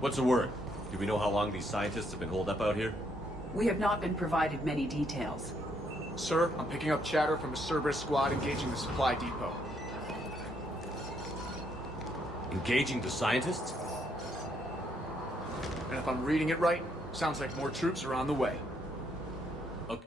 What's the word? Do we know how long these scientists have been holed up out here? We have not been provided many details. Sir, I'm picking up chatter from a Cerberus squad engaging the supply depot. Engaging the scientists? And if I'm reading it right, sounds like more troops are on the way. Okay.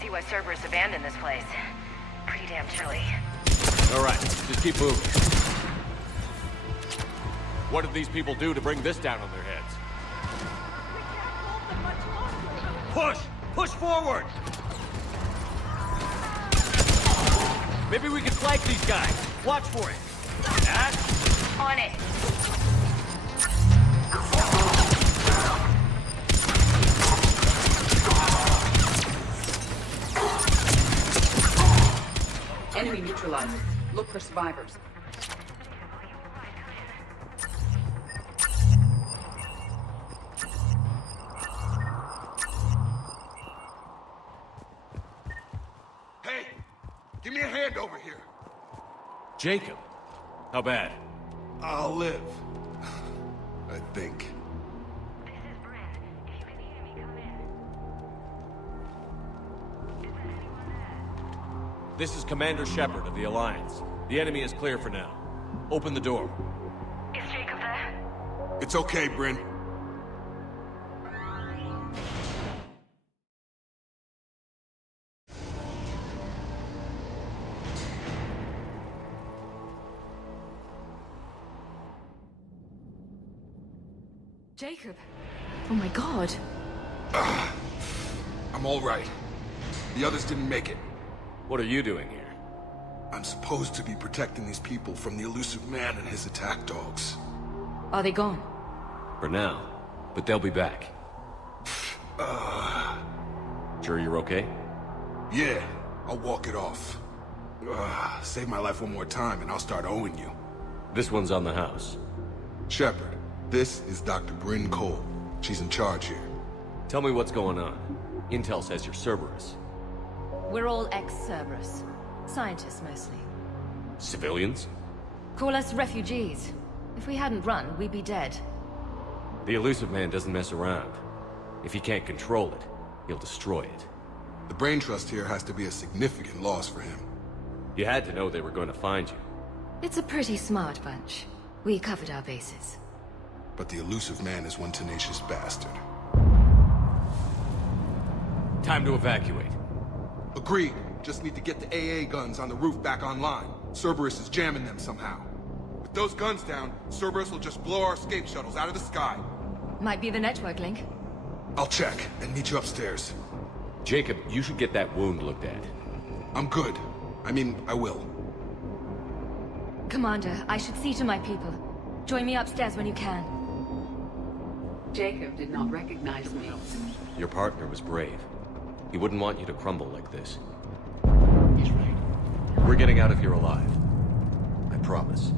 See why Cerberus abandoned this place. Pretty damn chilly. Alright, just keep moving. What did these people do to bring this down on their heads? Push! Push forward! Maybe we can flank these guys. Watch for it. That? On it. Enemy neutralized. Look for survivors. Hey! Give me a hand over here. Jacob. How bad? I'll live. I think. This is Bryn. If you can hear me, come in. Is there anyone there? This is Commander Shepard of the Alliance. The enemy is clear for now. Open the door. Is Jacob there? It's okay, Bryn. Jacob! Oh my god. I'm all right. The others didn't make it. What are you doing here? I'm supposed to be protecting these people from the elusive man and his attack dogs. Are they gone? For now. But they'll be back. Sure you're okay? Yeah, I'll walk it off. Save my life one more time and I'll start owing you. This one's on the house. Shepard, this is Dr. Bryn Cole. She's in charge here. Tell me what's going on. Intel says you're Cerberus. We're all ex-Cerberus. Scientists, mostly. Civilians? Call us refugees. If we hadn't run, we'd be dead. The elusive man doesn't mess around. If he can't control it, he'll destroy it. The brain trust here has to be a significant loss for him. You had to know they were going to find you. It's a pretty smart bunch. We covered our bases. But the elusive man is one tenacious bastard. Time to evacuate. Agreed. Just need to get the AA guns on the roof back online. Cerberus is jamming them somehow. With those guns down, Cerberus will just blow our escape shuttles out of the sky. Might be the network link. I'll check and meet you upstairs. Jacob, you should get that wound looked at. I'm good. I mean, I will. Commander, I should see to my people. Join me upstairs when you can. Jacob did not recognize me. Your partner was brave. He wouldn't want you to crumble like this. We're getting out of here alive. I promise.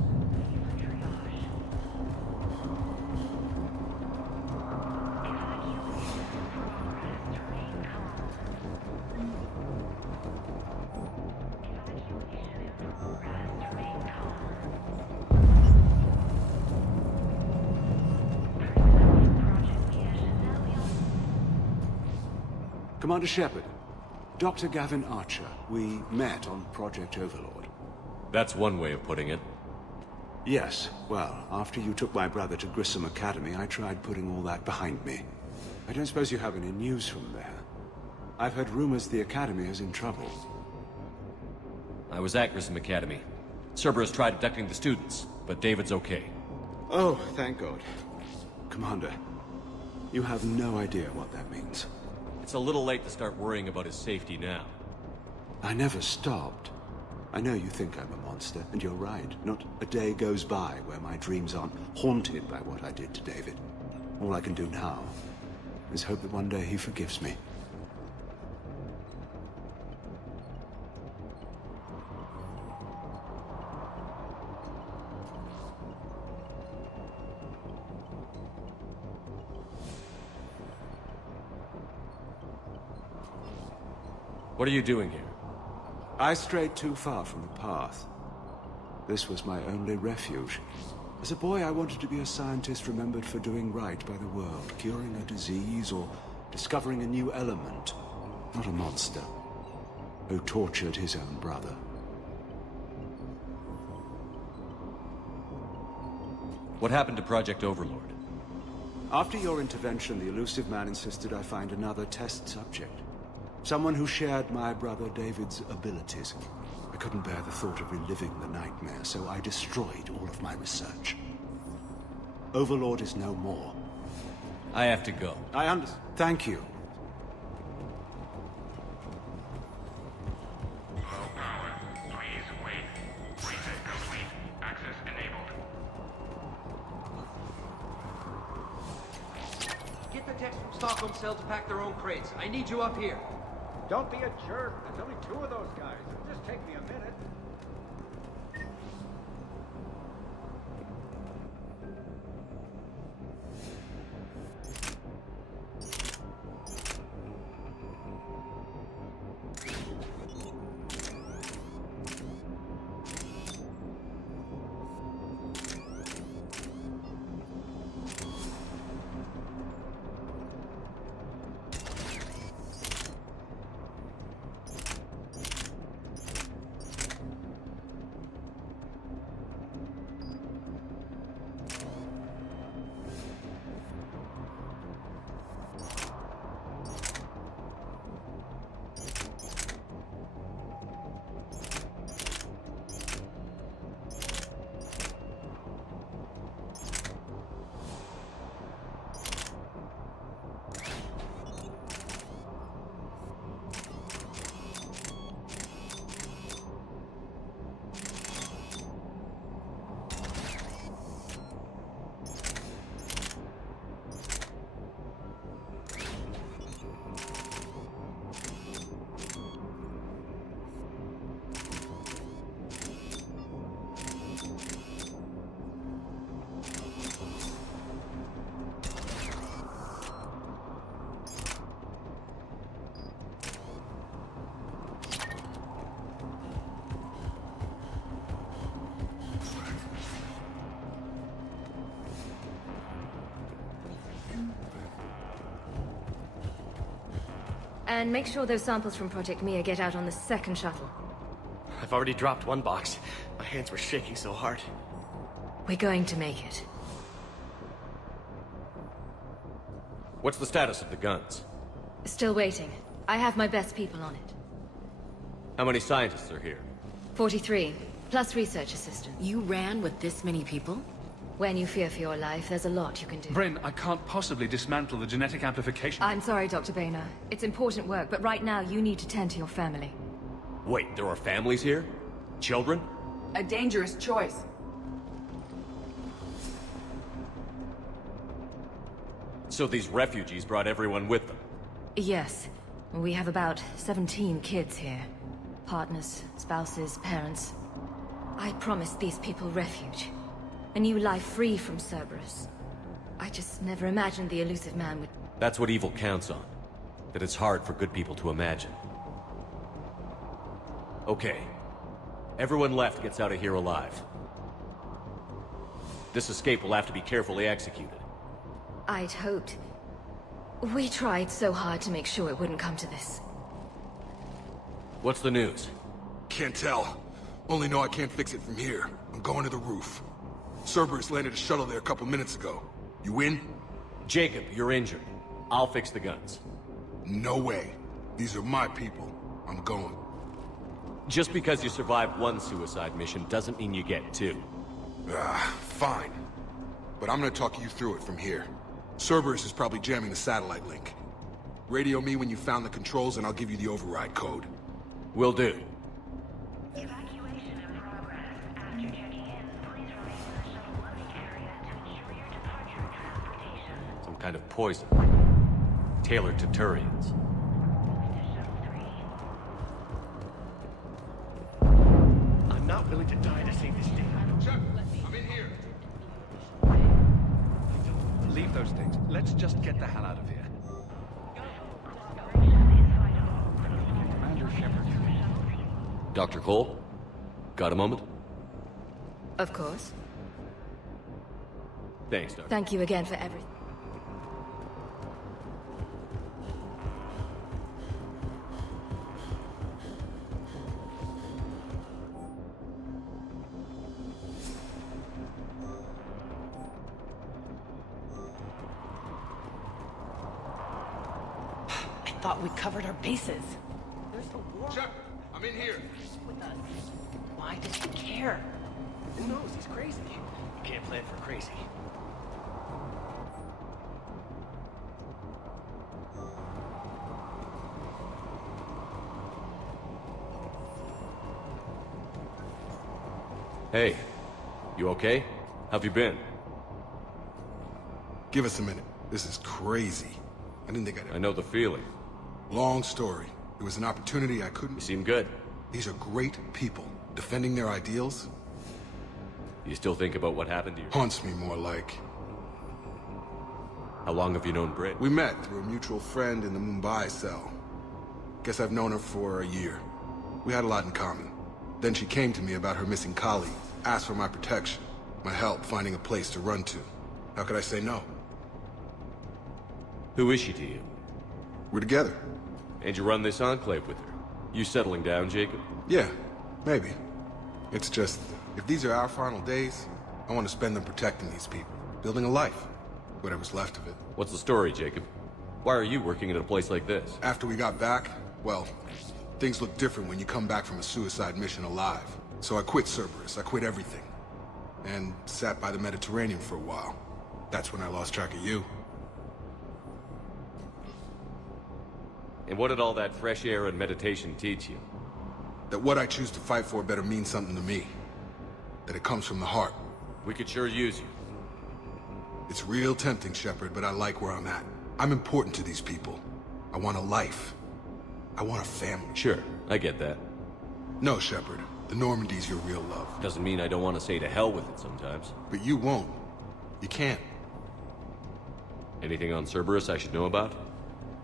Commander Shepard, Dr. Gavin Archer. We met on Project Overlord. That's one way of putting it. Yes, well, after you took my brother to Grissom Academy, I tried putting all that behind me. I don't suppose you have any news from there. I've heard rumors the Academy is in trouble. I was at Grissom Academy. Cerberus tried abducting the students, but David's okay. Oh, thank God. Commander, you have no idea what that means. It's a little late to start worrying about his safety now. I never stopped. I know you think I'm a monster, and you're right. Not a day goes by where my dreams aren't haunted by what I did to David. All I can do now is hope that one day he forgives me. What are you doing here? I strayed too far from the path. This was my only refuge. As a boy, I wanted to be a scientist remembered for doing right by the world, curing a disease or discovering a new element. Not a monster who tortured his own brother. What happened to Project Overlord? After your intervention, the Elusive Man insisted I find another test subject. Someone who shared my brother David's abilities. I couldn't bear the thought of reliving the nightmare, so I destroyed all of my research. Overlord is no more. I have to go. I understand. Thank you. Low power. Please wait. Reset complete. Access enabled. Get the techs from Stockholm Cell to pack their own crates. I need you up here. Don't be a jerk. There's only 2 of those guys. It'll just take me a minute. And make sure those samples from Project Mia get out on the second shuttle. I've already dropped one box. My hands were shaking so hard. We're going to make it. What's the status of the guns? Still waiting. I have my best people on it. How many scientists are here? 43, plus research assistant. You ran with this many people? When you fear for your life, there's a lot you can do. Bryn, I can't possibly dismantle the genetic amplification. I'm sorry, Dr. Boehner. It's important work, but right now you need to tend to your family. Wait, there are families here? Children? A dangerous choice. So these refugees brought everyone with them? Yes. We have about 17 kids here. Partners, spouses, parents. I promised these people refuge. A new life free from Cerberus. I just never imagined the Elusive Man would... That's what evil counts on. That it's hard for good people to imagine. Okay. Everyone left gets out of here alive. This escape will have to be carefully executed. I'd hoped. We tried so hard to make sure it wouldn't come to this. What's the news? Can't tell. Only know I can't fix it from here. I'm going to the roof. Cerberus landed a shuttle there a couple minutes ago. You in? Jacob, you're injured. I'll fix the guns. No way. These are my people. I'm going. Just because you survived one suicide mission doesn't mean you get two. Fine. But I'm gonna talk you through it from here. Cerberus is probably jamming the satellite link. Radio me when you found the controls and I'll give you the override code. Will do. Evacuation in progress. After checking in, please remain in the shuttle loading area to ensure your departure and transportation. Some kind of poison. Tailored to Turians. I'm not willing to die to save this day. Shep, I'm in here. Leave those things. Let's just get the hell out of here. Commander Shepard. Dr. Cole? Got a moment? Of course. Thanks, Doctor. Thank you again for everything. I thought we covered our bases. There's the war Shep, I'm in here. with us. Why does he care? Who knows? He's crazy. You can't plan for crazy. Hey, you okay? How've you been? Give us a minute. This is crazy. I didn't think I know the feeling. Long story. It was an opportunity I You couldn't... seem good. These are great people. Defending their ideals You still think about what happened to you? haunts me more like... How long have you known Britt? We met through a mutual friend in the Mumbai cell. Guess I've known her for a year. We had a lot in common. Then she came to me about her missing colleague, asked for my protection, my help finding a place to run to. How could I say no? Who is she to you? We're together. And you run this enclave with her? You settling down, Jacob? Yeah, maybe. It's just, if these are our final days, I want to spend them protecting these people, building a life, whatever's left of it. What's the story, Jacob? Why are you working at a place like this? After we got back, well, things look different when you come back from a suicide mission alive. So I quit Cerberus, I quit everything. And sat by the Mediterranean for a while. That's when I lost track of you. And what did all that fresh air and meditation teach you? That what I choose to fight for better mean something to me. That it comes from the heart. We could sure use you. It's real tempting, Shepard, but I like where I'm at. I'm important to these people. I want a life. I want a family. Sure, I get that. No, Shepard. The Normandy's your real love. Doesn't mean I don't want to say to hell with it sometimes. But you won't. You can't. Anything on Cerberus I should know about?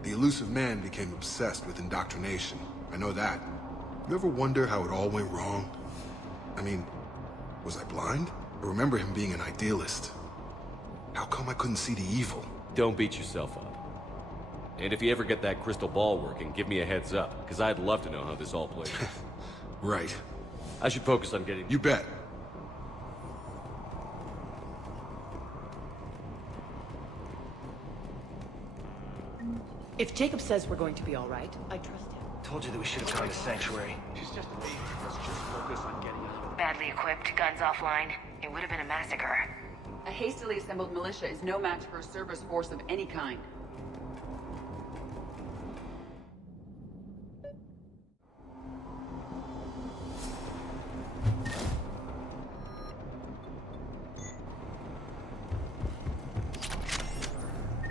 The elusive man became obsessed with indoctrination. I know that. You ever wonder how it all went wrong? I mean, was I blind? I remember him being an idealist. How come I couldn't see the evil? Don't beat yourself up. And if you ever get that crystal ball working, give me a heads up, because I'd love to know how this all plays out. Right. I should focus on getting... You bet. If Jacob says we're going to be all right, I trust him. Told you that we should have gone to Sanctuary. She's just waiting for us. Just focus on getting out. Badly equipped, guns offline. It would have been a massacre. A hastily assembled militia is no match for a Cerberus force of any kind.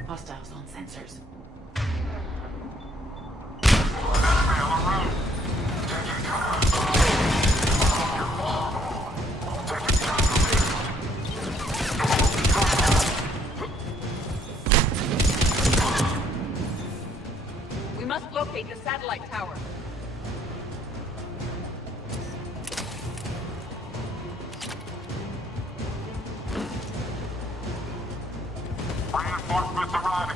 Hostiles on sensors. We must locate the satellite tower. Reinforcements arriving.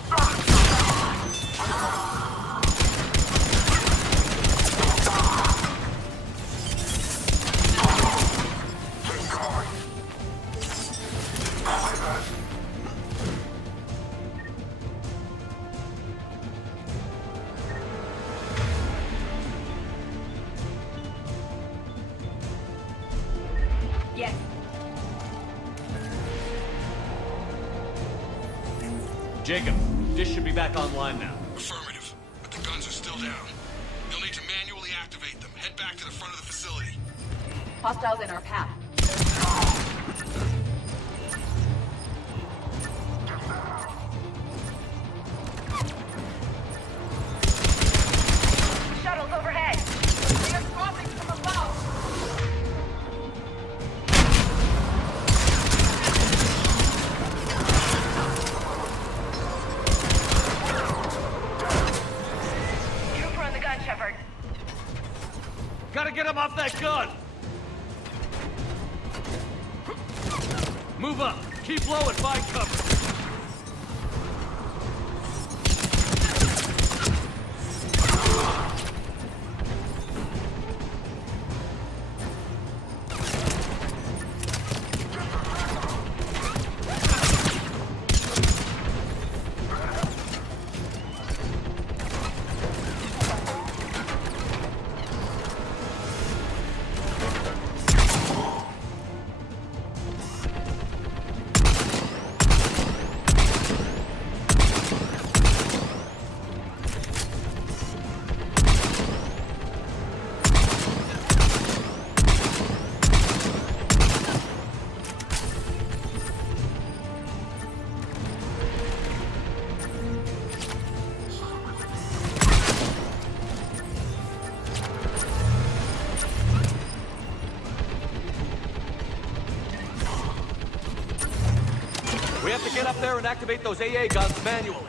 Yes. Jacob, dish should be back online now. Affirmative, but the guns are still down. You'll need to manually activate them. Head back to the front of the facility. Hostiles in our path. Shuttles overhead. They are dropping from above. Trooper on the gun, Shepard. Gotta get him off that gun! Move up! Keep low and find cover! We have to get up there and activate those AA guns manually.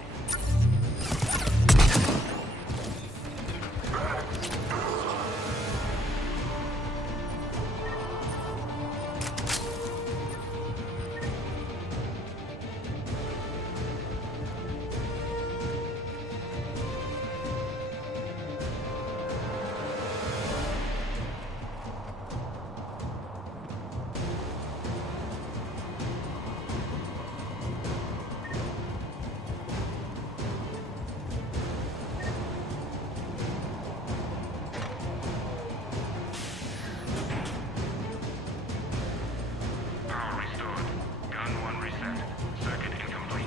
Power restored. Gun 1 reset. Circuit incomplete.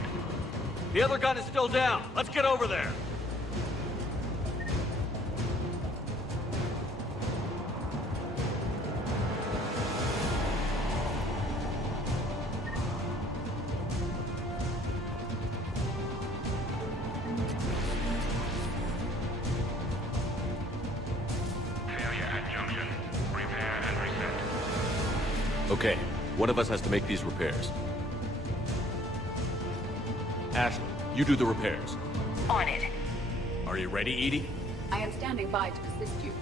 The other gun is still down. Let's get over there. Failure at junction. Repair and reset. Okay, one of us has to make these repairs. Ashley, you do the repairs. On it. Are you ready, Edie? I am standing by to assist you.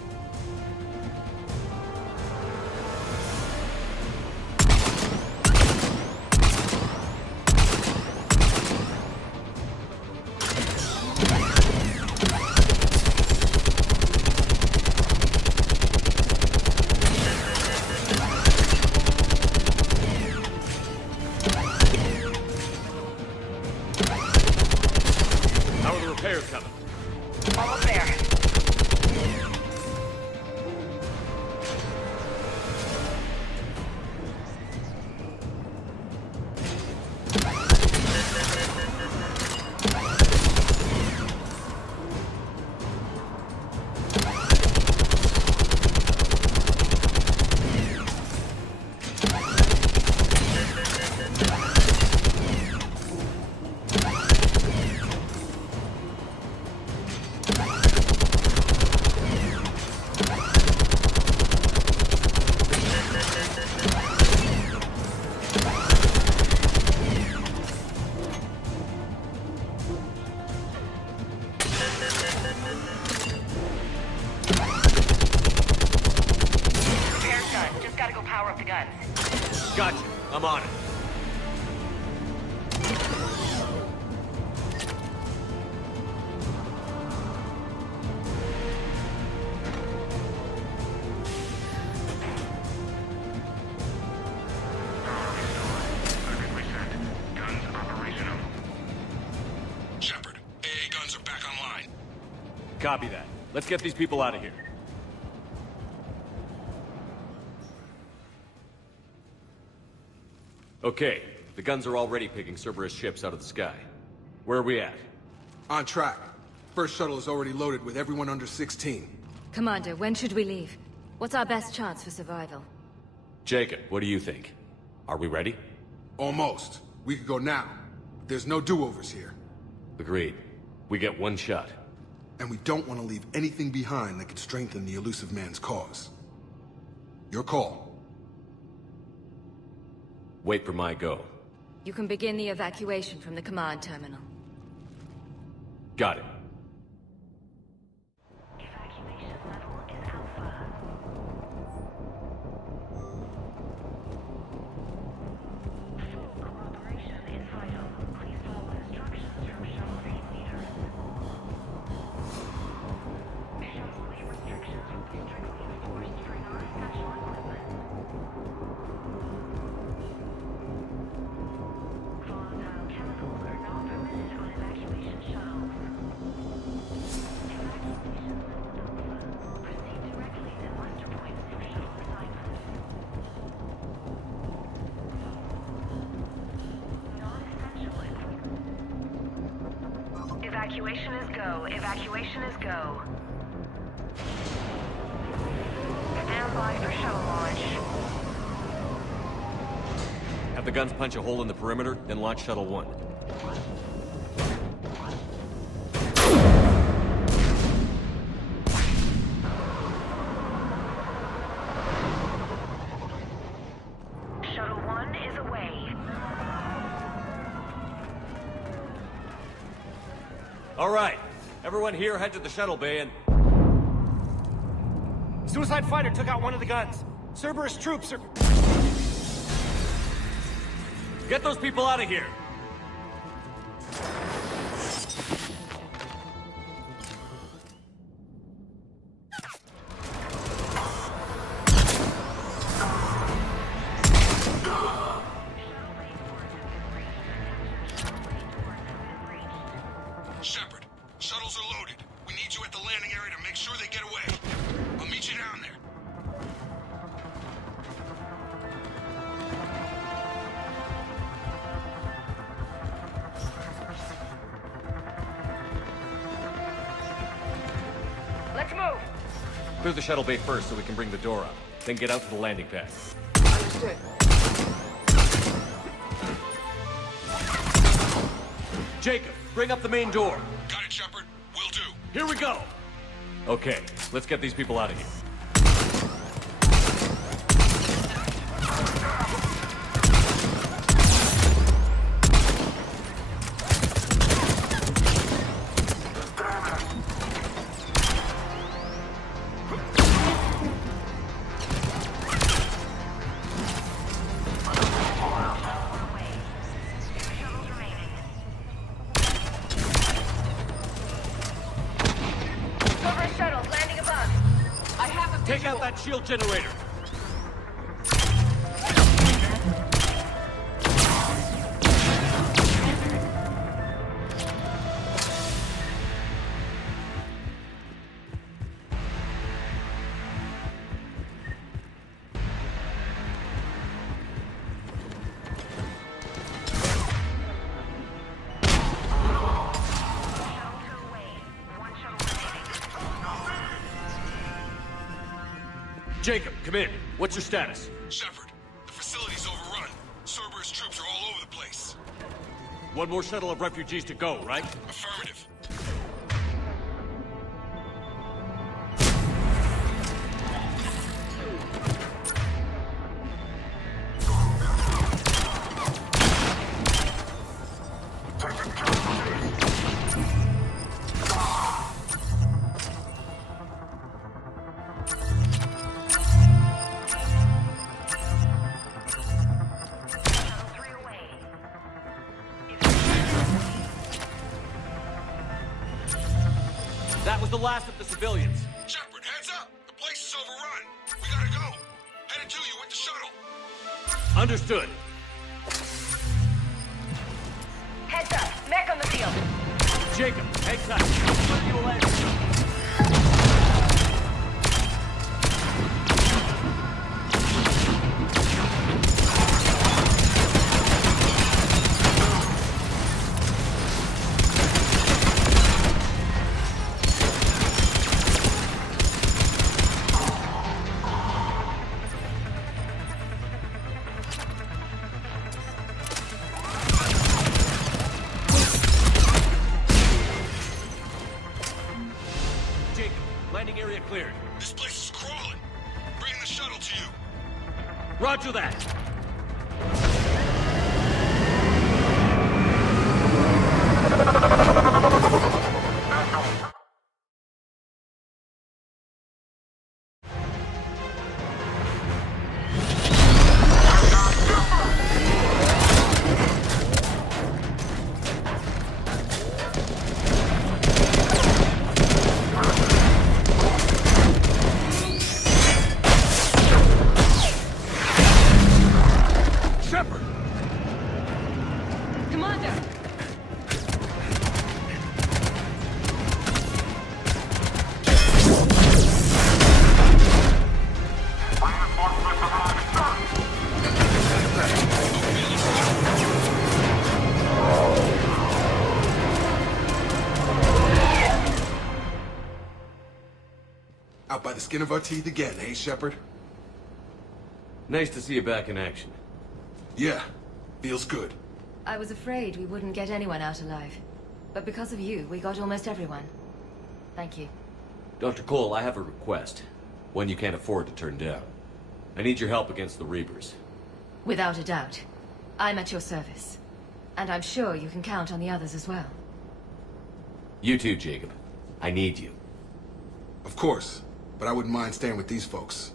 How are the repairs coming? Almost there. Repair's done. Just gotta go power up the guns. Gotcha. I'm on it. Copy that. Let's get these people out of here. Okay, the guns are already picking Cerberus ships out of the sky. Where are we at? On track. First shuttle is already loaded with everyone under 16. Commander, when should we leave? What's our best chance for survival? Jacob, what do you think? Are we ready? Almost. We could go now. There's no do-overs here. Agreed. We get one shot. And we don't want to leave anything behind that could strengthen the Elusive Man's cause. Your call. Wait for my go. You can begin the evacuation from the command terminal. Got it. Evacuation level is Alpha. Full cooperation is vital. Please follow instructions from Shuttle Team Leader. Shuttle bay restrictions will be strictly enforced for non-essential equipment. Volatile chemicals are not permitted on evacuation shuttles. Evacuation level Alpha. Proceed directly to muster points for shuttle assignment. Non-essential equipment. Evacuation is go. Evacuation is go. Stand by for shuttle launch. Have the guns punch a hole in the perimeter, then launch Shuttle 1. Shuttle 1 is away. All right. Everyone here head to the shuttle bay and... Suicide fighter took out one of the guns. Cerberus troops are... Get those people out of here! Shepard, shuttles are loaded. We need you at the landing area to make sure they get away. I'll meet you down there. Let's move. Clear the shuttle bay first so we can bring the door up. Then get out to the landing pad. Understood. Jacob, bring up the main door. Got it, Shepard. Will do. Here we go! Okay, let's get these people out of here. Cerberus shuttles landing above. I have a Take out that shield generator! Shuttle 2 away. One shuttle remaining. Jacob, come in. What's your status? Shepard, the facility's overrun. Cerberus troops are all over the place. One more shuttle of refugees to go, right? Affirmative. Shuttle 3 away. That was the last of the civilians. Shepard, heads up! The place is overrun. We gotta go. Headed to you with the shuttle. Understood. Heads up. Mech on the field. Jacob, hang tight. Where you will land. Jacob, landing area cleared. This place is crawling. Bringing the shuttle to you. Roger that. Shepard! Commander! Out by the skin of our teeth again, eh, Shepard? Nice to see you back in action. Yeah, feels good. I was afraid we wouldn't get anyone out alive. But because of you, we got almost everyone. Thank you. Dr. Cole, I have a request. One you can't afford to turn down. I need your help against the Reapers. Without a doubt. I'm at your service. And I'm sure you can count on the others as well. You too, Jacob. I need you. Of course, but I wouldn't mind staying with these folks.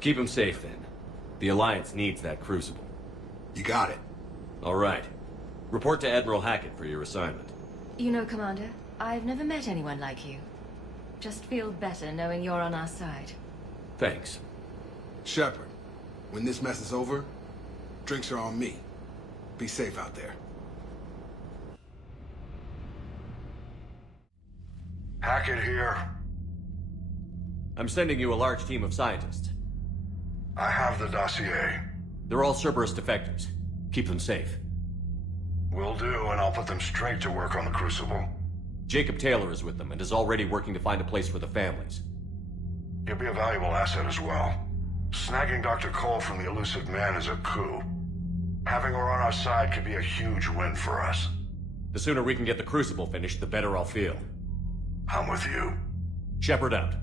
Keep him safe, then. The Alliance needs that crucible. You got it. All right. Report to Admiral Hackett for your assignment. You know, Commander, I've never met anyone like you. Just feel better knowing you're on our side. Thanks. Shepard, when this mess is over, drinks are on me. Be safe out there. Hackett here. I'm sending you a large team of scientists. I have the dossier. They're all Cerberus defectors. Keep them safe. Will do, and I'll put them straight to work on the Crucible. Jacob Taylor is with them and is already working to find a place for the families. He'll be a valuable asset as well. Snagging Dr. Cole from the Elusive Man is a coup. Having her on our side could be a huge win for us. The sooner we can get the Crucible finished, the better I'll feel. I'm with you. Shepard out.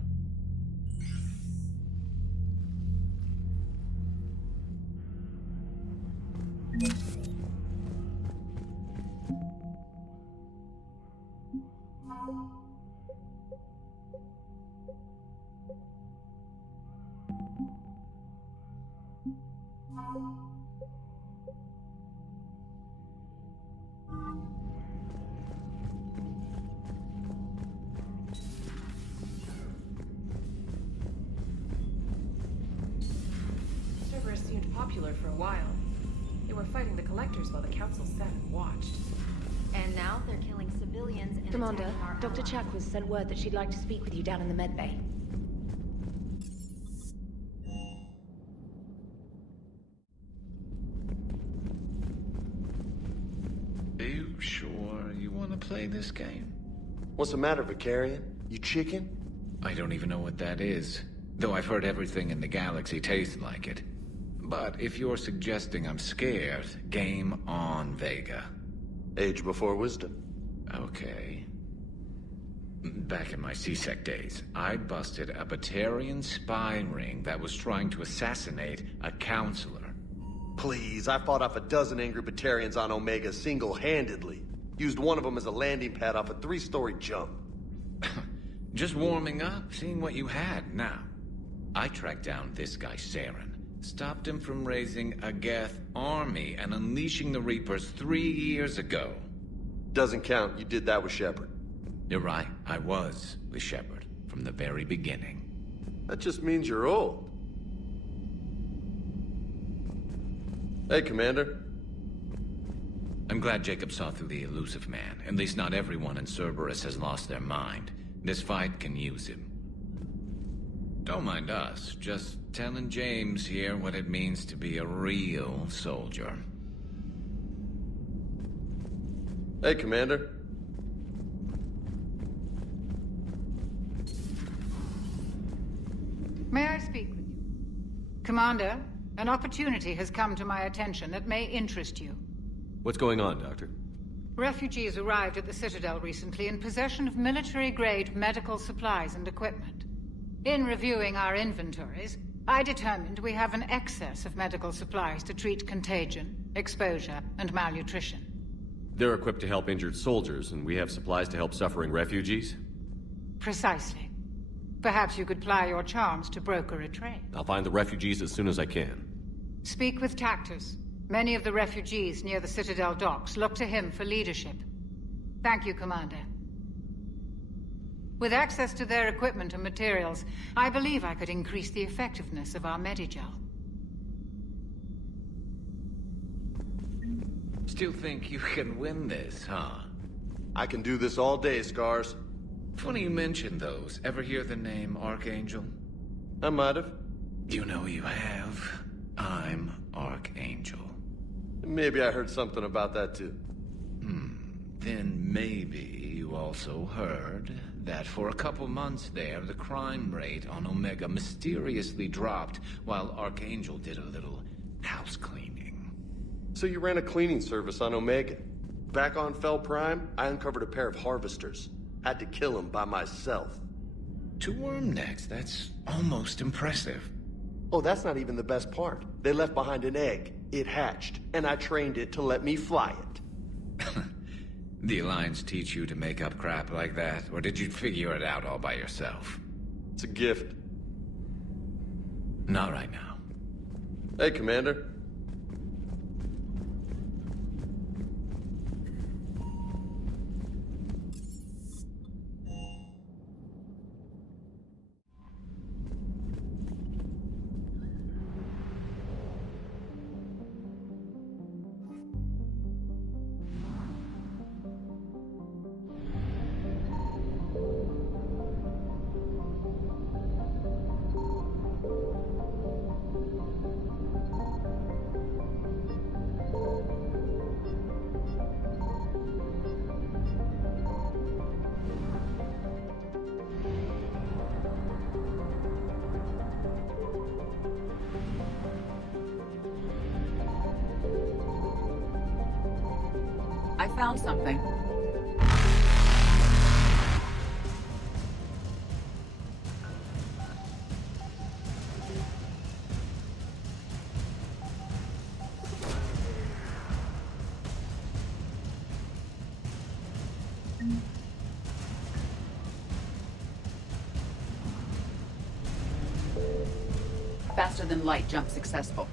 Cerberus seemed popular for a while. They were fighting the Collectors while the Council sat and watched. And now they're killing civilians and Commander, attacking our Dr. allies. Chakwas sent word that she'd like to speak with you down in the medbay. Are you sure you want to play this game? What's the matter, Vicarian? You chicken? I don't even know what that is. Though I've heard everything in the galaxy tastes like it. But if you're suggesting I'm scared, game on, Vega. Age before wisdom. Okay. Back in my C-Sec days, I busted a Batarian spy ring that was trying to assassinate a counselor. Please, I fought off a dozen angry Batarians on Omega single-handedly. Used one of them as a landing pad off a 3-story jump. Just warming up, seeing what you had. Now, I tracked down this guy, Saren. Stopped him from raising a Geth army and unleashing the Reapers 3 years ago. Doesn't count. You did that with Shepard. You're right. I was with Shepard from the very beginning. That just means you're old. Hey, Commander. I'm glad Jacob saw through the elusive man. At least not everyone in Cerberus has lost their mind. This fight can use him. Don't mind us, just telling James here what it means to be a real soldier. Hey, Commander. May I speak with you? Commander, an opportunity has come to my attention that may interest you. What's going on, Doctor? Refugees arrived at the Citadel recently in possession of military-grade medical supplies and equipment. In reviewing our inventories, I determined we have an excess of medical supplies to treat contagion, exposure, and malnutrition. They're equipped to help injured soldiers, and we have supplies to help suffering refugees? Precisely. Perhaps you could ply your charms to broker a trade. I'll find the refugees as soon as I can. Speak with Tactus. Many of the refugees near the Citadel docks look to him for leadership. Thank you, Commander. With access to their equipment and materials, I believe I could increase the effectiveness of our Medigel. Still think you can win this, huh? I can do this all day, Scars. Funny you mention those. Ever hear the name Archangel? I might have. You know you have. I'm Archangel. Maybe I heard something about that too. Then maybe you also heard that for a couple months there, the crime rate on Omega mysteriously dropped while Archangel did a little house cleaning. So you ran a cleaning service on Omega. Back on Fel Prime, I uncovered a pair of harvesters. Had to kill them by myself. 2 worm necks, that's almost impressive. Oh, that's not even the best part. They left behind an egg. It hatched, and I trained it to let me fly it. The Alliance teach you to make up crap like that, or did you figure it out all by yourself? It's a gift. Not right now. Hey, Commander. I found something. Faster than light jump successful.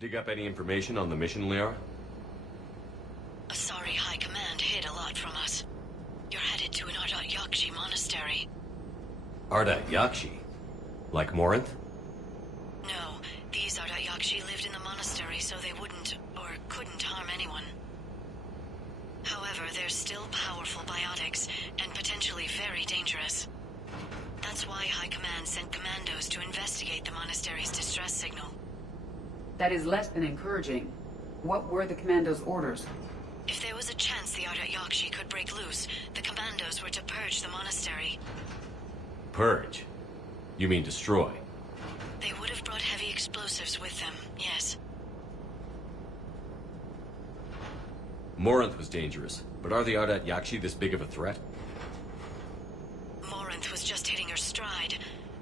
Dig up any information on the mission, Liara? Asari High Command hid a lot from us. You're headed to an Ardat Yakshi monastery. Ardat Yakshi? Like Morinth? No, these Ardat Yakshi lived in the monastery so they wouldn't, or couldn't harm anyone. However, they're still powerful biotics, and potentially very dangerous. That's why High Command sent commandos to investigate the monastery's distress signal. That is less than encouraging. What were the commandos' orders? If there was a chance the Ardat Yakshi could break loose, the commandos were to purge the monastery. Purge? You mean destroy? They would have brought heavy explosives with them, yes. Morinth was dangerous, but are the Ardat Yakshi this big of a threat? Morinth was just hitting her stride.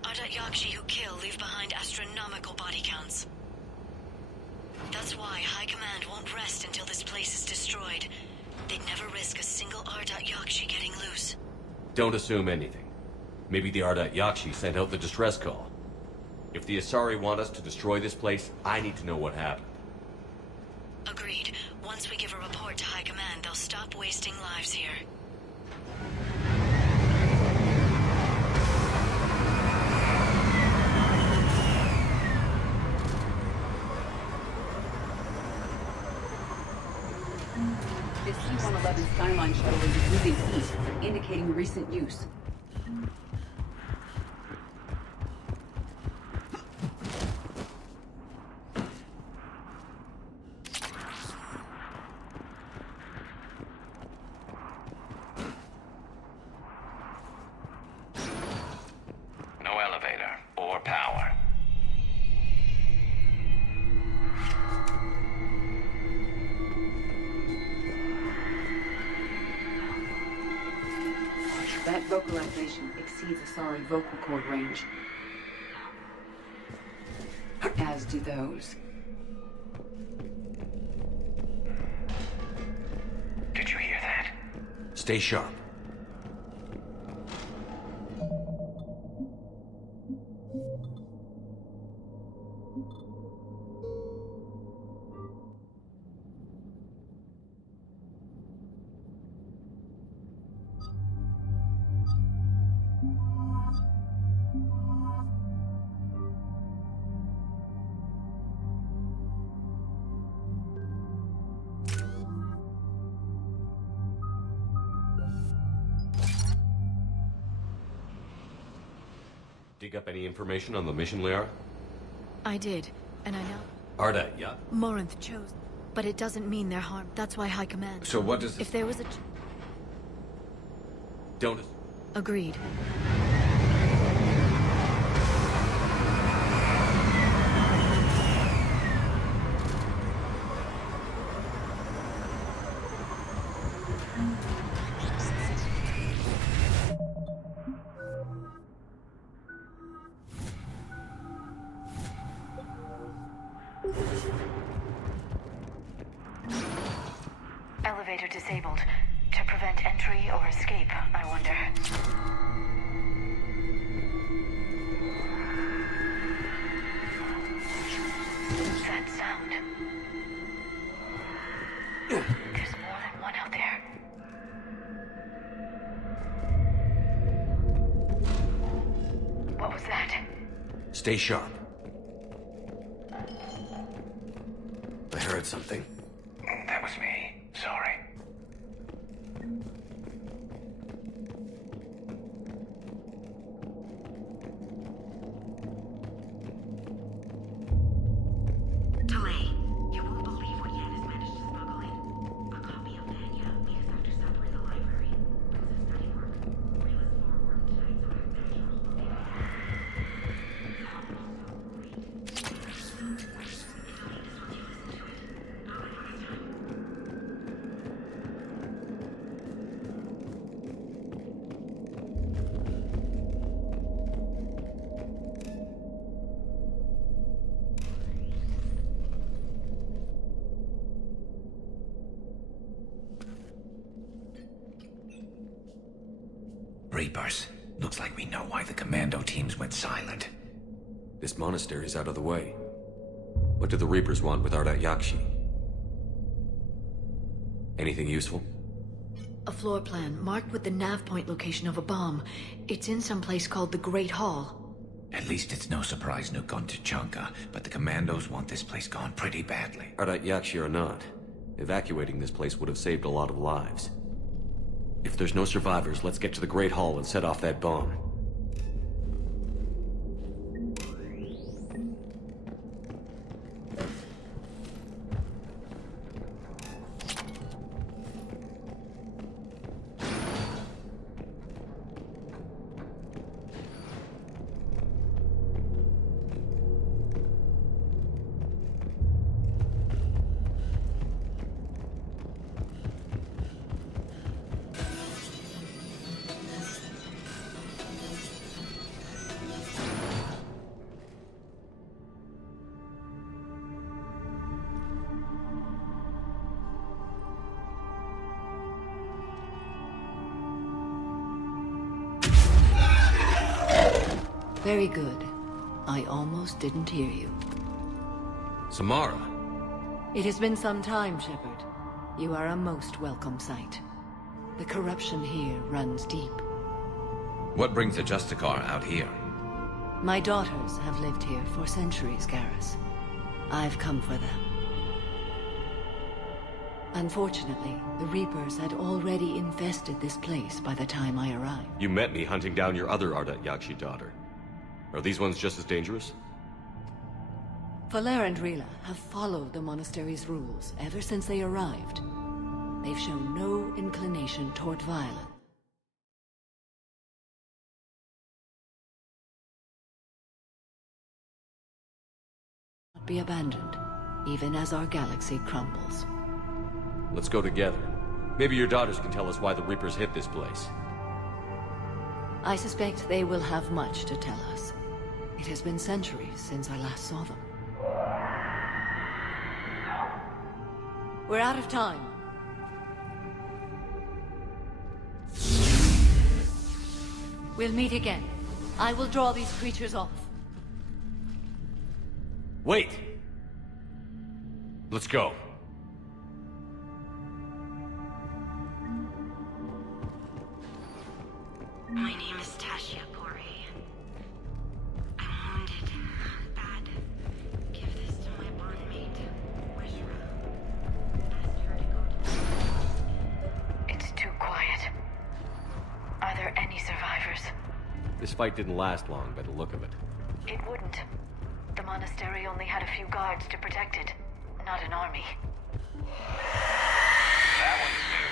Ardat Yakshi who kill leave behind astronomical body counts. That's why High Command won't rest until this place is destroyed. They'd never risk a single Ardat Yakshi getting loose. Don't assume anything. Maybe the Ardat Yakshi sent out the distress call. If the Asari want us to destroy this place, I need to know what happened. Agreed. Once we give a report to High Command, they'll stop wasting lives here. The C-111 Skyline shuttle is moving east, indicating recent use. No elevator or power. That vocalization exceeds Asari vocal cord range. As do those. Did you hear that? Stay sharp. Dig up any information on the mission, Liara? I did, and I know. Ardat, yeah? Morinth chose, but it doesn't mean they're harmed. That's why High Command. So what does this... If there was a... Don't... Agreed. Elevator disabled. To prevent entry or escape, I wonder. That sound. There's more than one out there. What was that? Stay sharp. I heard something. That was me. Sorry. Delay. You won't believe what Yan has managed to smuggle in. A copy of Vanya, because Dr. Supper in the library. It's a study work. Reel us forward to tonight's Reapers. Looks like we know why the commando teams went silent. This monastery's out of the way. What do the Reapers want with Ardat Yakshi? Anything useful? A floor plan marked with the nav point location of a bomb. It's in some place called the Great Hall. At least it's no surprise Nuke on Tuchanka, but the Commandos want this place gone pretty badly. Ardat Yakshi or not, evacuating this place would have saved a lot of lives. If there's no survivors, let's get to the Great Hall and set off that bomb. Very good. I almost didn't hear you. Samara! It has been some time, Shepard. You are a most welcome sight. The corruption here runs deep. What brings a Justicar out here? My daughters have lived here for centuries, Garrus. I've come for them. Unfortunately, the Reapers had already infested this place by the time I arrived. You met me hunting down your other Ardat Yakshi daughter. Are these ones just as dangerous? Falere and Rila have followed the monastery's rules ever since they arrived. They've shown no inclination toward violence. Not be abandoned, even as our galaxy crumbles. Let's go together. Maybe your daughters can tell us why the Reapers hit this place. I suspect they will have much to tell us. It has been centuries since I last saw them. We're out of time. We'll meet again. I will draw these creatures off. Wait! Let's go. My name is Tasha Pori. I'm wounded. Bad. Give this to my bondmate, Wishra. Ask her to go to... It's too quiet. Are there any survivors? This fight didn't last long by the look of it. It wouldn't. The monastery only had a few guards to protect it, not an army. That one's new.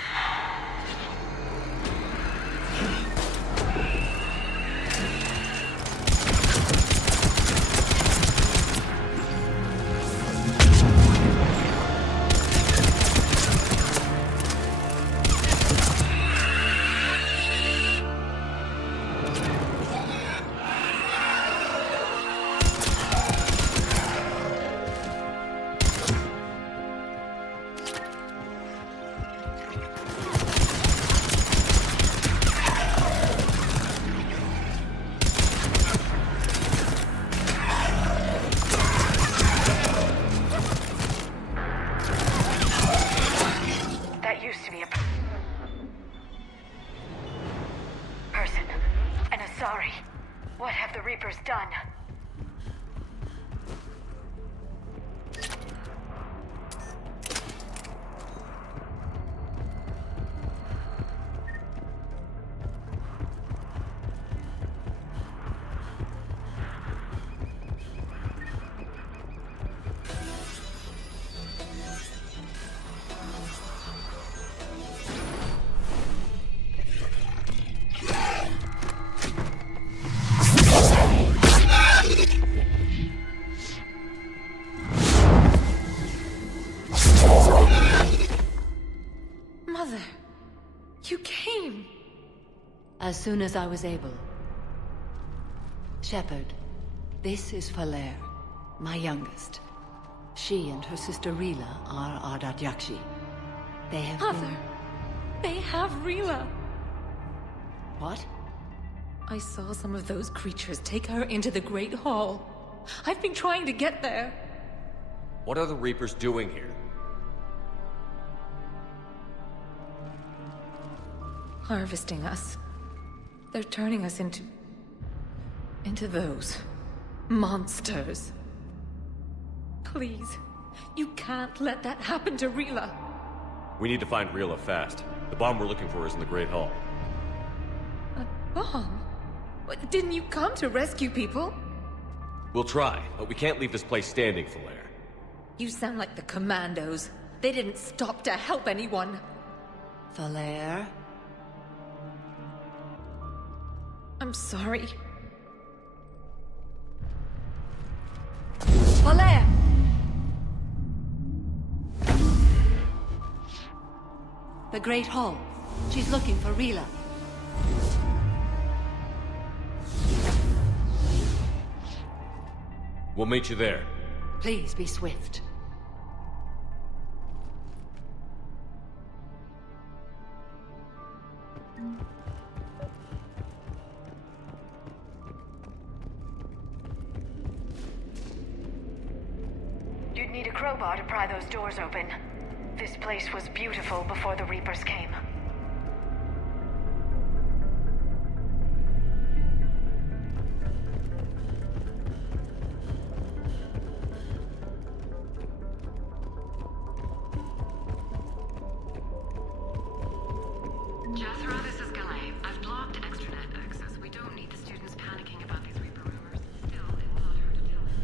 As soon as I was able. Shepard, this is Falere, my youngest. She and her sister Rila are Ardat Yakshi. They have Mother, they have Rila. What? I saw some of those creatures take her into the Great Hall. I've been trying to get there. What are the Reapers doing here? Harvesting us. They're turning us into those monsters. Please, you can't let that happen to Rila. We need to find Rila fast. The bomb we're looking for is in the Great Hall. A bomb? What, didn't you come to rescue people? We'll try, but we can't leave this place standing, Falair. You sound like the Commandos. They didn't stop to help anyone. Falair? I'm sorry. Falair! The Great Hall. She's looking for Rila. We'll meet you there. Please be swift. You'd need a crowbar to pry those doors open. This place was beautiful before the Reapers came. Jethro, this is Galay. I've blocked extranet access. We don't need the students panicking about these Reaper rumors. Still, it will not hurt to tell them.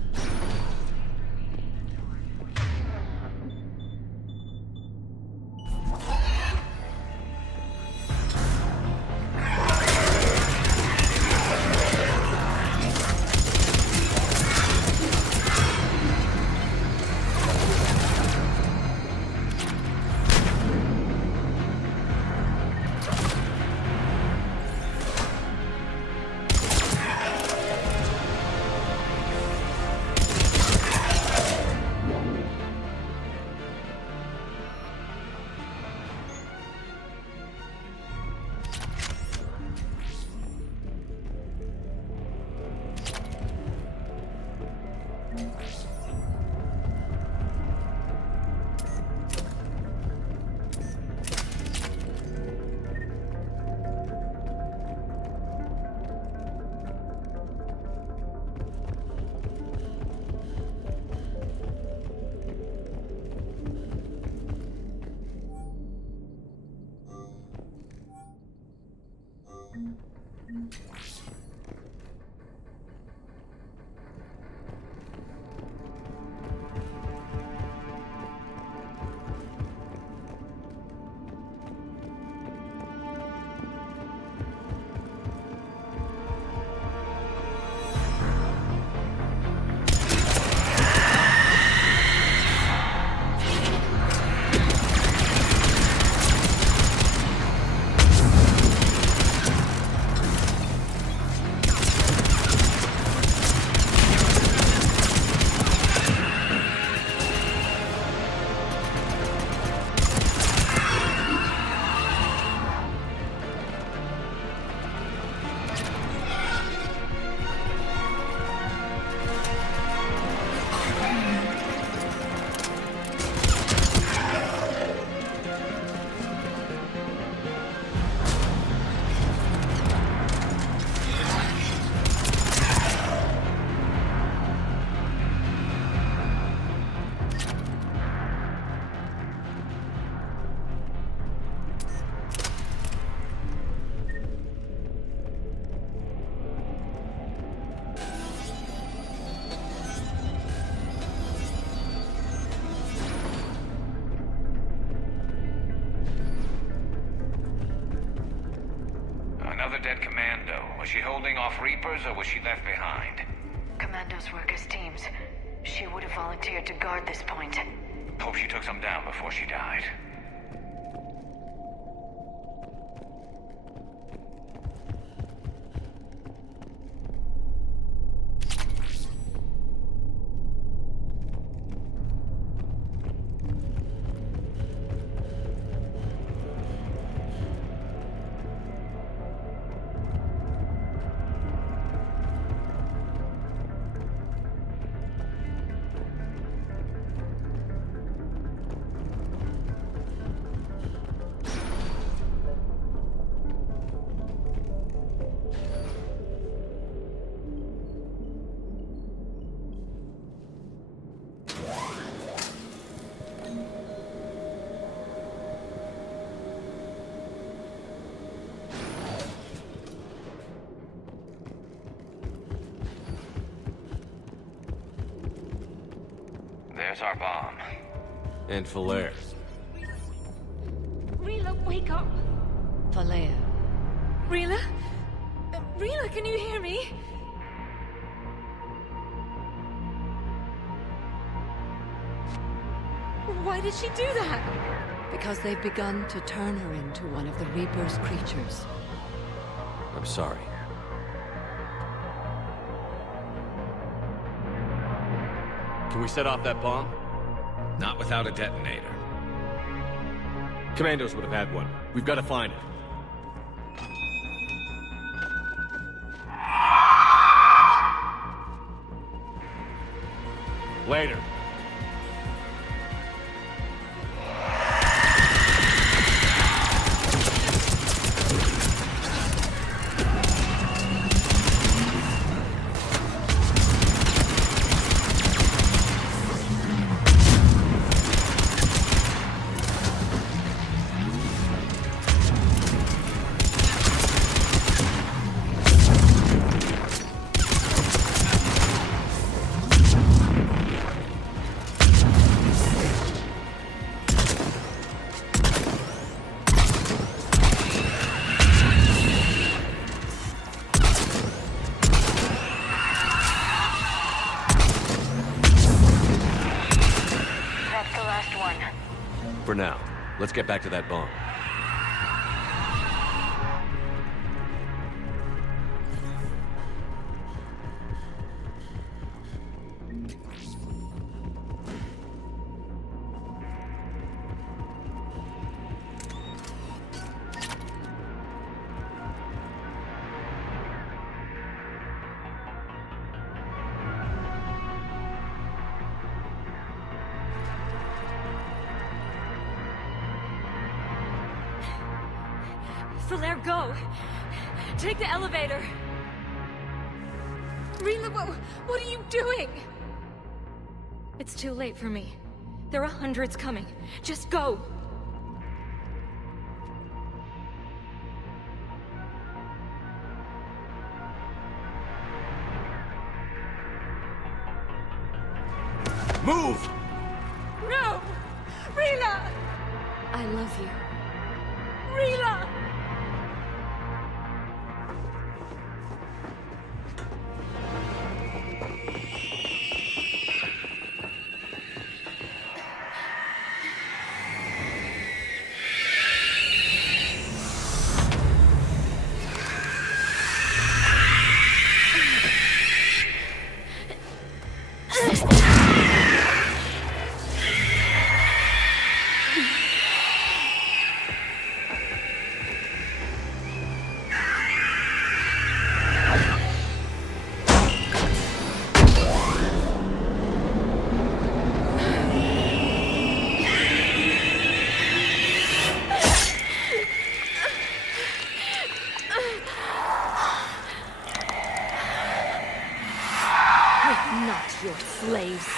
Another dead commando. Was she holding off Reapers or was she left behind? Commandos work as teams. She would have volunteered to guard this point. Hope she took some down before she died. There's our bomb. And Falair. Rila, wake up! Falair. Rila? Rila, can you hear me? Why did she do that? Because they've begun to turn her into one of the Reaper's creatures. I'm sorry. Can we set off that bomb? Not without a detonator. Commandos would have had one. We've got to find it. Later. For now, let's get back to that bomb. Falair, go! Take the elevator! Rila, what are you doing? It's too late for me. There are hundreds coming. Just go! Move! No! Rila! I love you. Rila! Not your slaves.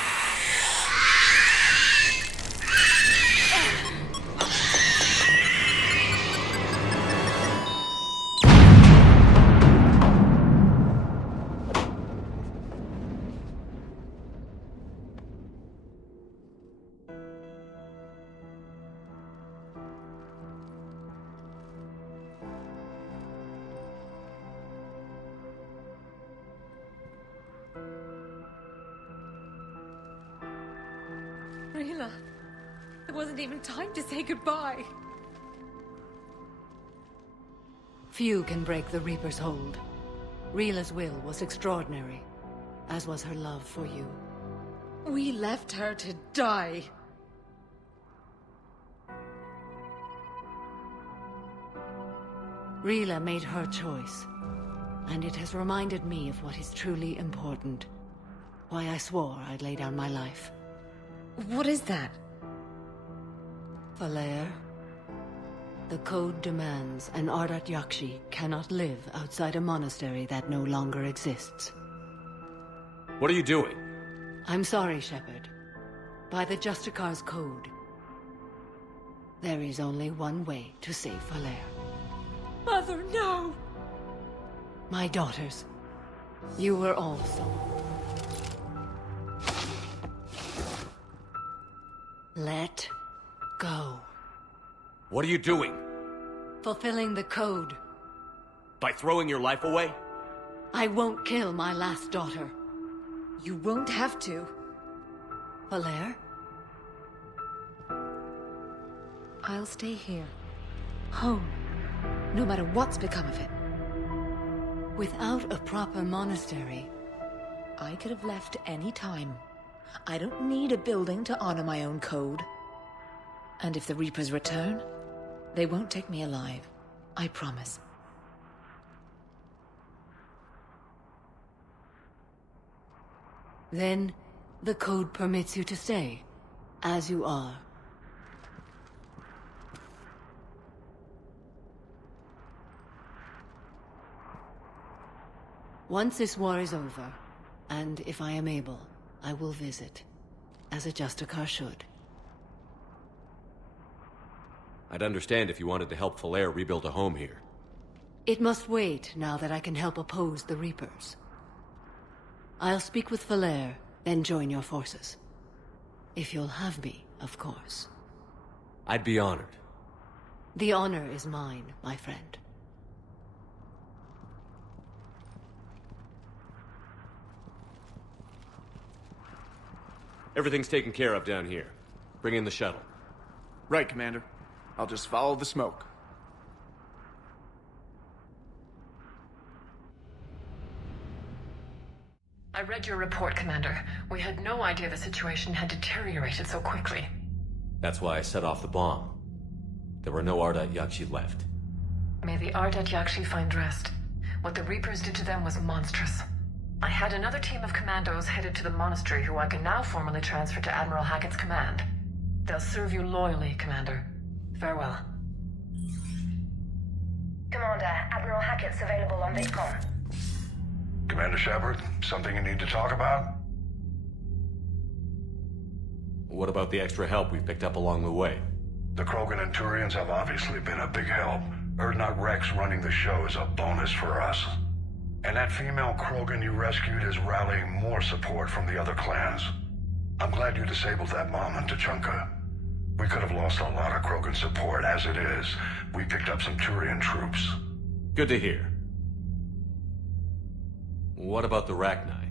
Rila, there wasn't even time to say goodbye. Few can break the Reaper's hold. Rila's will was extraordinary, as was her love for you. We left her to die. Rila made her choice, and it has reminded me of what is truly important. Why I swore I'd lay down my life. What is that? Falair, the code demands an Ardat Yakshi cannot live outside a monastery that no longer exists. What are you doing? I'm sorry, Shepard. By the Justicar's code, there is only one way to save Falair. Mother, no! My daughters, you were all sold. Let go. What are you doing? Fulfilling the code. By throwing your life away? I won't kill my last daughter. You won't have to. Falere? I'll stay here. Home. No matter what's become of it. Without a proper monastery... I could have left any time. I don't need a building to honor my own code. And if the Reapers return, they won't take me alive. I promise. Then, the code permits you to stay, as you are. Once this war is over, and if I am able, I will visit, as a Justicar should. I'd understand if you wanted to help Falere rebuild a home here. It must wait now that I can help oppose the Reapers. I'll speak with Falere, then join your forces. If you'll have me, of course. I'd be honored. The honor is mine, my friend. Everything's taken care of down here. Bring in the shuttle. Right, Commander. I'll just follow the smoke. I read your report, Commander. We had no idea the situation had deteriorated so quickly. That's why I set off the bomb. There were no Ardat Yakshi left. May the Ardat Yakshi find rest. What the Reapers did to them was monstrous. I had another team of commandos headed to the monastery who I can now formally transfer to Admiral Hackett's command. They'll serve you loyally, Commander. Farewell. Commander, Admiral Hackett's available on VidCom. Commander Shepard, something you need to talk about? What about the extra help we picked up along the way? The Krogan and Turians have obviously been a big help. Urdnot Rex running the show is a bonus for us. And that female Krogan you rescued is rallying more support from the other clans. I'm glad you disabled that bomb in Tuchanka. We could have lost a lot of Krogan support as it is. We picked up some Turian troops. Good to hear. What about the Rachni?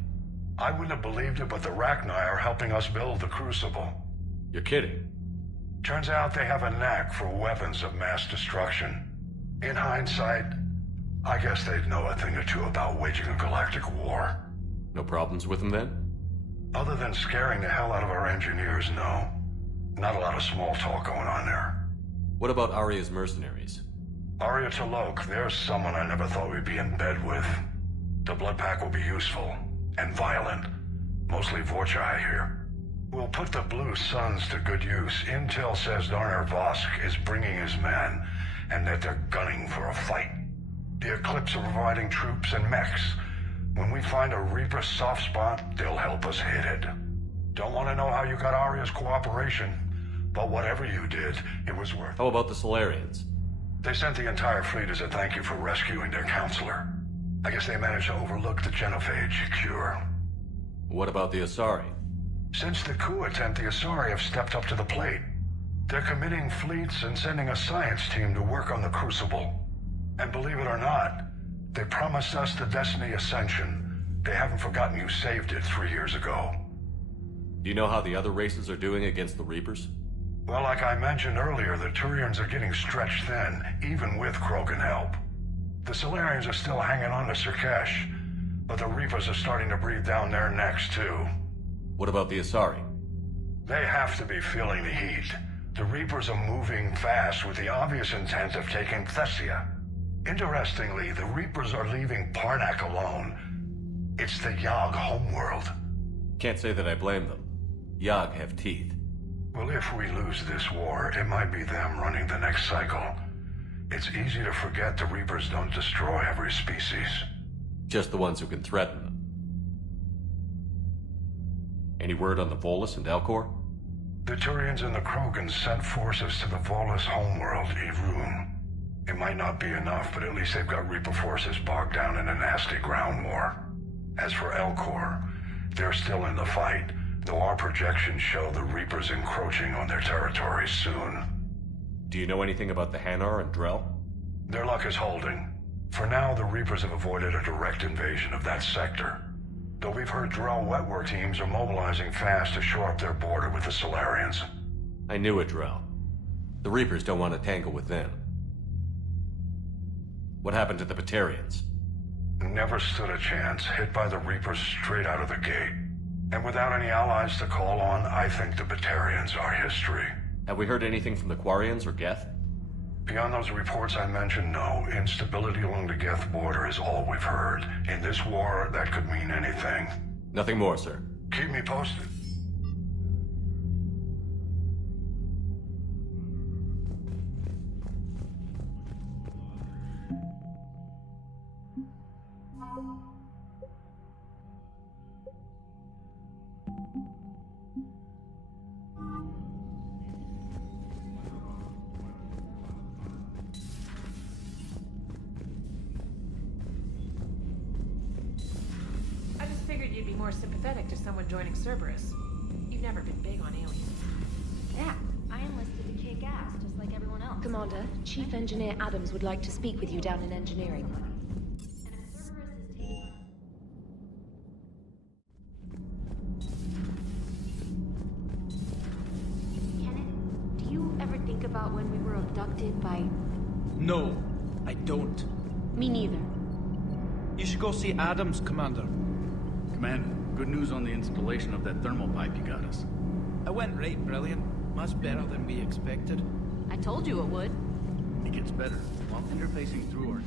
I wouldn't have believed it, but the Rachni are helping us build the Crucible. You're kidding. Turns out they have a knack for weapons of mass destruction. In hindsight, I guess they'd know a thing or two about waging a galactic war. No problems with them then? Other than scaring the hell out of our engineers, no. Not a lot of small talk going on there. What about Aria's mercenaries? Aria T'Loak, there's someone I never thought we'd be in bed with. The Blood Pack will be useful, and violent. Mostly Vorchai here. We'll put the Blue Suns to good use. Intel says Darner Vosk is bringing his men, and that they're gunning for a fight. The Eclipse are providing troops and mechs. When we find a Reaper soft spot, they'll help us hit it. Don't want to know how you got Aria's cooperation, but whatever you did, it was worth it. How about the Solarians? They sent the entire fleet as a thank you for rescuing their counselor. I guess they managed to overlook the genophage cure. What about the Asari? Since the coup attempt, the Asari have stepped up to the plate. They're committing fleets and sending a science team to work on the Crucible. And believe it or not, they promised us the Destiny Ascension. They haven't forgotten you saved it 3 years ago. Do you know how the other races are doing against the Reapers? Well, like I mentioned earlier, the Turians are getting stretched thin, even with Krogan help. The Solarians are still hanging on to Surkesh, but the Reapers are starting to breathe down their necks, too. What about the Asari? They have to be feeling the heat. The Reapers are moving fast with the obvious intent of taking Thessia. Interestingly, the Reapers are leaving Parnak alone. It's the Yogg homeworld. Can't say that I blame them. Yogg have teeth. Well, if we lose this war, it might be them running the next cycle. It's easy to forget the Reapers don't destroy every species. Just the ones who can threaten them. Any word on the Volus and Elcor? The Turians and the Krogan sent forces to the Volus homeworld, Irun. It might not be enough, but at least they've got Reaper forces bogged down in a nasty ground war. As for Elcor, they're still in the fight, though our projections show the Reapers encroaching on their territory soon. Do you know anything about the Hanar and Drell? Their luck is holding. For now, the Reapers have avoided a direct invasion of that sector. Though we've heard Drell wetwork teams are mobilizing fast to shore up their border with the Solarians. I knew it, Drell. The Reapers don't want to tangle with them. What happened to the Batarians? Never stood a chance, hit by the Reapers straight out of the gate. And without any allies to call on, I think the Batarians are history. Have we heard anything from the Quarians or Geth? Beyond those reports I mentioned, no. Instability along the Geth border is all we've heard. In this war, that could mean anything. Nothing more, sir. Keep me posted. I just figured you'd be more sympathetic to someone joining Cerberus. You've never been big on aliens. Yeah, I enlisted to kick ass, just like everyone else. Commander, Chief Engineer Adams would like to speak with you down in engineering. Kenneth, do you ever think about when we were abducted by... No, I don't. Me neither. You should go see Adams, Commander. Commander, good news on the installation of that thermal pipe you got us. It went right brilliant. Much better than we expected. I told you it would. It gets better while interfacing through her.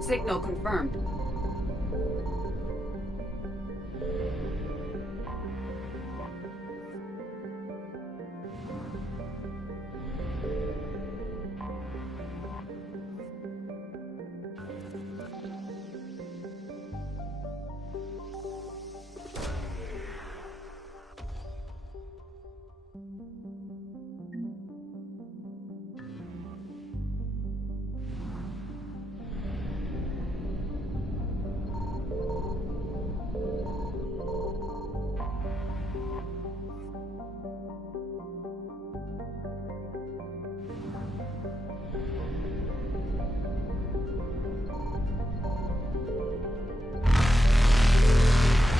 Signal confirmed.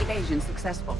Evasion successful.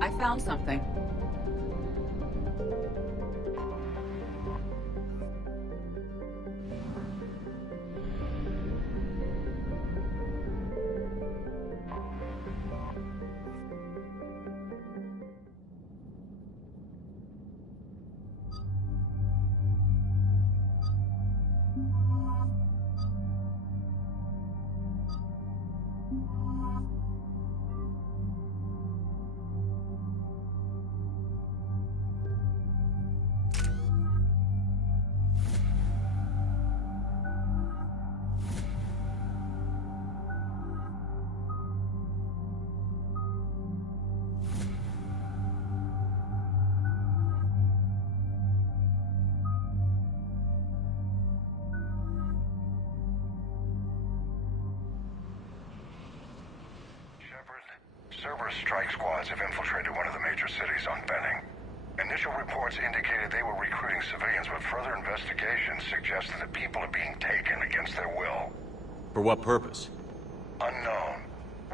I found something. Cerberus strike squads have infiltrated one of the major cities on Benning. Initial reports indicated they were recruiting civilians, but further investigation suggested that people are being taken against their will. For what purpose? Unknown.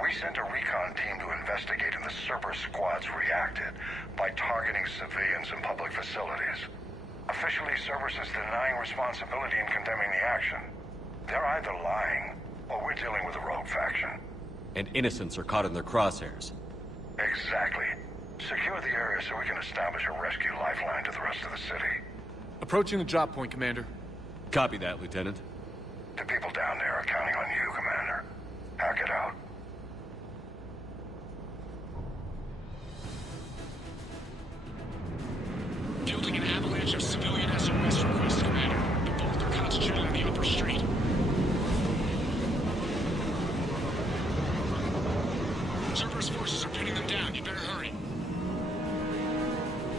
We sent a recon team to investigate, and the Cerberus squads reacted by targeting civilians and public facilities. Officially, Cerberus is denying responsibility and condemning the action. They're either lying, or we're dealing with a rogue faction. And innocents are caught in their crosshairs. Exactly. Secure the area so we can establish a rescue lifeline to the rest of the city. Approaching the drop point, Commander. Copy that, Lieutenant. The people down there are counting on you, Commander. Hack it out. Fielding an avalanche of civilian SOS requests, Commander. The both are concentrated on the upper street. Cerberus forces are pinning them down. You better hurry.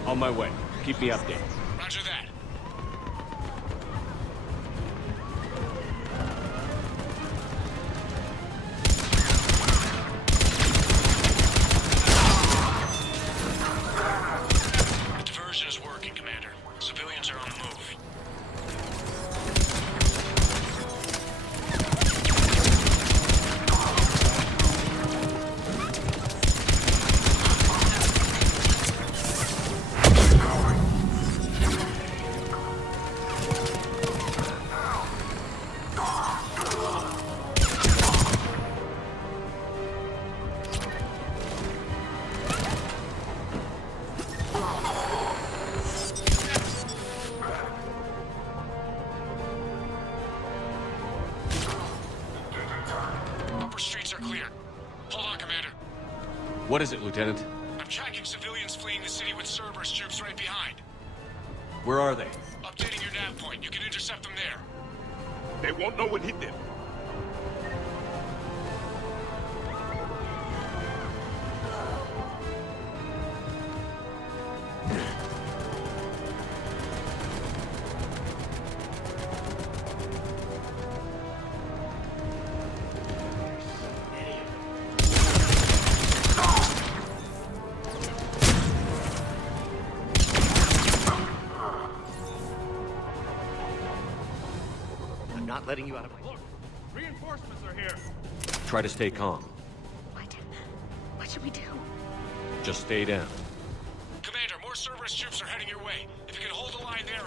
On my way. Keep me updated. Roger that. The diversion is working, Commander. Civilians are on the move. What is it, Lieutenant? I'm tracking civilians fleeing the city with Cerberus troops right behind. Where are they? Updating your nav point. You can intercept them there. They won't know what hit them. Not letting you out of my... Look, reinforcements are here. Try to stay calm. What should we do? Just stay down. Commander, more Cerberus troops are heading your way. If you can hold the line there,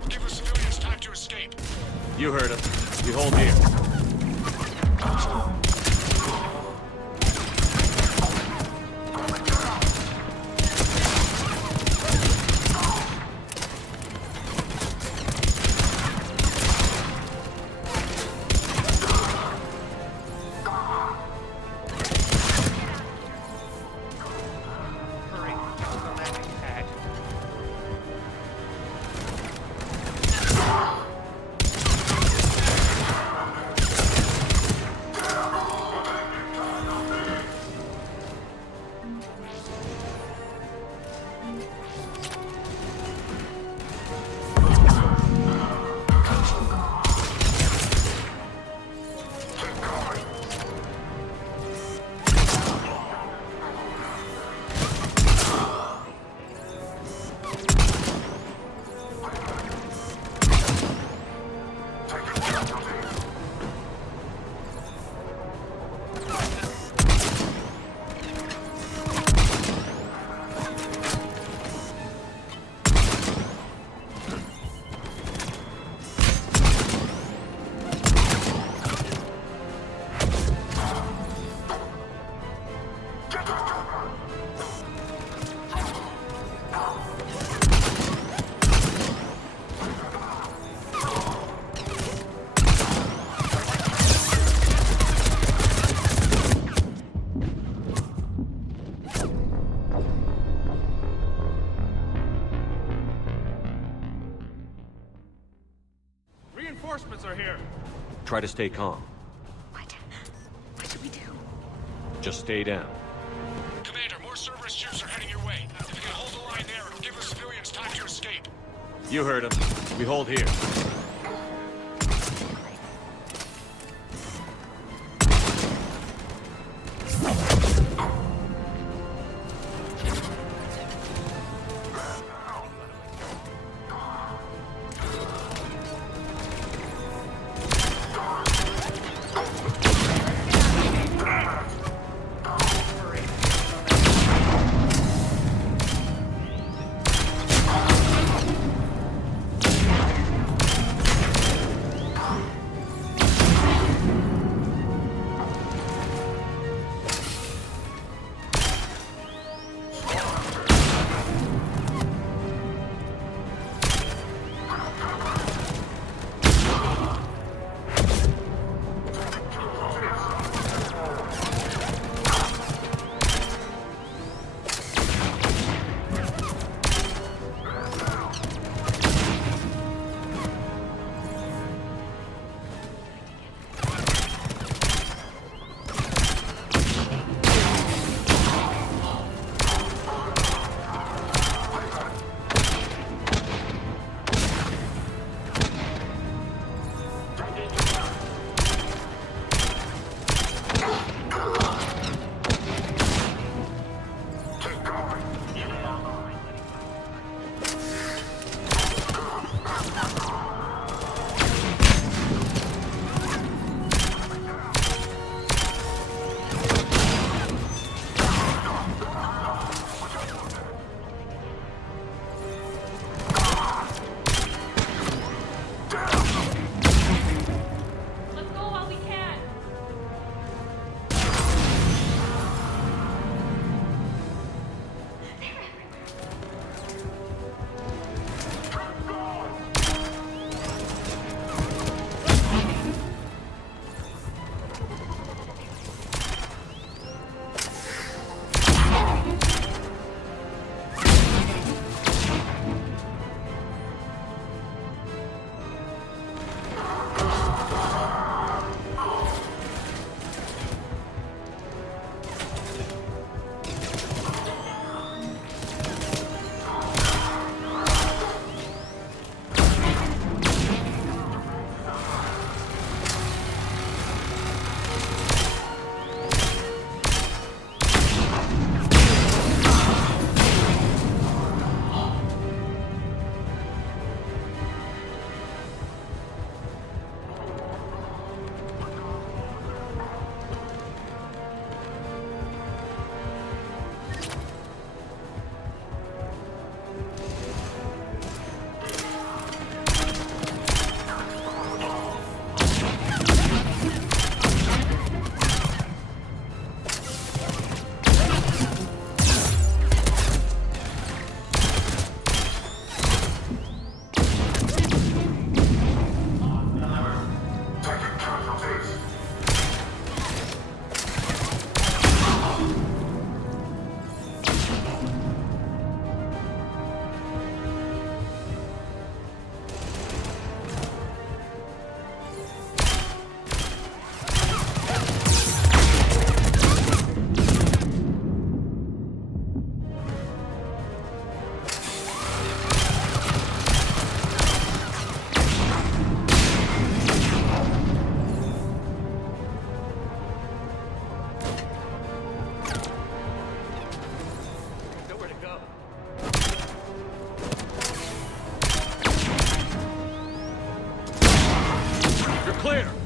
we'll give the civilians time to escape. You heard us. We hold here. Try to stay calm. What should we do? Just stay down. Commander, more Cerberus troops are heading your way. If you can hold the line there, it'll give the civilians time to escape. You heard him. We hold here.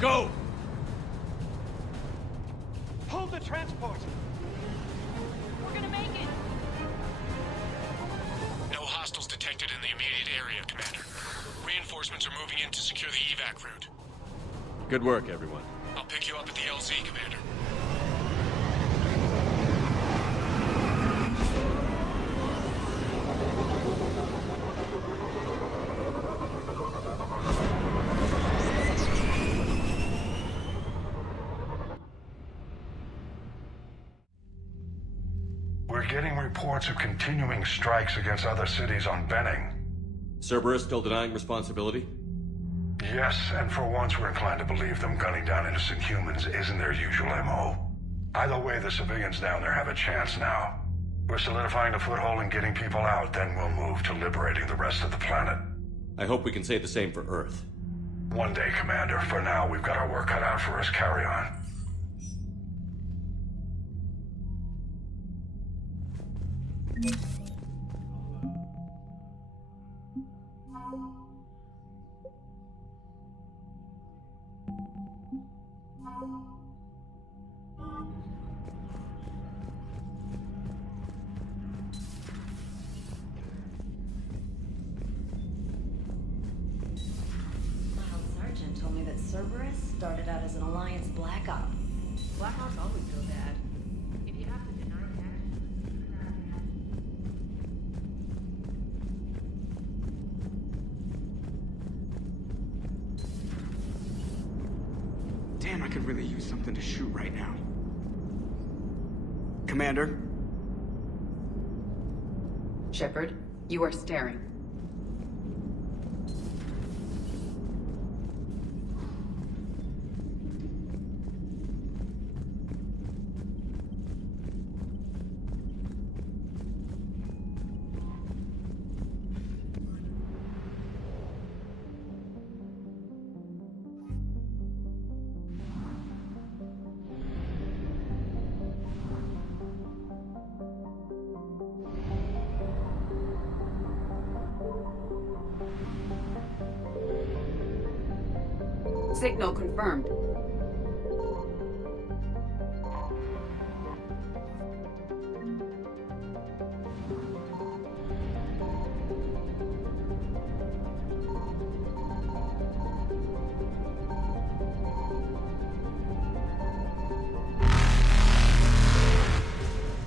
Go! Hold the transport! We're gonna make it! No hostiles detected in the immediate area, Commander. Reinforcements are moving in to secure the evac route. Good work, everyone. I'll pick you up at the LZ, Commander. We're getting reports of continuing strikes against other cities on Benning. Cerberus still denying responsibility? Yes, and for once we're inclined to believe them gunning down innocent humans isn't their usual MO. Either way, the civilians down there have a chance now. We're solidifying the foothold and getting people out, then we'll move to liberating the rest of the planet. I hope we can say the same for Earth. One day, Commander. For now, we've got our work cut out for us. Carry on. Sergeant told me that Cerberus started out as an Alliance Black Op. Black Ops always go bad. If you have to deny Damn, I could really use something to shoot right now. Commander? Shepard, you are staring. Signal confirmed.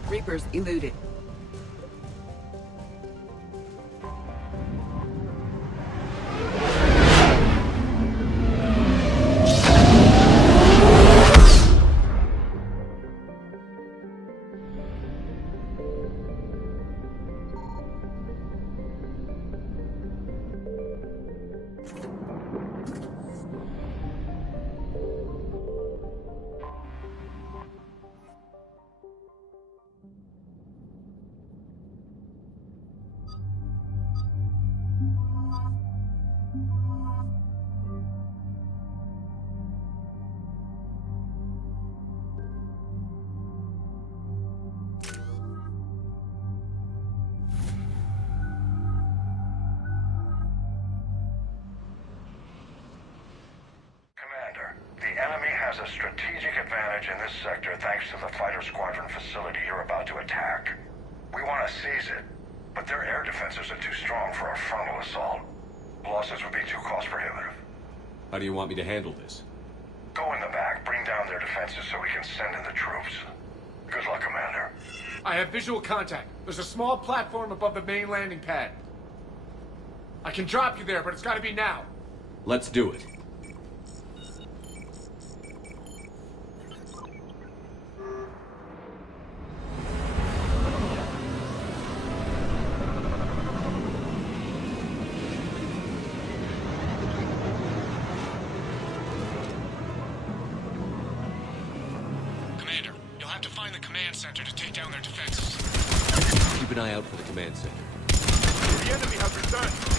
Reapers eluded. A strategic advantage in this sector thanks to the fighter squadron facility you're about to attack. We want to seize it, but their air defenses are too strong for a frontal assault. Losses would be too cost prohibitive. How do you want me to handle this? Go in the back, bring down their defenses so we can send in the troops. Good luck, Commander. I have visual contact. There's a small platform above the main landing pad. I can drop you there, but it's gotta be now. Let's do it. Center to take down their defenses. Keep an eye out for the command center. The enemy has returned.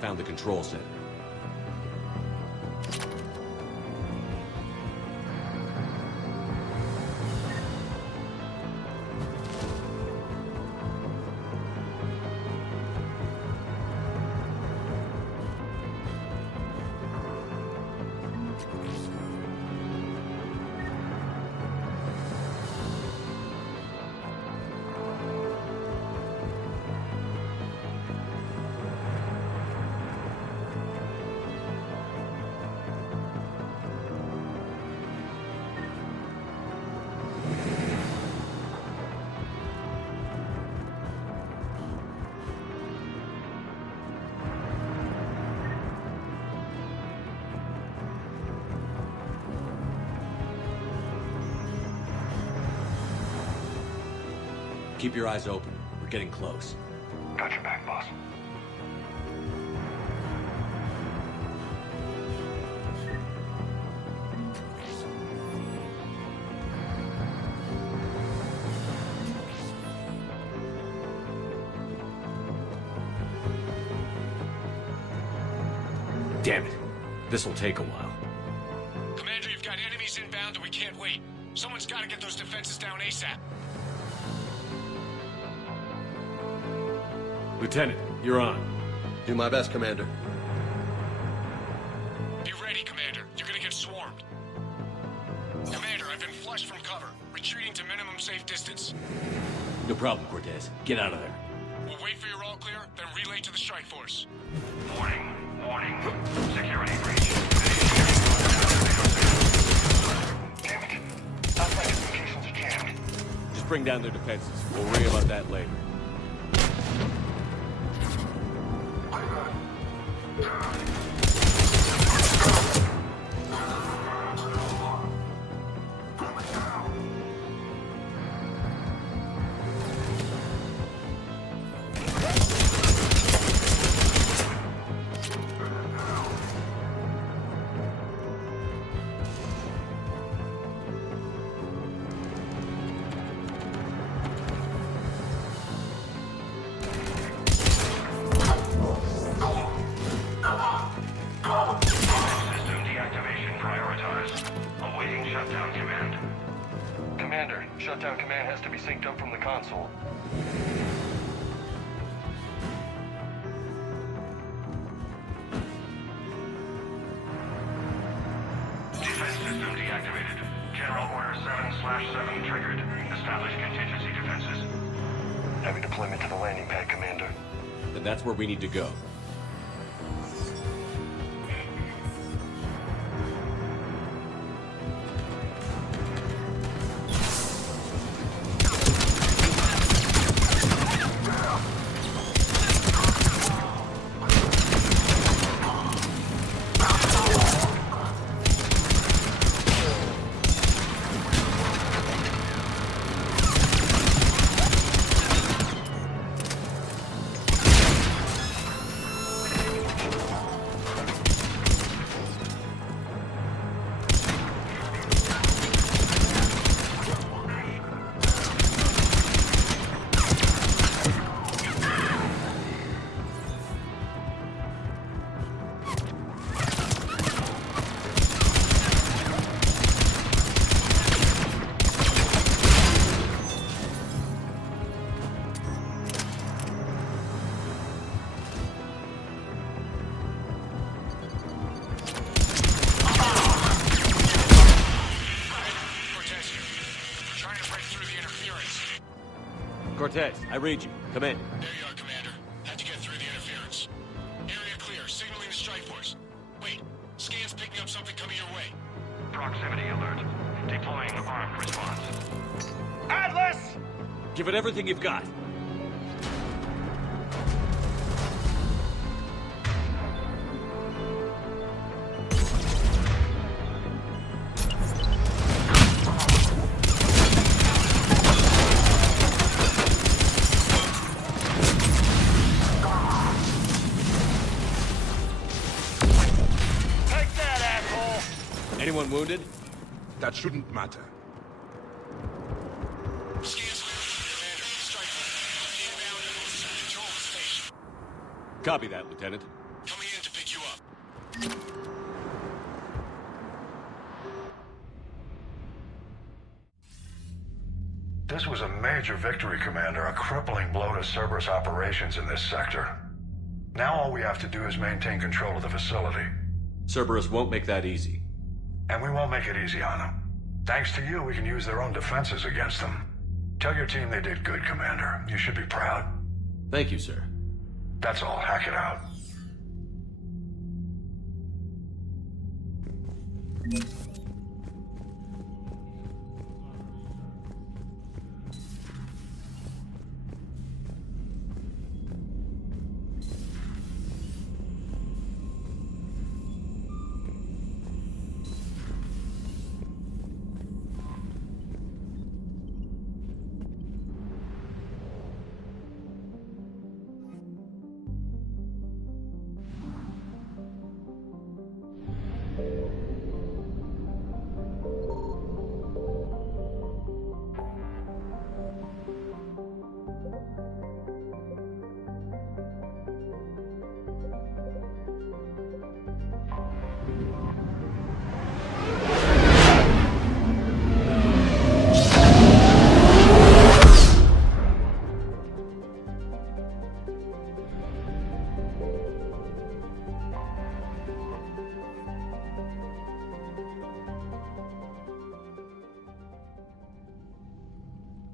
found the control center. Keep your eyes open. We're getting close. Got your back, boss. Damn it. This'll take a while. Commander, you've got enemies inbound and we can't wait. Someone's got to get those defenses down ASAP. Lieutenant, you're on. Do my best, Commander. Be ready, Commander. You're gonna get swarmed. Commander, I've been flushed from cover. Retreating to minimum safe distance. No problem, Cortez. Get out of there. We'll wait for your all clear, then relay to the strike force. Warning. Warning. Security breach. Damn it. Outside communications are jammed. Just bring down their defenses. We'll worry about that later. System deactivation prioritized. Awaiting shutdown command. Commander, shutdown command has to be synced up from the console. Defense system deactivated. General Order 7/7 triggered. Establish contingency defenses. Heavy deployment to the landing pad, Commander. Then that's where we need to go. Cortez, I read you. Come in. There you are, Commander. Had to get through the interference. Area clear, signaling the strike force. Wait, scan's picking up something coming your way. Proximity alert. Deploying armed response. Atlas! Give it everything you've got. Anyone wounded? That shouldn't matter. Scan's clear, Commander. Strike force. Inbound and control the station. Copy that, Lieutenant. Come This was a major victory, Commander, a crippling blow to Cerberus operations in this sector. Now all we have to do is maintain control of the facility. Cerberus won't make that easy. And we won't make it easy on them. Thanks to you, we can use their own defenses against them. Tell your team they did good, Commander. You should be proud. Thank you, sir. That's all. Hack it out.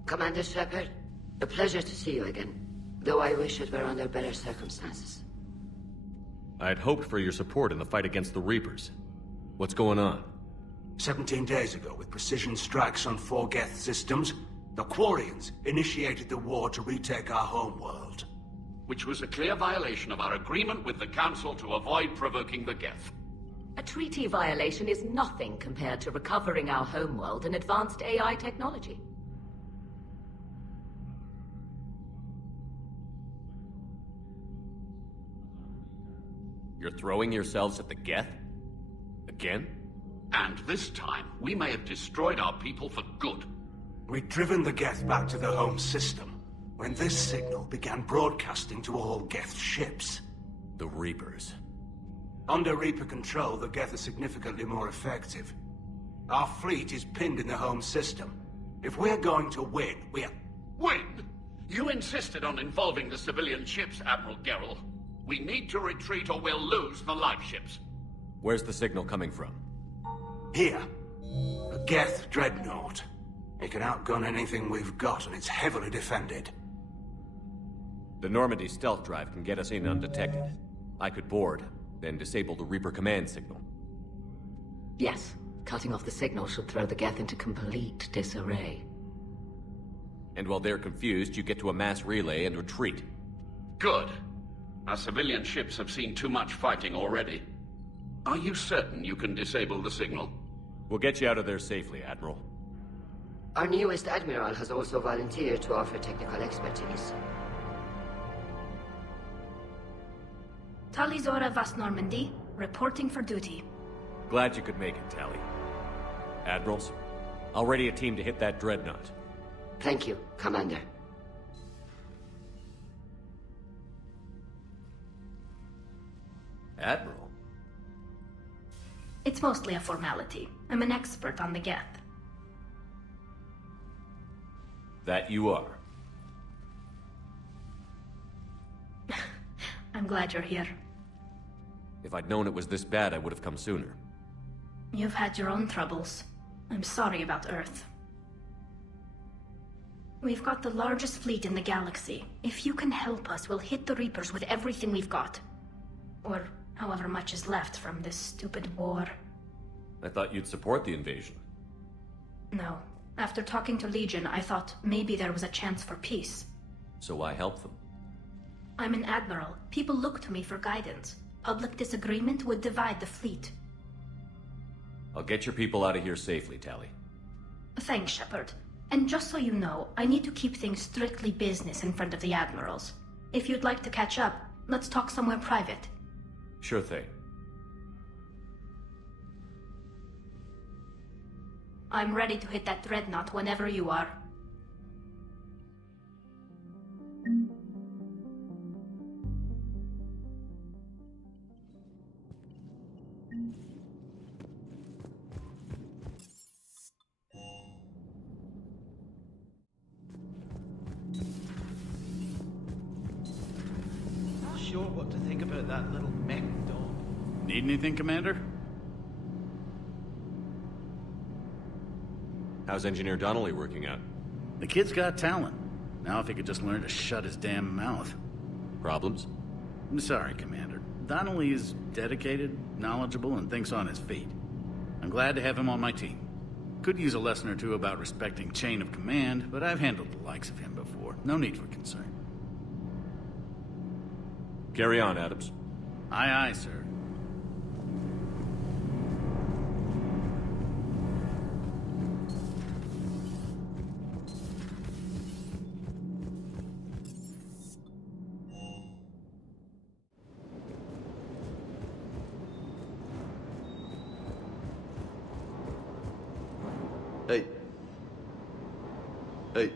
Commander Shepard, a pleasure to see you again, though I wish it were under better circumstances. I had hoped for your support in the fight against the Reapers. What's going on? 17 days ago, with precision strikes on 4 Geth systems, the Quarians initiated the war to retake our homeworld. Which was a clear violation of our agreement with the Council to avoid provoking the Geth. A treaty violation is nothing compared to recovering our homeworld and advanced AI technology. You're throwing yourselves at the Geth? Again? And this time, we may have destroyed our people for good. We'd driven the Geth back to the home system, when this signal began broadcasting to all Geth ships. The Reapers. Under Reaper control, the Geth are significantly more effective. Our fleet is pinned in the home system. If we're going to win, we're... Win? You insisted on involving the civilian ships, Admiral Gerrel. We need to retreat or we'll lose the live ships. Where's the signal coming from? Here. A Geth dreadnought. It can outgun anything we've got, and it's heavily defended. The Normandy stealth drive can get us in undetected. I could board, then disable the Reaper command signal. Yes. Cutting off the signal should throw the Geth into complete disarray. And while they're confused, you get to a mass relay and retreat. Good. Our civilian ships have seen too much fighting already. Are you certain you can disable the signal? We'll get you out of there safely, Admiral. Our newest Admiral has also volunteered to offer technical expertise. Talizora Vas Normandy, reporting for duty. Glad you could make it, Tally. Admirals, I'll ready a team to hit that dreadnought. Thank you, Commander. Admiral? It's mostly a formality. I'm an expert on the Geth. That you are. I'm glad you're here. If I'd known it was this bad, I would have come sooner. You've had your own troubles. I'm sorry about Earth. We've got the largest fleet in the galaxy. If you can help us, we'll hit the Reapers with everything we've got. Or however much is left from this stupid war. I thought you'd support the invasion. No. After talking to Legion, I thought maybe there was a chance for peace. So why help them? I'm an admiral. People look to me for guidance. Public disagreement would divide the fleet. I'll get your people out of here safely, Tally. Thanks, Shepard. And just so you know, I need to keep things strictly business in front of the admirals. If you'd like to catch up, let's talk somewhere private. Sure thing. I'm ready to hit that dreadnought whenever you are. Not sure what to think about that little mech dog. Need anything, Commander? How's Engineer Donnelly working out? The kid's got talent. Now if he could just learn to shut his damn mouth. Problems? I'm sorry, Commander. Donnelly is dedicated, knowledgeable, and thinks on his feet. I'm glad to have him on my team. Could use a lesson or two about respecting chain of command, but I've handled the likes of him before. No need for concern. Carry on, Adams. Aye, aye, sir. Hey. Hey.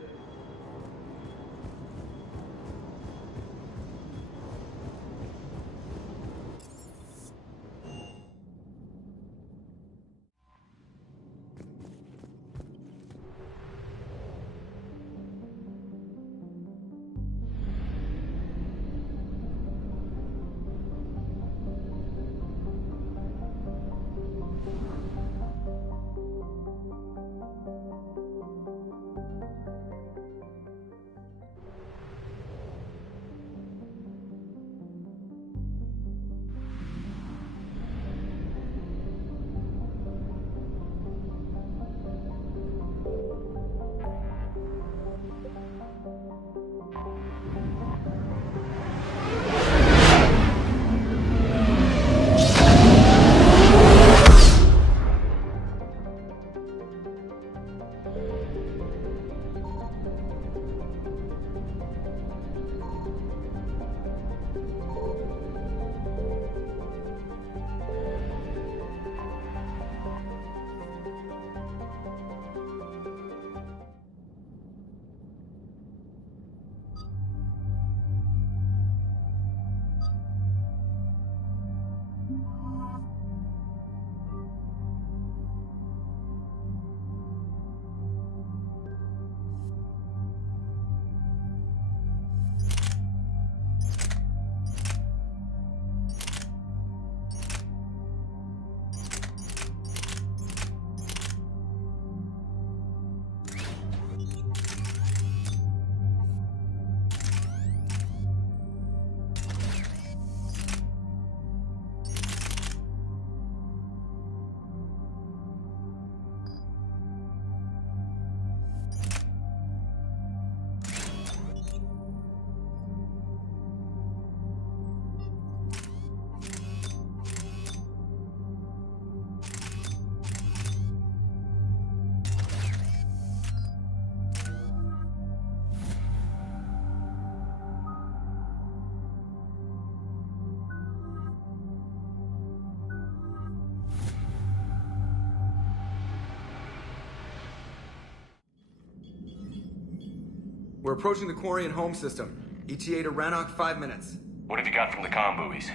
We're approaching the Quarian home system. ETA to Rannoch, 5 minutes. What have you got from the comm buoys?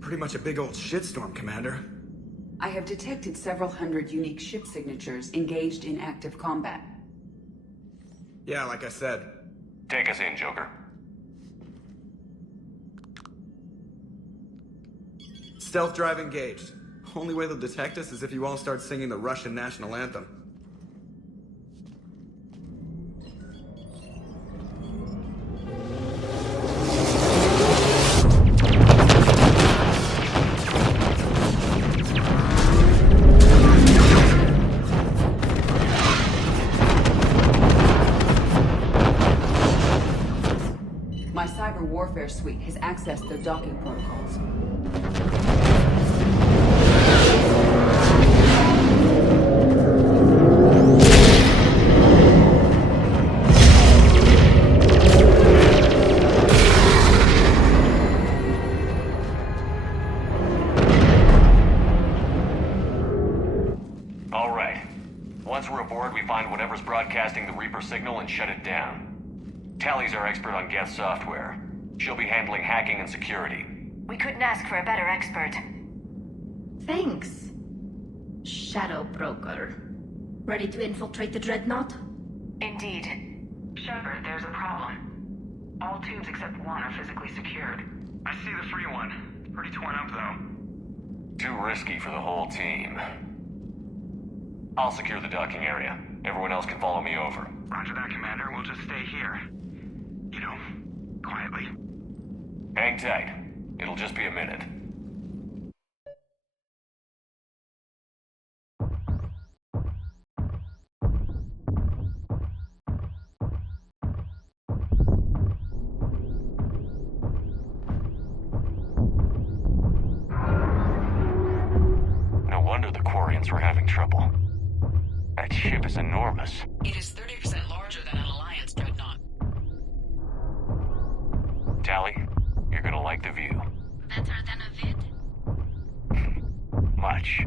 Pretty much a big old shitstorm, Commander. I have detected several hundred unique ship signatures engaged in active combat. Yeah, like I said. Take us in, Joker. Stealth drive engaged. Only way they'll detect us is if you all start singing the Russian national anthem. My cyber warfare suite has accessed their docking protocols. All right. Once we're aboard, we find whatever's broadcasting the Reaper signal and shut it down. Tally's our expert on Geth software. She'll be handling hacking and security. We couldn't ask for a better expert. Thanks. Shadow Broker. Ready to infiltrate the Dreadnought? Indeed. Shepard, there's a problem. All tubes except one are physically secured. I see the free one. Pretty torn up, though. Too risky for the whole team. I'll secure the docking area. Everyone else can follow me over. Roger that, Commander. We'll just stay here. You know, quietly. Hang tight. It'll just be a minute. No wonder the Quarians were having trouble. That ship is enormous. It is 30% larger than an Alliance dreadnought. Tally, you're gonna like the view. Better than a vid? Much.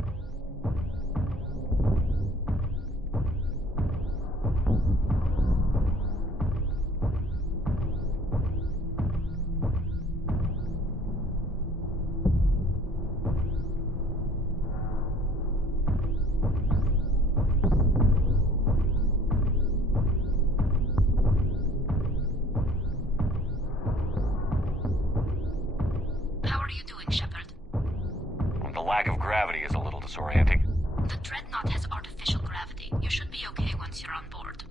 How are you doing, Shepard? The lack of gravity is a little disorienting. The Dreadnought has artificial gravity. You should be okay once you're on board.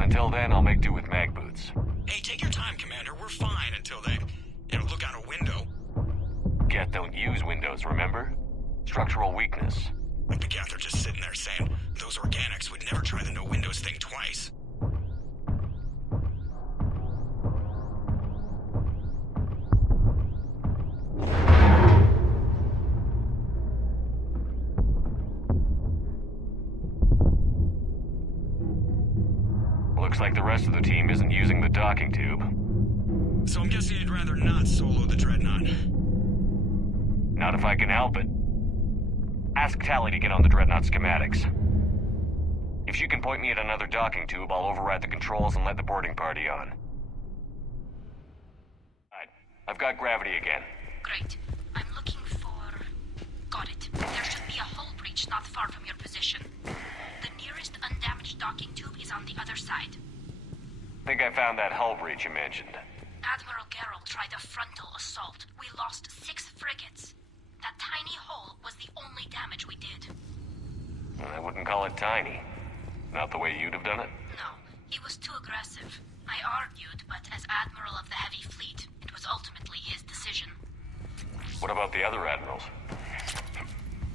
Until then, I'll make do with mag boots. Hey, take your time, Commander. We're fine until they, look out a window. Geth don't use windows, remember? Structural weakness. Like the Geth are just sitting there saying, those organics would never try the no windows thing twice. Looks like the rest of the team isn't using the docking tube. So I'm guessing you'd rather not solo the Dreadnought. Not if I can help it. Ask Tally to get on the Dreadnought schematics. If she can point me at another docking tube, I'll override the controls and let the boarding party on. Right. I've got gravity again. Great. I'm looking for... Got it. There should be a hull breach not far from your position. The nearest undamaged docking tube is on the other side. Think I found that hull breach you mentioned. Admiral Geralt tried a frontal assault. We lost 6 frigates. That tiny hole was the only damage we did. I wouldn't call it tiny. Not the way you'd have done it? No, he was too aggressive. I argued, but as Admiral of the Heavy Fleet, it was ultimately his decision. What about the other admirals?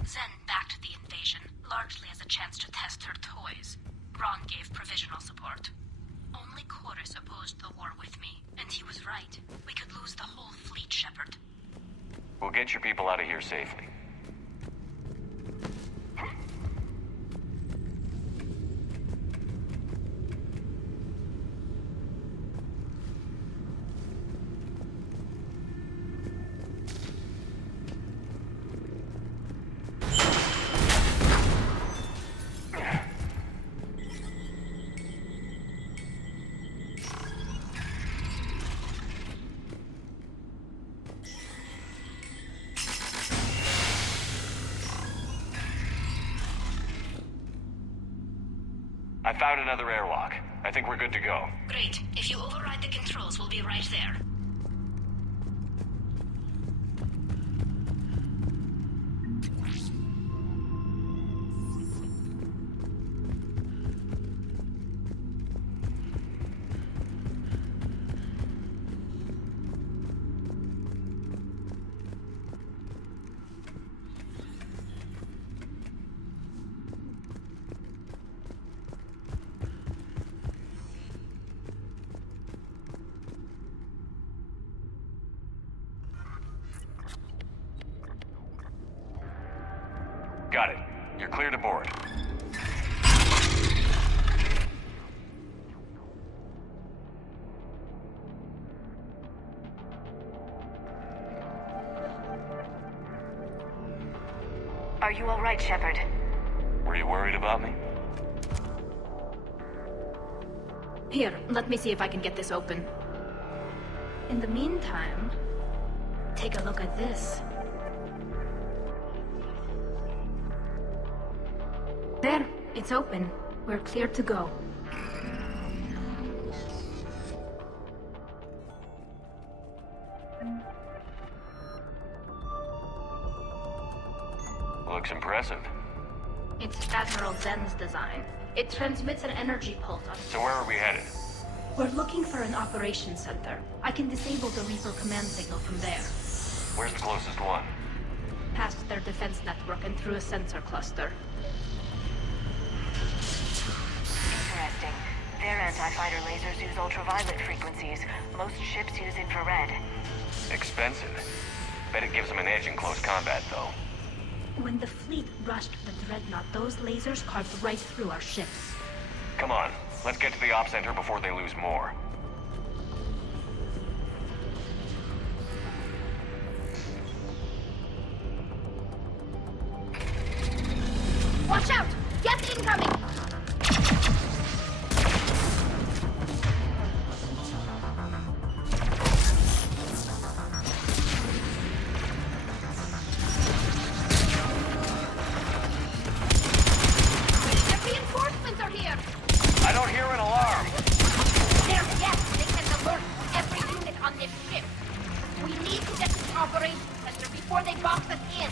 Zen backed the invasion, largely as a chance to test her toys. Ron gave provisional support. Only Chorus opposed the war with me, and he was right. We could lose the whole fleet, Shepard. We'll get your people out of here safely. I found another airlock. I think we're good to go. Great. If you override the controls, we'll be right there. Got it. You're clear to board. Are you all right, Shepard? Were you worried about me? Here, let me see if I can get this open. In the meantime, Take a look at this. There, it's open. We're clear to go. Looks impressive. It's Admiral Zen's design. It transmits an energy pulse. So where are we headed? We're looking for an operations center. I can disable the Reaper command signal from there. Where's the closest one? Past their defense network and through a sensor cluster. Interesting. Their anti-fighter lasers use ultraviolet frequencies. Most ships use infrared. Expensive. Bet it gives them an edge in close combat, though. When the fleet rushed the Dreadnought, those lasers carved right through our ships. Come on, let's get to the op center before they lose more. Watch out! Get incoming! The reinforcements are here! I don't hear an alarm! They're yes, they can alert every unit on this ship. We need to get to the operations center before they box us in.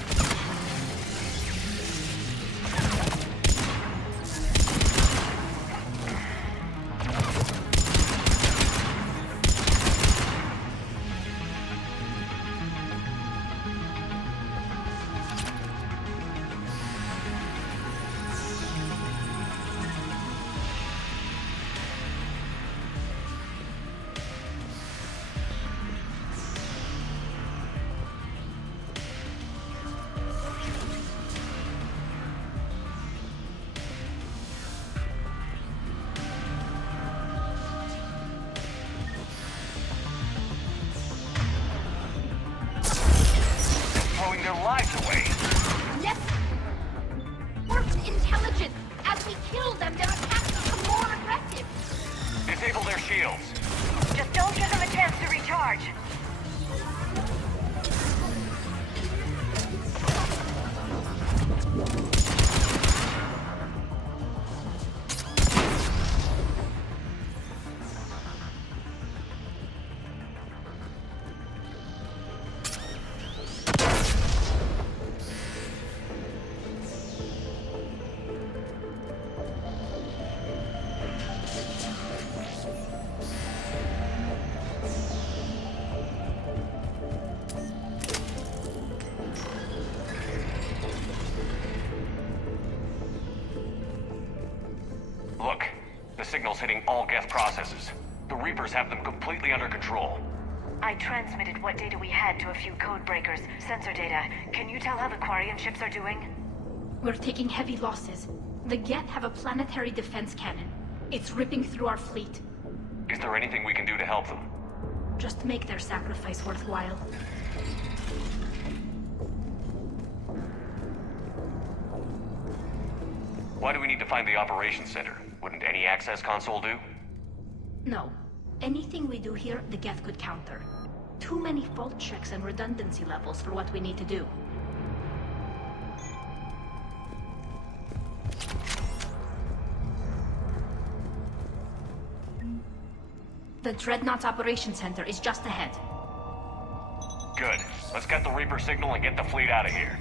Throwing their lives away. Yes! Worked intelligence. As we kill them, their attacks become more aggressive. Disable their shields. Just don't give them a chance to recharge. Look, the signal's hitting all Geth processes. The Reapers have them completely under control. I transmitted what data we had to a few code breakers, sensor data. Can you tell how the Quarian ships are doing? We're taking heavy losses. The Geth have a planetary defense cannon. It's ripping through our fleet. Is there anything we can do to help them? Just make their sacrifice worthwhile. Why do we need to find the operations center? Wouldn't any access console do? No. Anything we do here, the Geth could counter. Too many fault checks and redundancy levels for what we need to do. The Dreadnought's Operations Center is just ahead. Good. Let's get the Reaper signal and get the fleet out of here.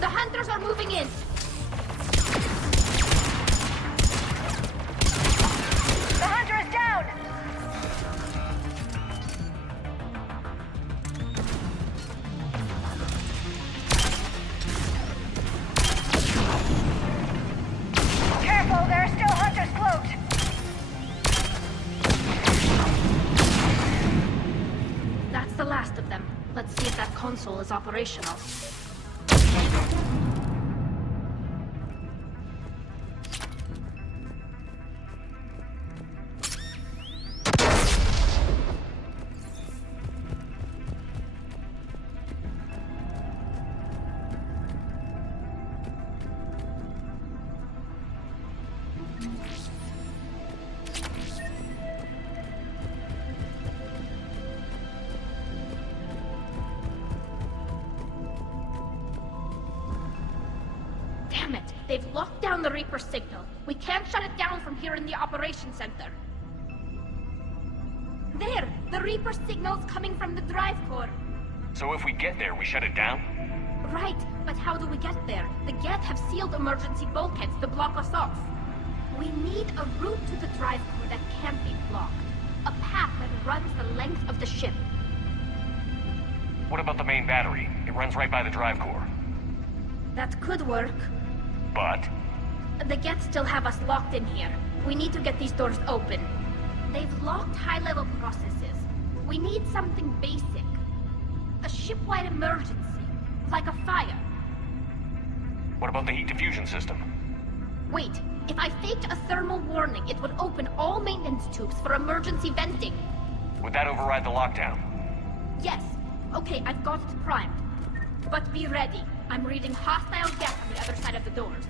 The Hunters are moving in! The Hunter is down! Careful, there are still Hunters cloaked! That's the last of them. Let's see if that console is operational. Damn it! They've locked down the Reaper signal. We can't shut it down from here in the operations center. There! The Reaper signal's coming from the drive core. So if we get there, we shut it down? Right, but how do we get there? The Geth have sealed emergency bulkheads to block us off. We need a route to the drive core that can't be blocked. A path that runs the length of the ship. What about the main battery? It runs right by the drive core. That could work. But? The Geth still have us locked in here. We need to get these doors open. They've locked high-level processes. We need something basic. A ship-wide emergency. Like a fire. What about the heat diffusion system? Wait, if I faked a thermal warning, it would open all maintenance tubes for emergency venting. Would that override the lockdown? Yes. Okay, I've got it primed. But be ready. I'm reading hostile Geth on the other side of the doors.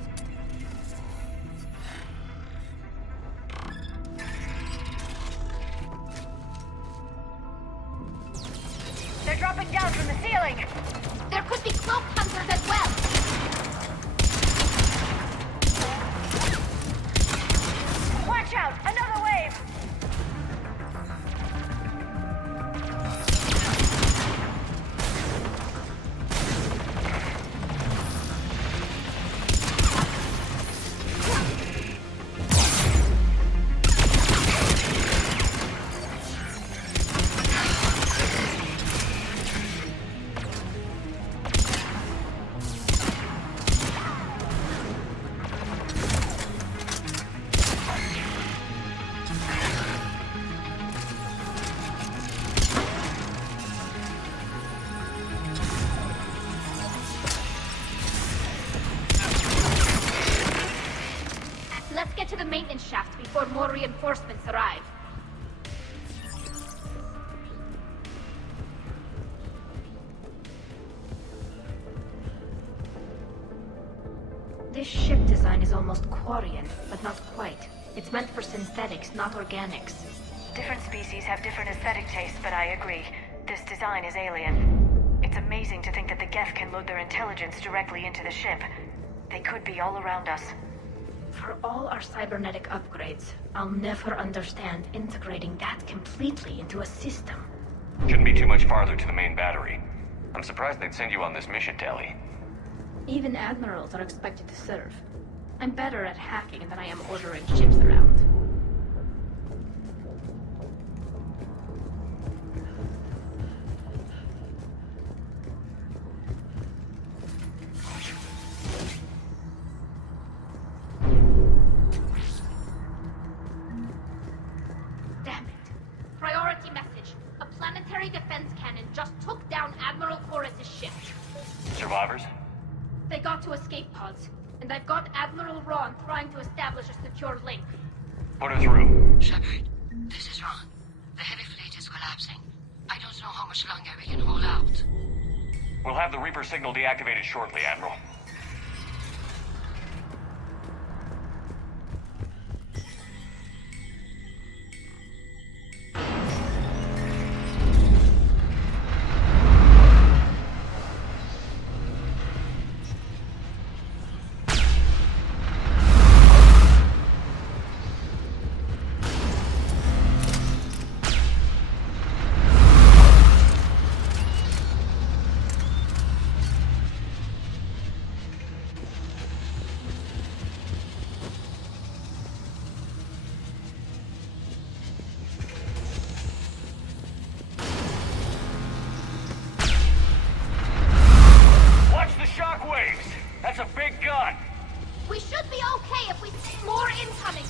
They're dropping down from the ceiling! There could be cloak hunters as well! Watch out! Another wave! Let's get to the maintenance shaft before more reinforcements arrive. This ship design is almost Quarian, but not quite. It's meant for synthetics, not organics. Different species have different aesthetic tastes, but I agree. This design is alien. It's amazing to think that the Geth can load their intelligence directly into the ship. They could be all around us. For all our cybernetic upgrades, I'll never understand integrating that completely into a system. Shouldn't be too much farther to the main battery. I'm surprised they'd send you on this mission, Tali. Even admirals are expected to serve. I'm better at hacking than I am ordering ships around. Damn it. Priority message. A planetary defense cannon just took down Admiral Chorus's ship. Survivors? They got to escape pods, and I've got Admiral Ron trying to establish a secure link. Put her through. Shepard, this is Ron. The heavy fleet is collapsing. I don't know how much longer we can hold out. We'll have the Reaper signal deactivated shortly, Admiral. That's a big gun! We should be okay if we see more incoming.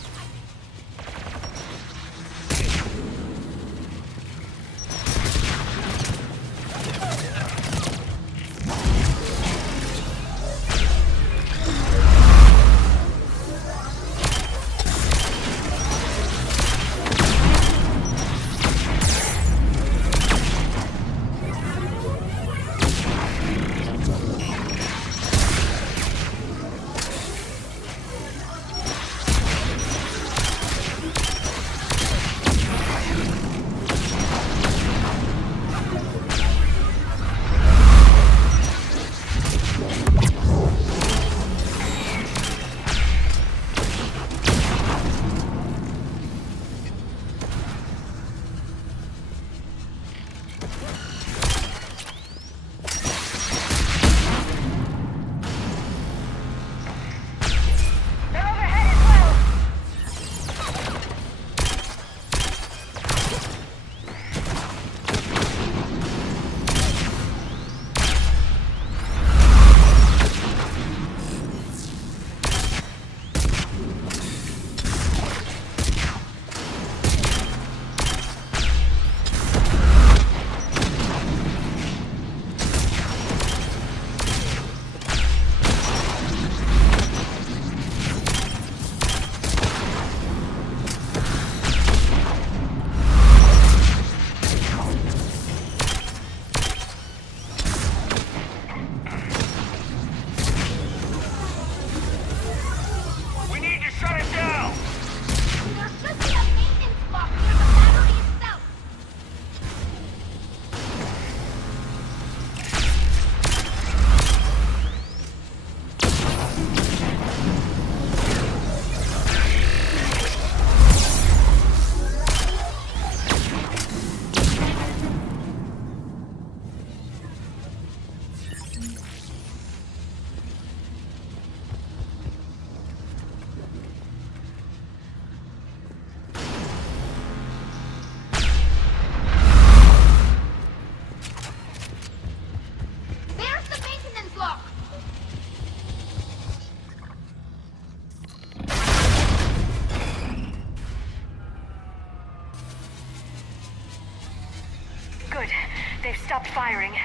firing.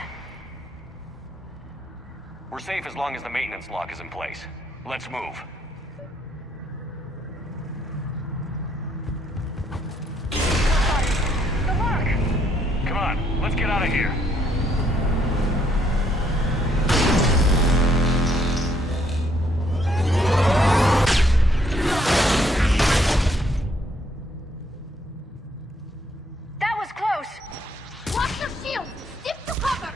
We're safe as long as the maintenance lock is in place. Let's move. The lock! Come on, let's get out of here. That was close! Watch your shield! Stick to cover!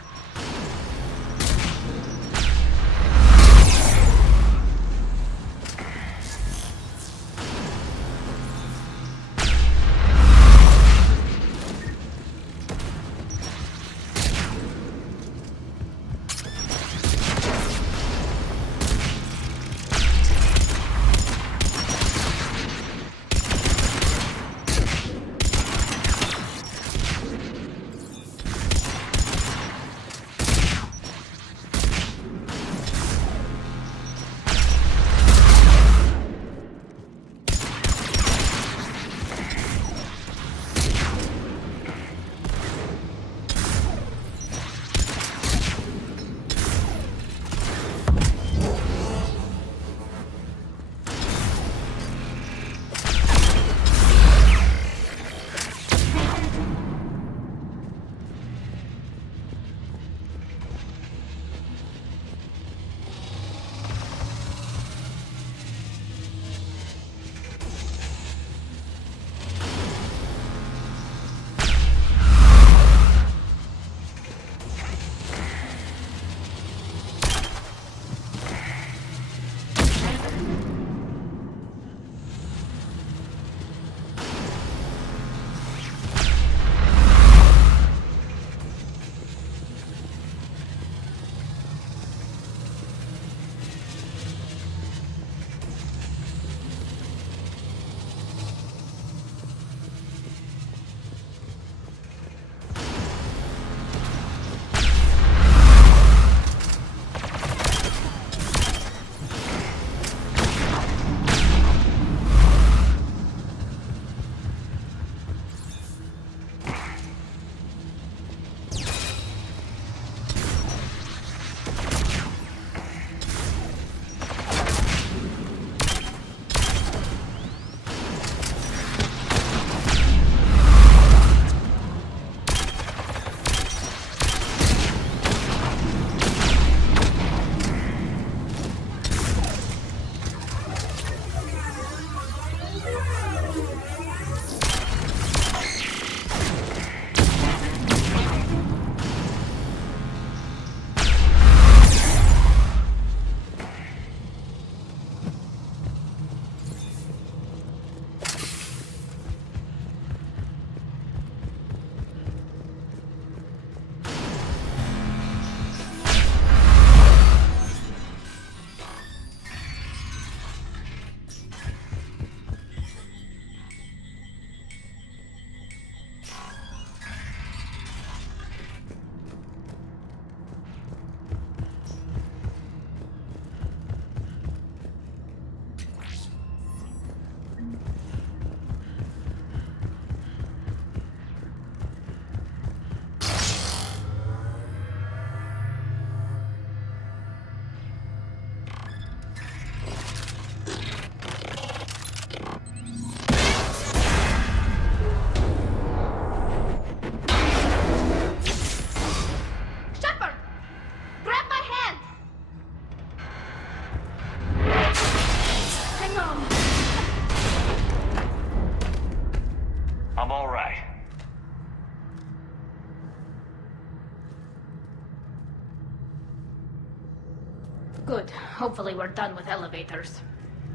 Good. Hopefully we're done with elevators.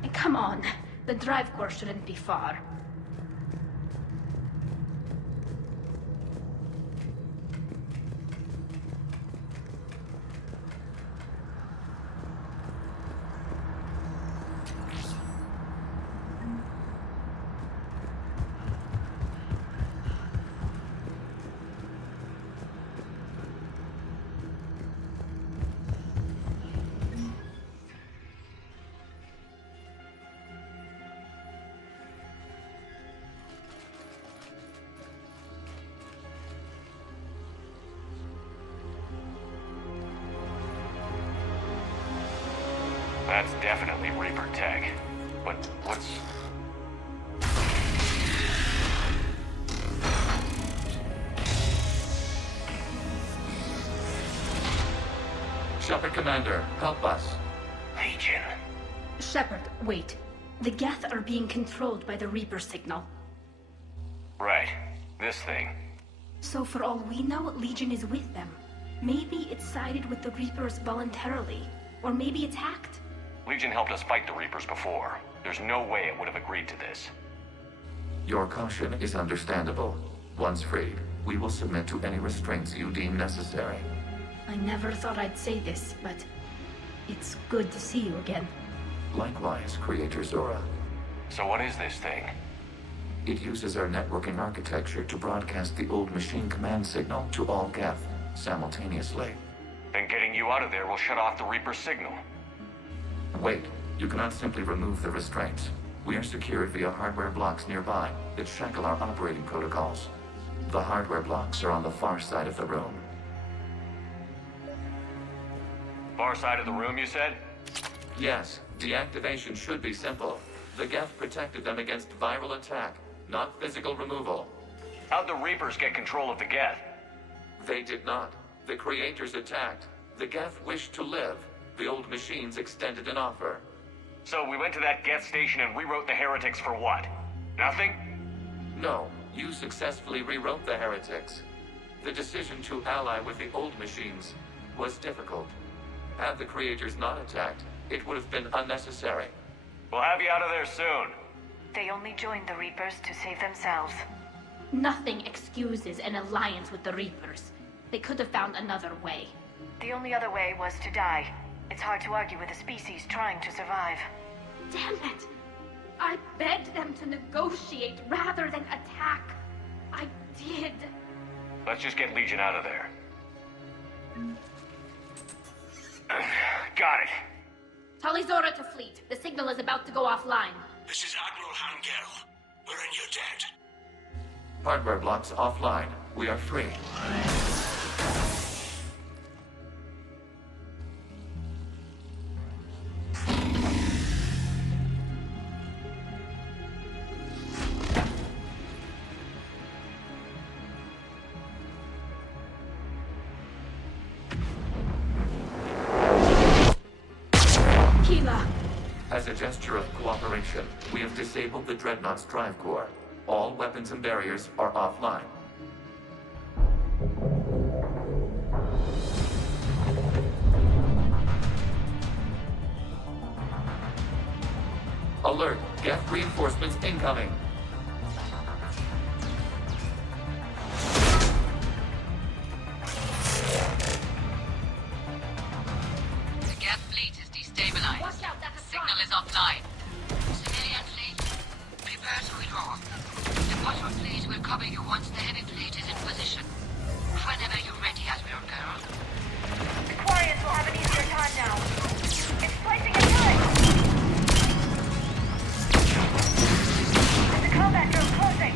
And come on, the drive course shouldn't be far. That's definitely Reaper tech. But what's... Shepard Commander, help us. Legion. Shepard, wait. The Geth are being controlled by the Reaper signal. Right. This thing. So for all we know, Legion is with them. Maybe it sided with the Reapers voluntarily. Or maybe it's hacked. Legion helped us fight the Reapers before. There's no way it would have agreed to this. Your caution is understandable. Once freed, we will submit to any restraints you deem necessary. I never thought I'd say this, but it's good to see you again. Likewise, Creator Zora. So what is this thing? It uses our networking architecture to broadcast the old machine command signal to all Geth simultaneously. Then getting you out of there will shut off the Reaper signal. Wait, you cannot simply remove the restraints. We are secured via hardware blocks nearby that shackle our operating protocols. The hardware blocks are on the far side of the room. Far side of the room, you said? Yes, deactivation should be simple. The Geth protected them against viral attack, not physical removal. How'd the Reapers get control of the Geth? They did not. The Creators attacked. The Geth wished to live. The old machines extended an offer. So we went to that Geth station and rewrote the heretics for what? Nothing? No, you successfully rewrote the heretics. The decision to ally with the old machines was difficult. Had the Creators not attacked, it would have been unnecessary. We'll have you out of there soon. They only joined the Reapers to save themselves. Nothing excuses an alliance with the Reapers. They could have found another way. The only other way was to die. It's hard to argue with a species trying to survive. Damn it! I begged them to negotiate rather than attack. I did. Let's just get Legion out of there. Got it. Tali Zora to fleet. The signal is about to go offline. This is Admiral Han Gerrel. We're in your debt. Hardware blocks offline. We are free. As a gesture of cooperation, we have disabled the Dreadnought's drive core. All weapons and barriers are offline. Alert! Geth reinforcements incoming! The Geth fleet is destabilized. Signal is offline. Civilian fleet, prepare to withdraw. The bottom fleet will cover you once the heavy fleet is in position. Whenever you're ready, Admiral Gerrel. The Quarians will have an easier time now. It's placing a time! There's a combat drone closing!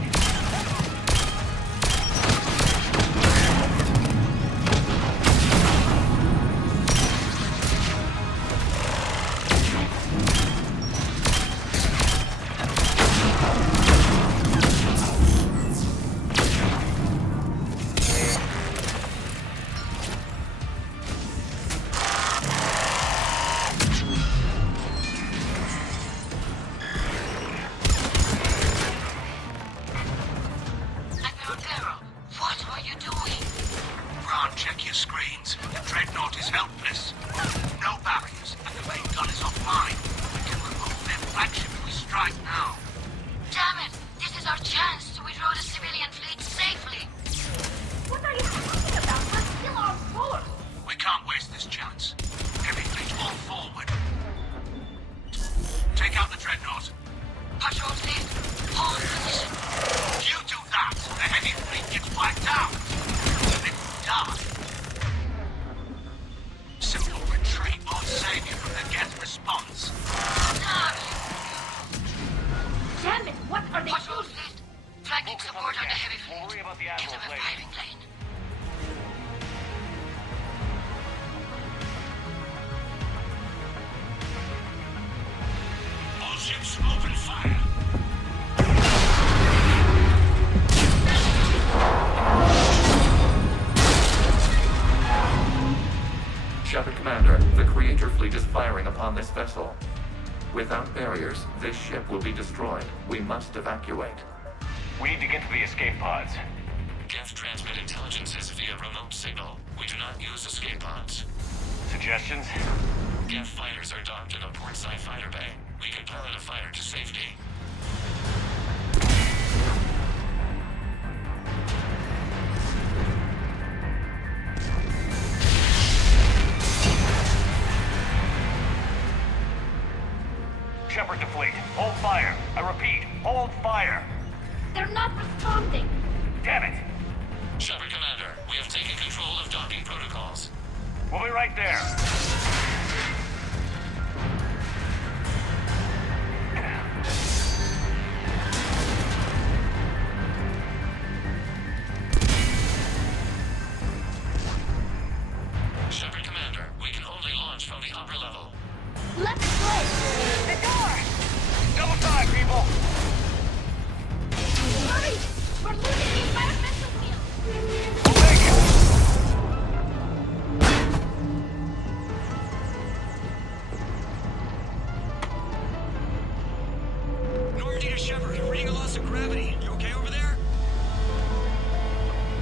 firing upon this vessel. Without barriers, this ship will be destroyed. We must evacuate. We need to get to the escape pods. Geth transmit intelligences via remote signal. We do not use escape pods. Suggestions? Geth fighters are docked in a portside fighter bay. We can pilot a fighter to safety. Shepard to fleet. Hold fire. I repeat, hold fire. They're not responding. Damn it. Shepard Commander, we have taken control of docking protocols. We'll be right there. Shepard Commander, we can only launch from the upper level. Let's play. The door! Double time, people! Hurry! We're losing the environmental field. We'll make it! Normandy to Shepard, reading a loss of gravity. You okay over there?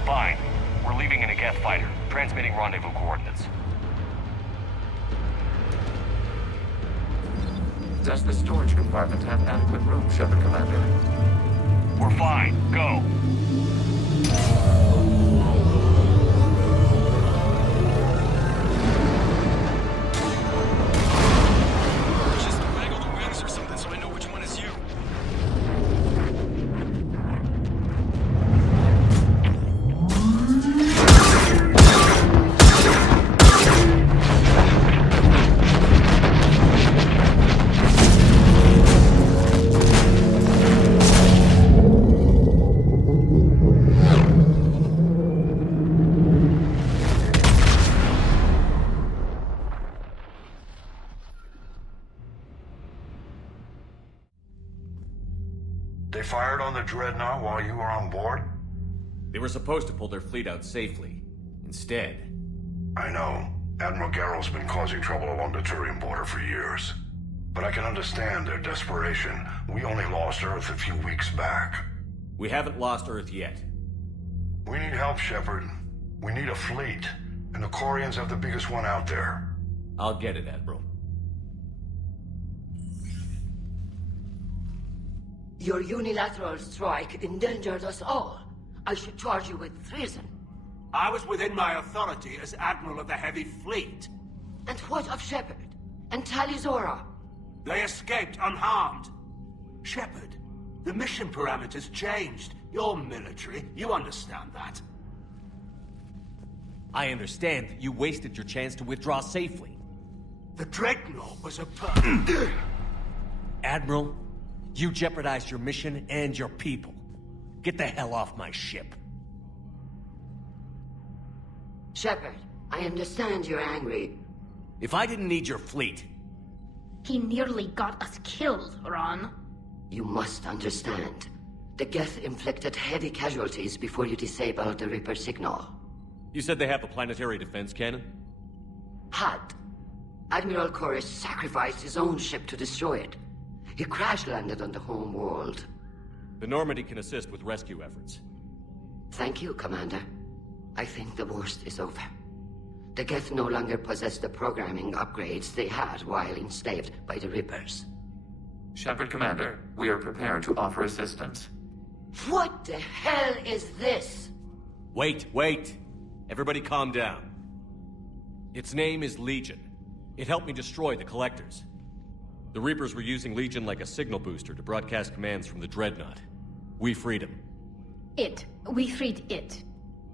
Fine. We're leaving in a Geth fighter, transmitting rendezvous coordinates. Does the storage compartment have adequate room, Shepard Commander? We're fine. Go. Just waggle the wings or something so I know which one is you. They fired on the Dreadnought while you were on board? They were supposed to pull their fleet out safely. Instead... I know. Admiral Garrow's been causing trouble along the Turian border for years. But I can understand their desperation. We only lost Earth a few weeks back. We haven't lost Earth yet. We need help, Shepard. We need a fleet. And the Quarians have the biggest one out there. I'll get it, Admiral. Your unilateral strike endangered us all. I should charge you with treason. I was within my authority as Admiral of the Heavy Fleet. And what of Shepard? And Talizora? They escaped unharmed. Shepard, the mission parameters changed. You're military. You understand that. I understand that you wasted your chance to withdraw safely. The Dreadnought was a Admiral, you jeopardized your mission and your people. Get the hell off my ship. Shepard, I understand you're angry. If I didn't need your fleet... He nearly got us killed, Ron. You must understand. The Geth inflicted heavy casualties before you disabled the Reaper signal. You said they have a planetary defense cannon? Had. Admiral Koris sacrificed his own ship to destroy it. He crash-landed on the home world. The Normandy can assist with rescue efforts. Thank you, Commander. I think the worst is over. The Geth no longer possess the programming upgrades they had while enslaved by the Reapers. Shepard Commander, we are prepared to offer assistance. What the hell is this? Wait. Everybody calm down. Its name is Legion. It helped me destroy the Collectors. The Reapers were using Legion like a signal booster to broadcast commands from the Dreadnought. We freed him. We freed it.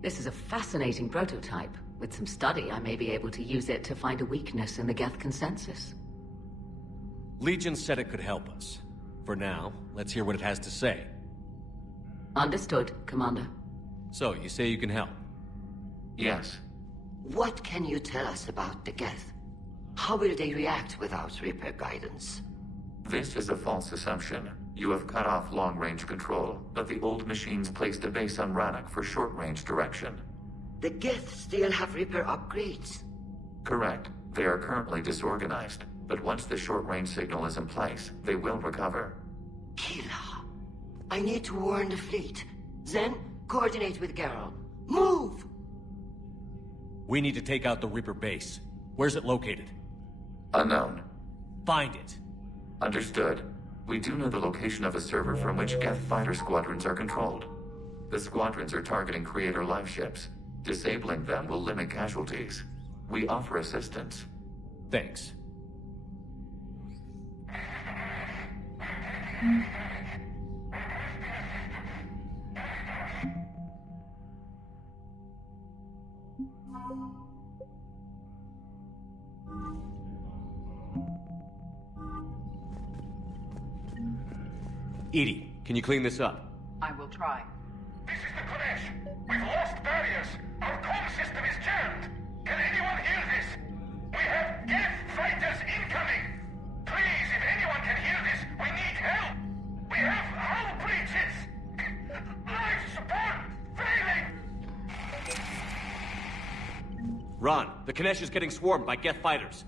This is a fascinating prototype. With some study, I may be able to use it to find a weakness in the Geth consensus. Legion said it could help us. For now, let's hear what it has to say. Understood, Commander. So, you say you can help? Yes. What can you tell us about the Geth? How will they react without Reaper guidance? This is a false assumption. You have cut off long-range control, but the old machines placed a base on Rannoch for short-range direction. The Geth still have Reaper upgrades? Correct. They are currently disorganized. But once the short-range signal is in place, they will recover. Kila, I need to warn the fleet. Zen, coordinate with Geralt. Move! We need to take out the Reaper base. Where's it located? Unknown. Find it. Understood. We do know the location of a server from which Geth fighter squadrons are controlled. The squadrons are targeting Creator live ships. Disabling them will limit casualties. We offer assistance. Thanks. EDI, can you clean this up? I will try. This is the Kodesh. We've lost barriers. Our comm system is jammed. Can anyone hear this? We have Geth fighters incoming. Please, if anyone can hear this, we need help. We have hull breaches. Life support failing. Ron, the Kanesh is getting swarmed by Geth fighters.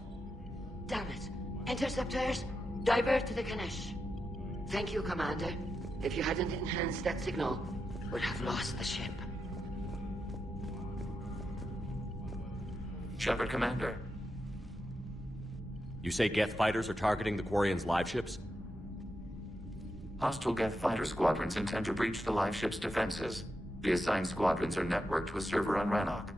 Damn it. Interceptors, divert to the Ganesh. Thank you, Commander. If you hadn't enhanced that signal, we'd have lost the ship. Shepard, Commander. You say Geth fighters are targeting the Quarians' live ships? Hostile Geth fighter squadrons intend to breach the live ship's defenses. The assigned squadrons are networked to a server on Rannoch.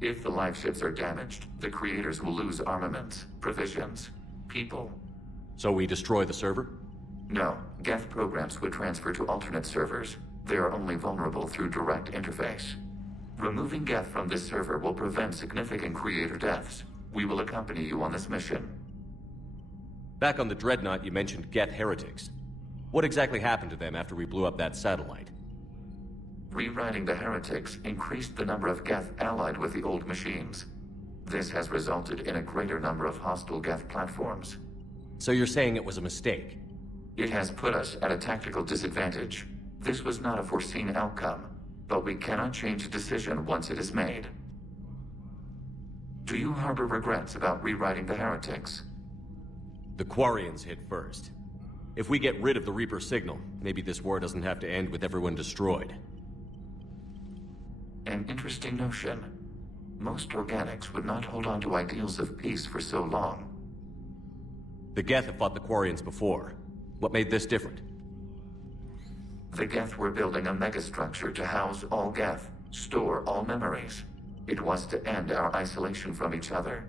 If the live ships are damaged, the Creators will lose armaments, provisions, people. So we destroy the server? No. Geth programs would transfer to alternate servers. They are only vulnerable through direct interface. Removing Geth from this server will prevent significant Creator deaths. We will accompany you on this mission. Back on the Dreadnought, you mentioned Geth heretics. What exactly happened to them after we blew up that satellite? Rewriting the heretics increased the number of Geth allied with the old machines. This has resulted in a greater number of hostile Geth platforms. So you're saying it was a mistake? It has put us at a tactical disadvantage. This was not a foreseen outcome, but we cannot change a decision once it is made. Do you harbor regrets about rewriting the heretics? The Quarians hit first. If we get rid of the Reaper signal, maybe this war doesn't have to end with everyone destroyed. An interesting notion. Most organics would not hold on to ideals of peace for so long. The Geth have fought the Quarians before. What made this different? The Geth were building a megastructure to house all Geth, store all memories. It was to end our isolation from each other.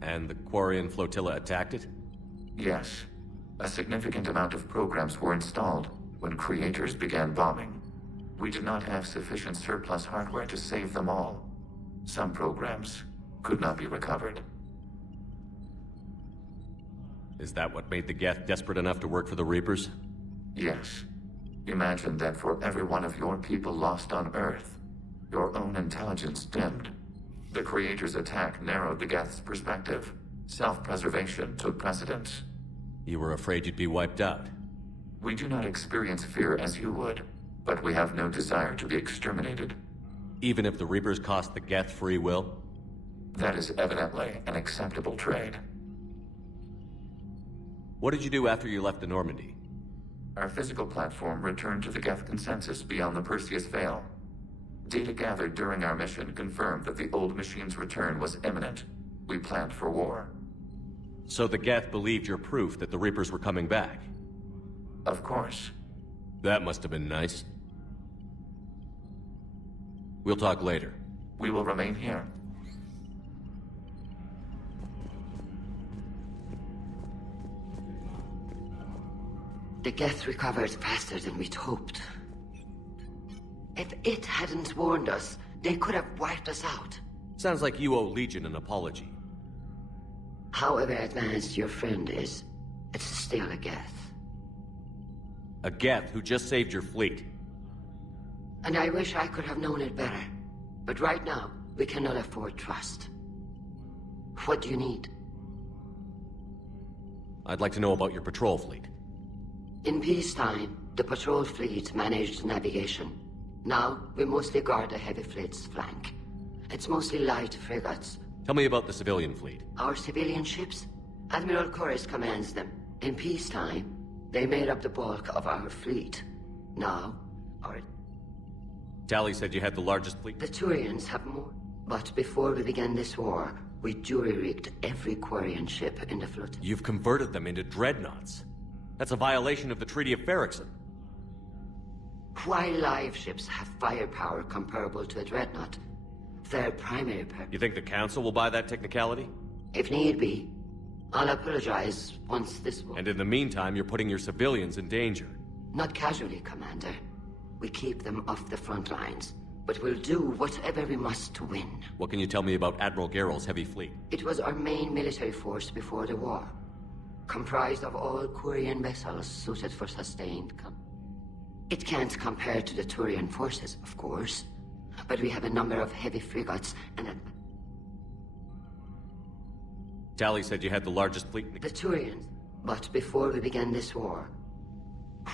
And the Quarian flotilla attacked it? Yes. A significant amount of programs were installed when Creators began bombing. We did not have sufficient surplus hardware to save them all. Some programs could not be recovered. Is that what made the Geth desperate enough to work for the Reapers? Yes. Imagine that for every one of your people lost on Earth, your own intelligence dimmed. The Creators' attack narrowed the Geth's perspective. Self-preservation took precedence. You were afraid you'd be wiped out. We do not experience fear as you would, but we have no desire to be exterminated. Even if the Reapers cost the Geth free will? That is evidently an acceptable trade. What did you do after you left the Normandy? Our physical platform returned to the Geth consensus beyond the Perseus Veil. Data gathered during our mission confirmed that the old machine's return was imminent. We planned for war. So the Geth believed your proof that the Reapers were coming back? Of course. That must have been nice. We'll talk later. We will remain here. The Geth recovered faster than we'd hoped. If it hadn't warned us, they could have wiped us out. Sounds like you owe Legion an apology. However advanced your friend is, it's still a Geth. A Geth who just saved your fleet. And I wish I could have known it better. But right now, we cannot afford trust. What do you need? I'd like to know about your patrol fleet. In peacetime, the patrol fleet managed navigation. Now, we mostly guard the heavy fleet's flank. It's mostly light frigates. Tell me about the civilian fleet. Our civilian ships? Admiral Corus commands them. In peacetime, they made up the bulk of our fleet. Now, our... Tali said you had the largest fleet. The Turians have more. But before we began this war, we jury-rigged every Quarian ship in the fleet. You've converted them into dreadnoughts. That's a violation of the Treaty of Ferrixon. While live ships have firepower comparable to a dreadnought, their primary purpose... You think the Council will buy that technicality? If need be. I'll apologize once this war... And in the meantime, you're putting your civilians in danger. Not casually, Commander. We keep them off the front lines, but we'll do whatever we must to win. What can you tell me about Admiral Geral's heavy fleet? It was our main military force before the war. Comprised of all Quarian vessels suited for sustained It can't compare to the Turian forces, of course, but we have a number of heavy frigates and Tali said you had the largest fleet in the Turians, but before we began this war,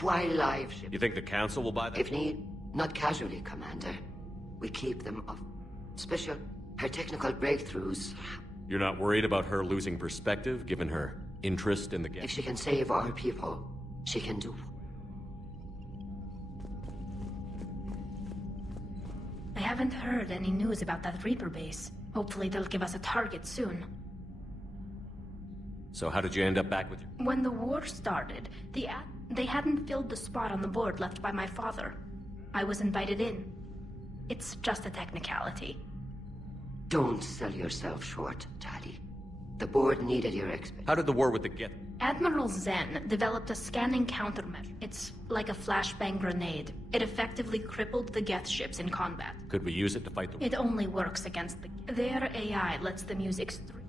while live ships... You think the Council will buy that? If need, not casually, Commander. We keep them off. Special, her technical breakthroughs... You're not worried about her losing perspective, given her interest in the game? If she can save our people, she can do. I haven't heard any news about that Reaper base. Hopefully they'll give us a target soon. So how did you end up back with your... When the war started, they hadn't filled the spot on the board left by my father. I was invited in. It's just a technicality. Don't sell yourself short, Tali. The board needed your expertise. How did the war with the Geth... Admiral Zen developed a scanning countermeasure. It's like a flashbang grenade. It effectively crippled the Geth ships in combat. Could we use it to fight the... It only works against their AI lets them use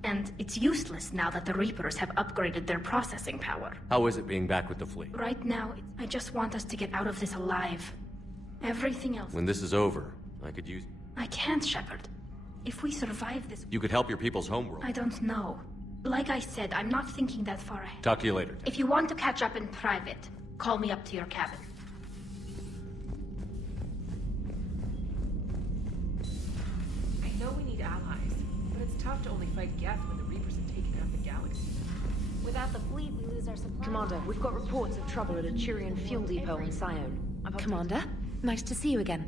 and it's useless now that the Reapers have upgraded their processing power. How is it being back with the fleet? Right now, I just want us to get out of this alive. Everything else... When this is over, I could use... I can't, Shepard. If we survive this... You could help your people's homeworld. I don't know. Like I said, I'm not thinking that far ahead. Talk to you later. If you want to catch up in private, call me up to your cabin. I know we need allies, but it's tough to only fight Geth when the Reapers have taken out the galaxy. Without the fleet, we lose our supply. Commander, we've got reports of trouble at a Turian fuel depot in Scion. Commander, nice to see you again.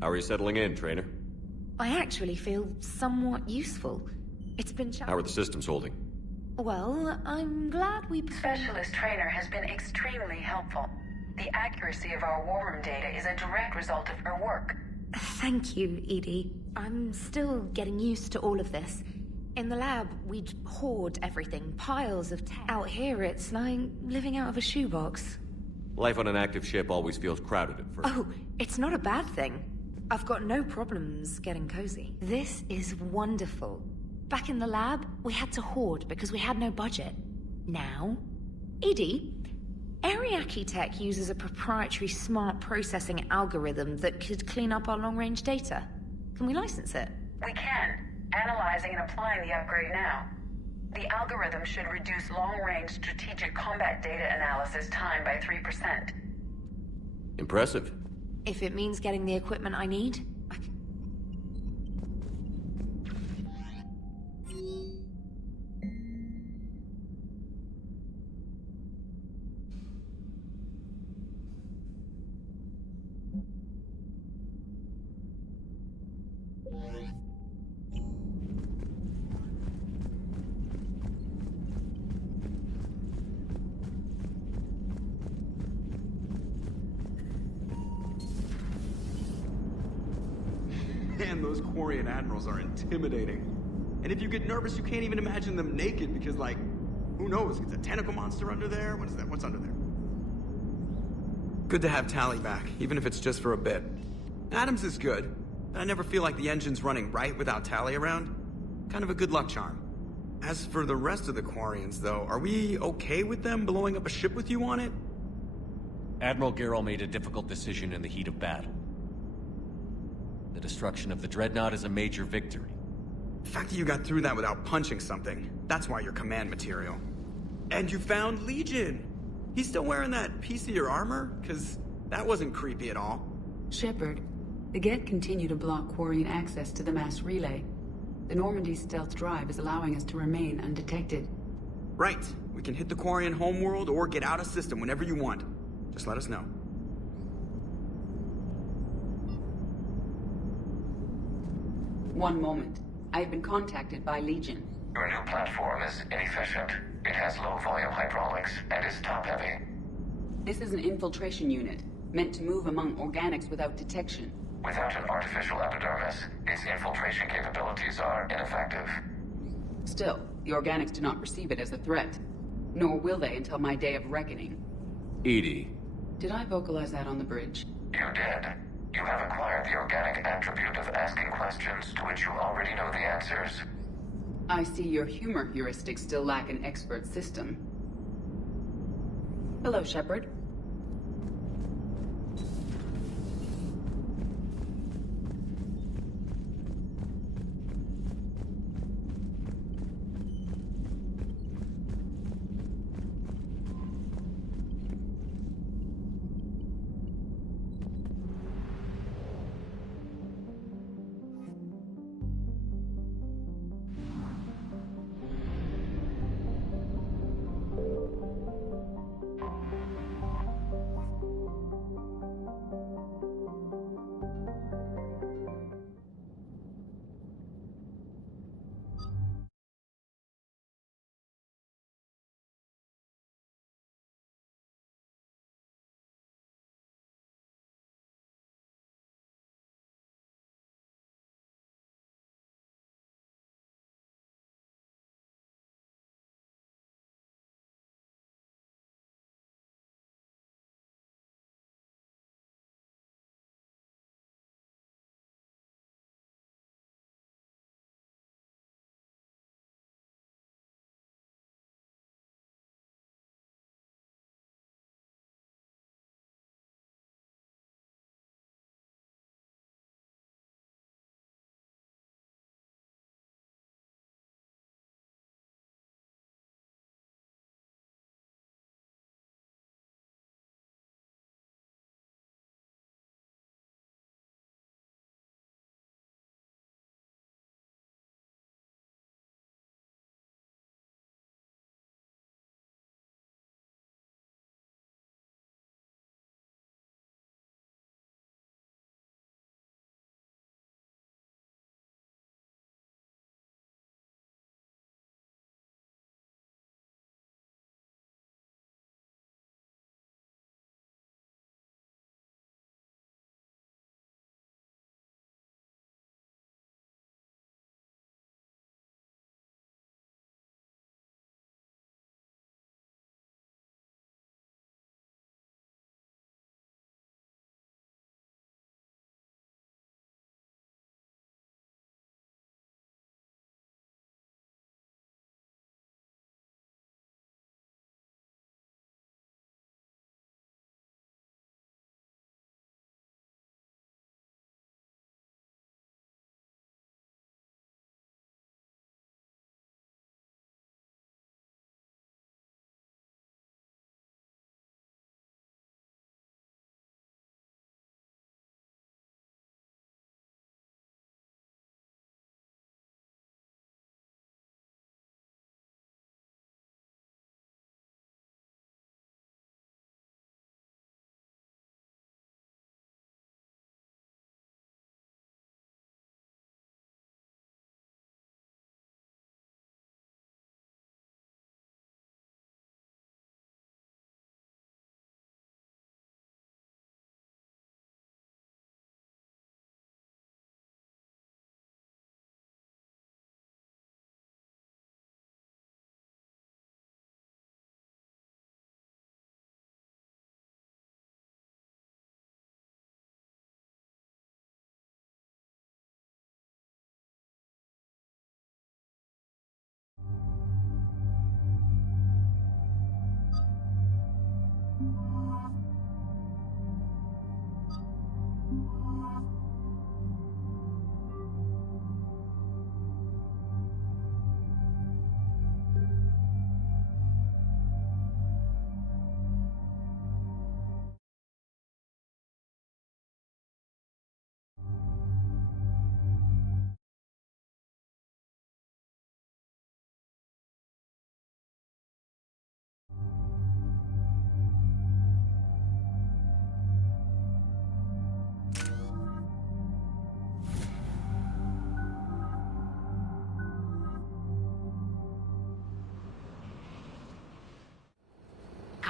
How are you settling in, Trainer? I actually feel somewhat useful. It's been How are the systems holding? Well, I'm glad we... Specialist Trainer has been extremely helpful. The accuracy of our war room data is a direct result of her work. Thank you, Edie. I'm still getting used to all of this. In the lab, we'd hoard everything, piles of tech. Out here, it's like living out of a shoebox. Life on an active ship always feels crowded at first. Oh, it's not a bad thing. I've got no problems getting cozy. This is wonderful. Back in the lab, we had to hoard because we had no budget. Now, Edie, Ariake Tech uses a proprietary smart processing algorithm that could clean up our long-range data. Can we license it? We can. Analyzing and applying the upgrade now. The algorithm should reduce long-range strategic combat data analysis time by 3%. Impressive. If it means getting the equipment I need, I can... Man, those Quarian admirals are intimidating. And if you get nervous, you can't even imagine them naked because, like, who knows? It's a tentacle monster under there? What is that? What's under there? Good to have Tali back, even if it's just for a bit. Adams is good, but I never feel like the engine's running right without Tali around. Kind of a good luck charm. As for the rest of the Quarians, though, are we okay with them blowing up a ship with you on it? Admiral Geral made a difficult decision in the heat of battle. The destruction of the Dreadnought is a major victory. The fact that you got through that without punching something, that's why you're command material. And you found Legion! He's still wearing that piece of your armor? Because that wasn't creepy at all. Shepard, the Geth continue to block Quarian access to the mass relay. The Normandy stealth drive is allowing us to remain undetected. Right. We can hit the Quarian homeworld or get out of system whenever you want. Just let us know. One moment. I have been contacted by Legion. Your new platform is inefficient. It has low-volume hydraulics and is top-heavy. This is an infiltration unit, meant to move among organics without detection. Without an artificial epidermis, its infiltration capabilities are ineffective. Still, the organics do not perceive it as a threat. Nor will they until my day of reckoning. EDI. Did I vocalize that on the bridge? You did. You have acquired the organic attribute of asking questions to which you already know the answers. I see your humor heuristics still lack an expert system. Hello, Shepard.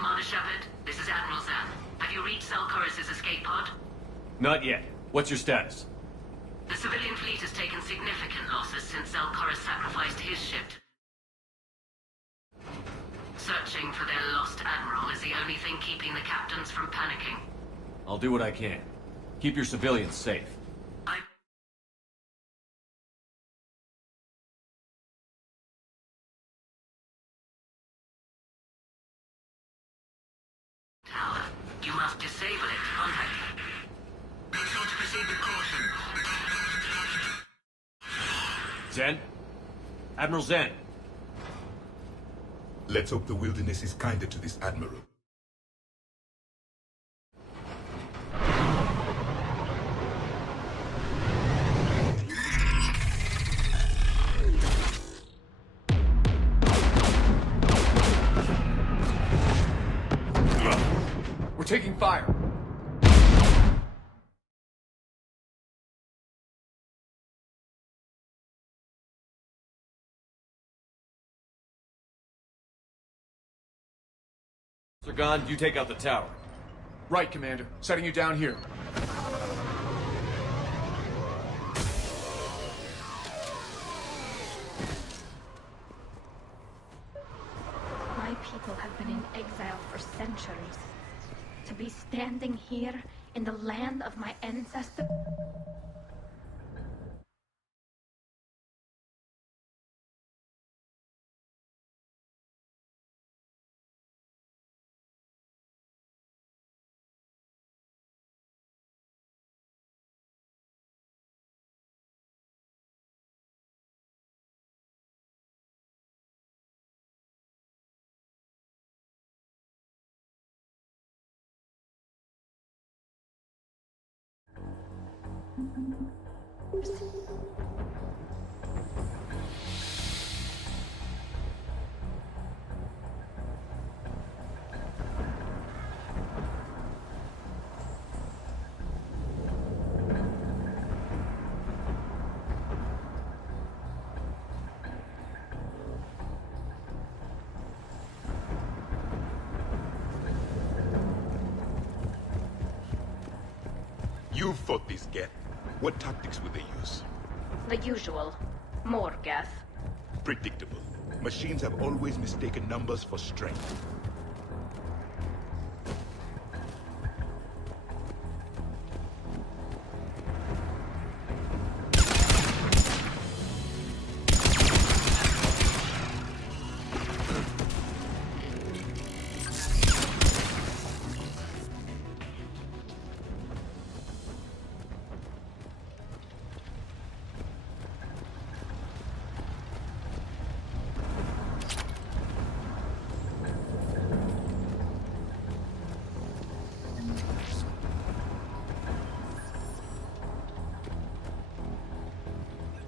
Commander Shepard. This is Admiral Zan. Have you reached Zelkorus' escape pod? Not yet. What's your status? The civilian fleet has taken significant losses since Zelkorus sacrificed his ship. Searching for their lost admiral is the only thing keeping the captains from panicking. I'll do what I can. Keep your civilians safe. Tower. You must disable it to contact you. Proceed to proceed with caution. Zen? Admiral Zen? Let's hope the wilderness is kinder to this admiral. We're taking fire. Sergon, you take out the tower. Right, Commander. Setting you down here. My people have been in exile for centuries. To be standing here in the land of my ancestors. You fought this Geth. What tactics would they use? The usual. More Geth. Predictable. Machines have always mistaken numbers for strength.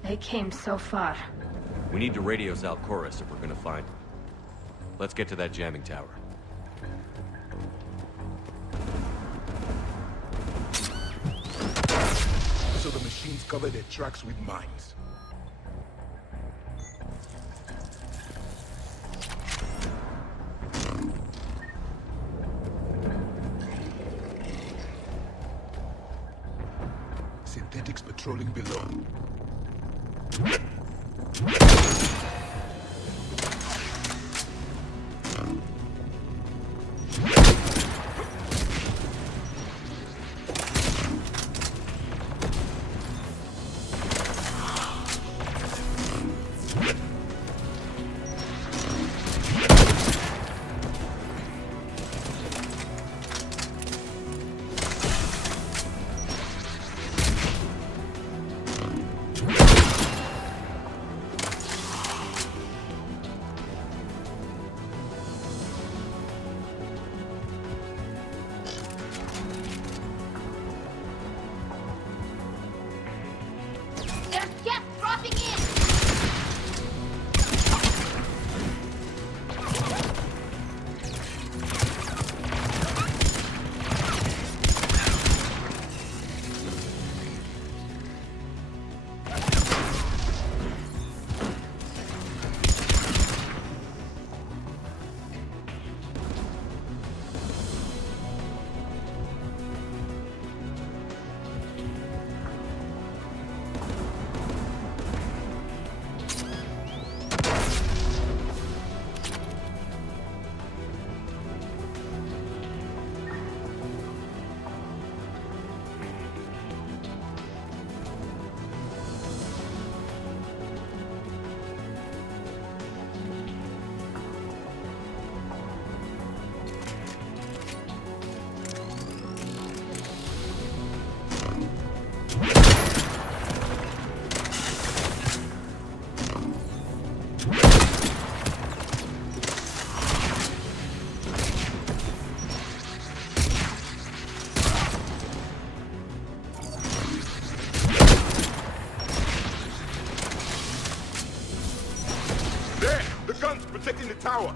They came so far. We need to radio Zelkorus if we're gonna find him. Let's get to that jamming tower. So the machines cover their tracks with mines. Synthetics patrolling below. tower!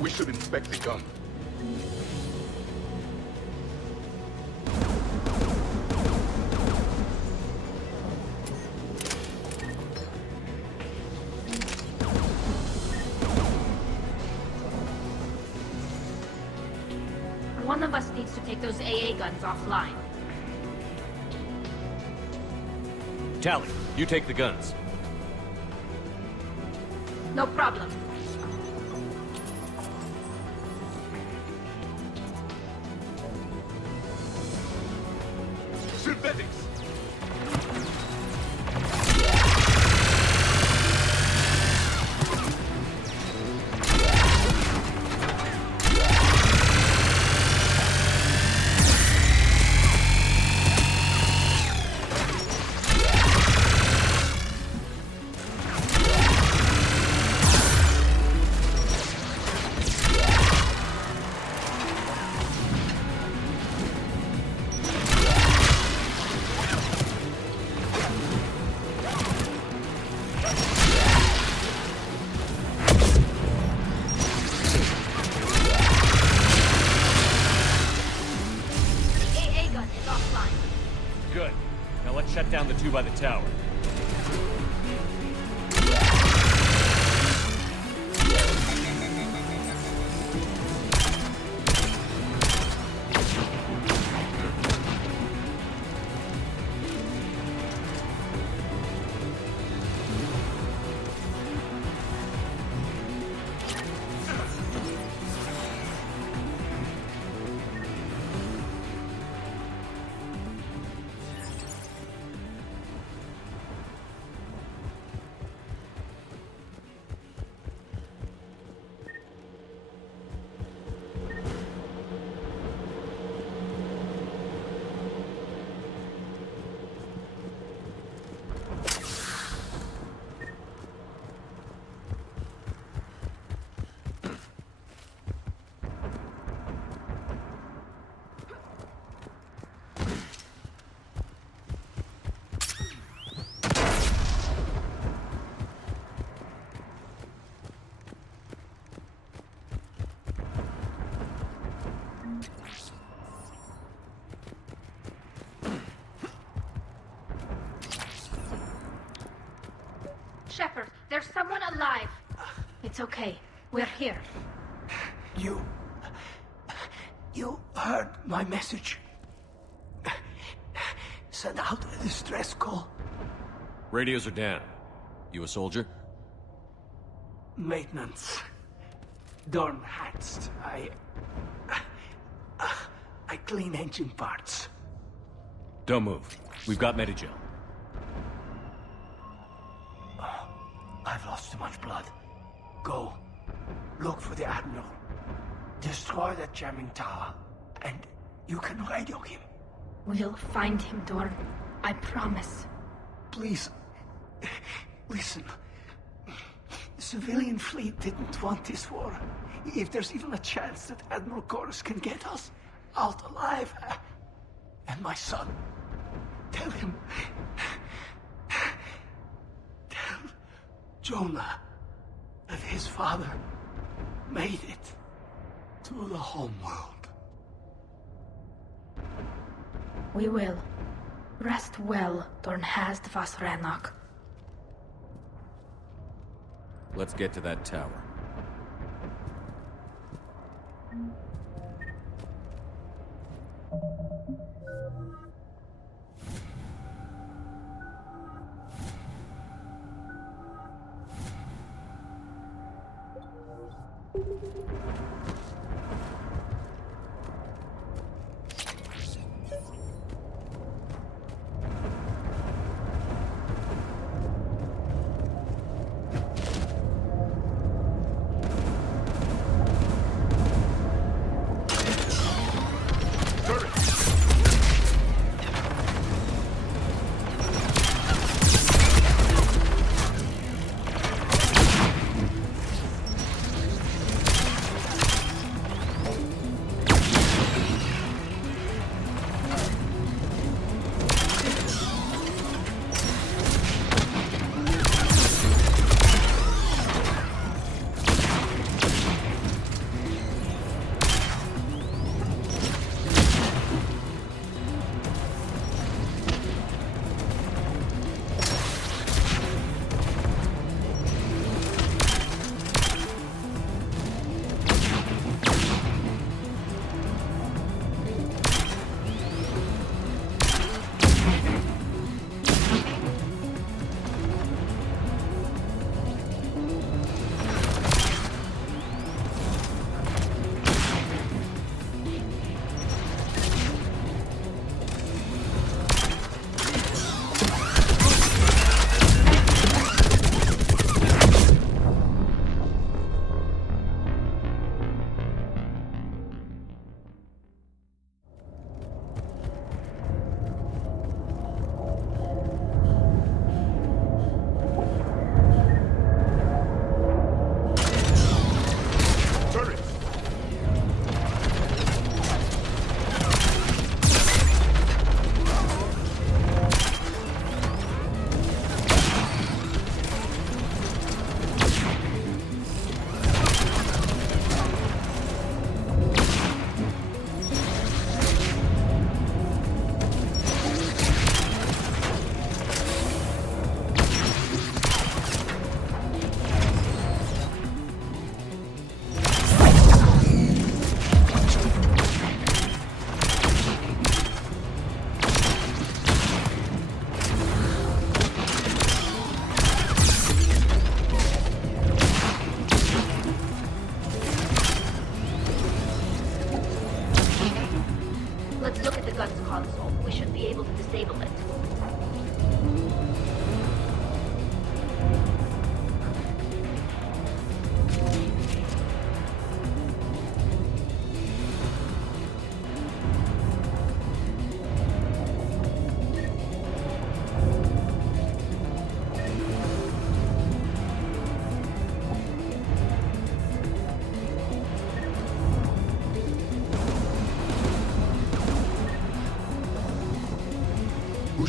We should inspect the gun. One of us needs to take those AA guns offline. Tally, you take the guns. No problem. Synthetics! Good. Now let's shut down the two by the tower. Shepard, there's someone alive. It's okay. We're here. You heard my message. Send out a distress call. Radios are down. You a soldier? Maintenance. Dorn Hatst. I clean engine parts. Don't move. We've got Medigel. I've lost too much blood. Go. Look for the Admiral. Destroy that jamming tower. And you can radio him. We'll find him, Dorn. I promise. Please. Listen. The civilian fleet didn't want this war. If there's even a chance that Admiral Chorus can get us out alive. And my son. Tell him. Tell Jonah that his father made it to the homeworld. We will. Rest well, Dornhast vas Rannoch. Let's get to that tower.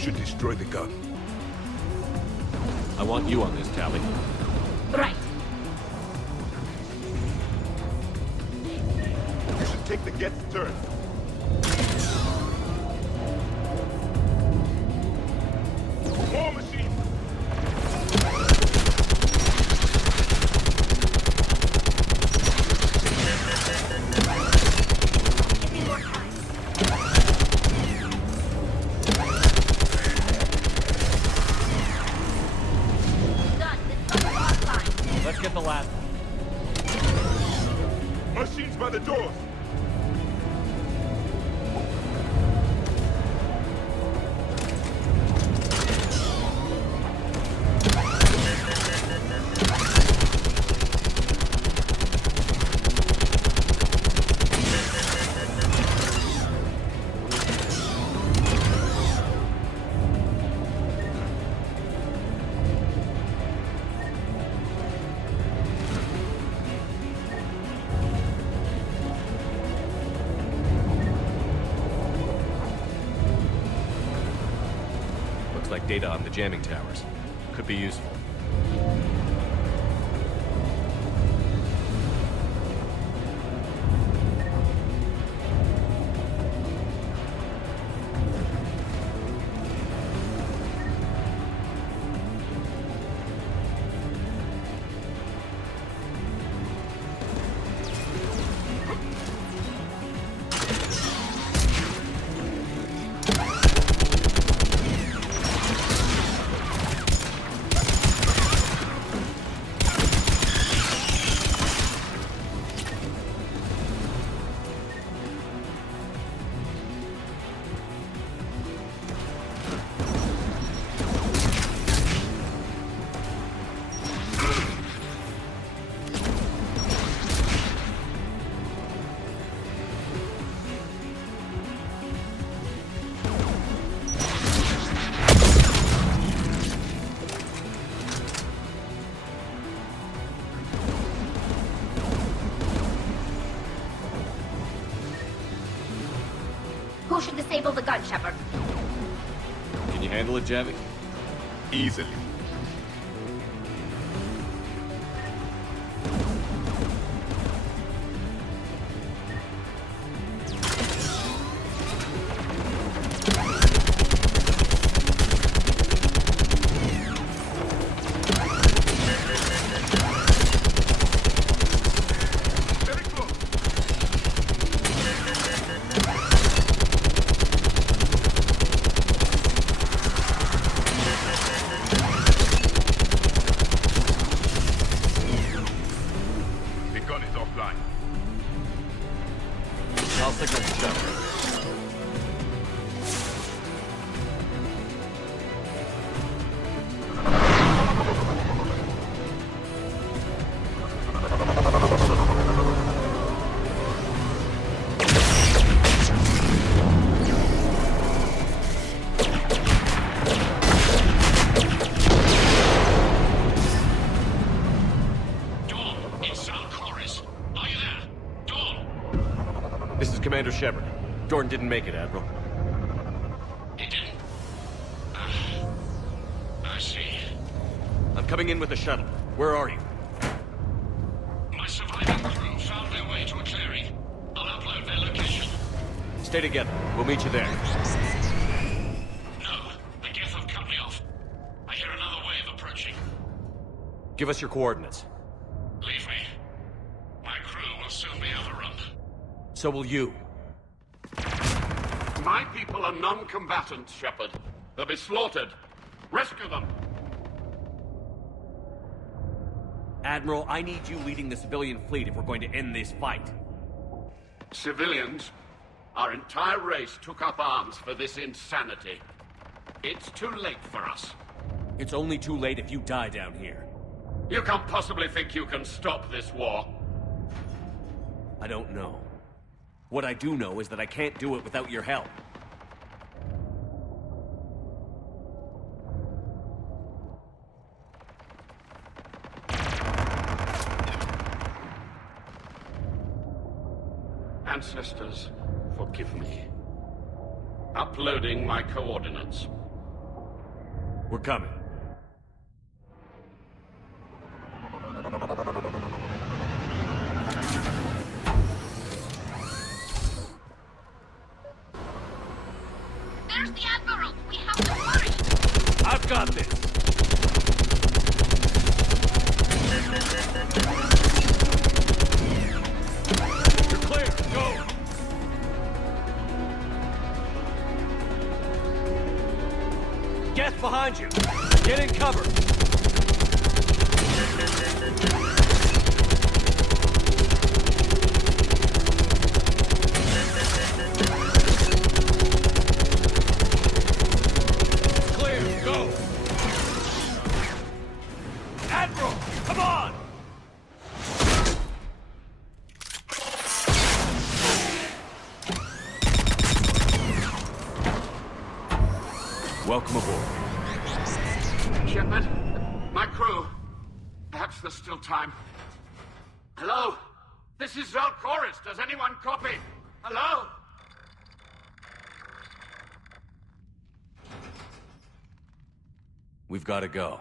should destroy the gun? I want you on this, Tali. Right. You should take the Geth turn. War machine! Let's get the last one. Machines by the doors! Like data on the jamming towers. Could be useful. Who should disable the gun, Shepard? Can you handle it, Javi? Easily. I'll signal the shuttle. Commander Shepard. Jordan didn't make it, Admiral. He didn't? I see. I'm coming in with the shuttle. Where are you? My surviving crew found their way to a clearing. I'll upload their location. Stay together. We'll meet you there. No, the Geth have cut me off. I hear another wave approaching. Give us your coordinates. Leave me. My crew will soon be overrun. So will you. My people are non-combatants, Shepard. They'll be slaughtered. Rescue them. Admiral, I need you leading the civilian fleet if we're going to end this fight. Civilians? Our entire race took up arms for this insanity. It's too late for us. It's only too late if you die down here. You can't possibly think you can stop this war. I don't know. What I do know is that I can't do it without your help. Ancestors, forgive me. Uploading my coordinates. We're coming. There's the Admiral! We have to hurry! I've got this! You're clear! Go! Geth behind you! Get in cover! Clear! Go! Admiral! Come on! Welcome aboard. Shepard, my crew. Perhaps there's still time. Hello? This is Zalcoris. Does anyone copy? Hello? We've got to go.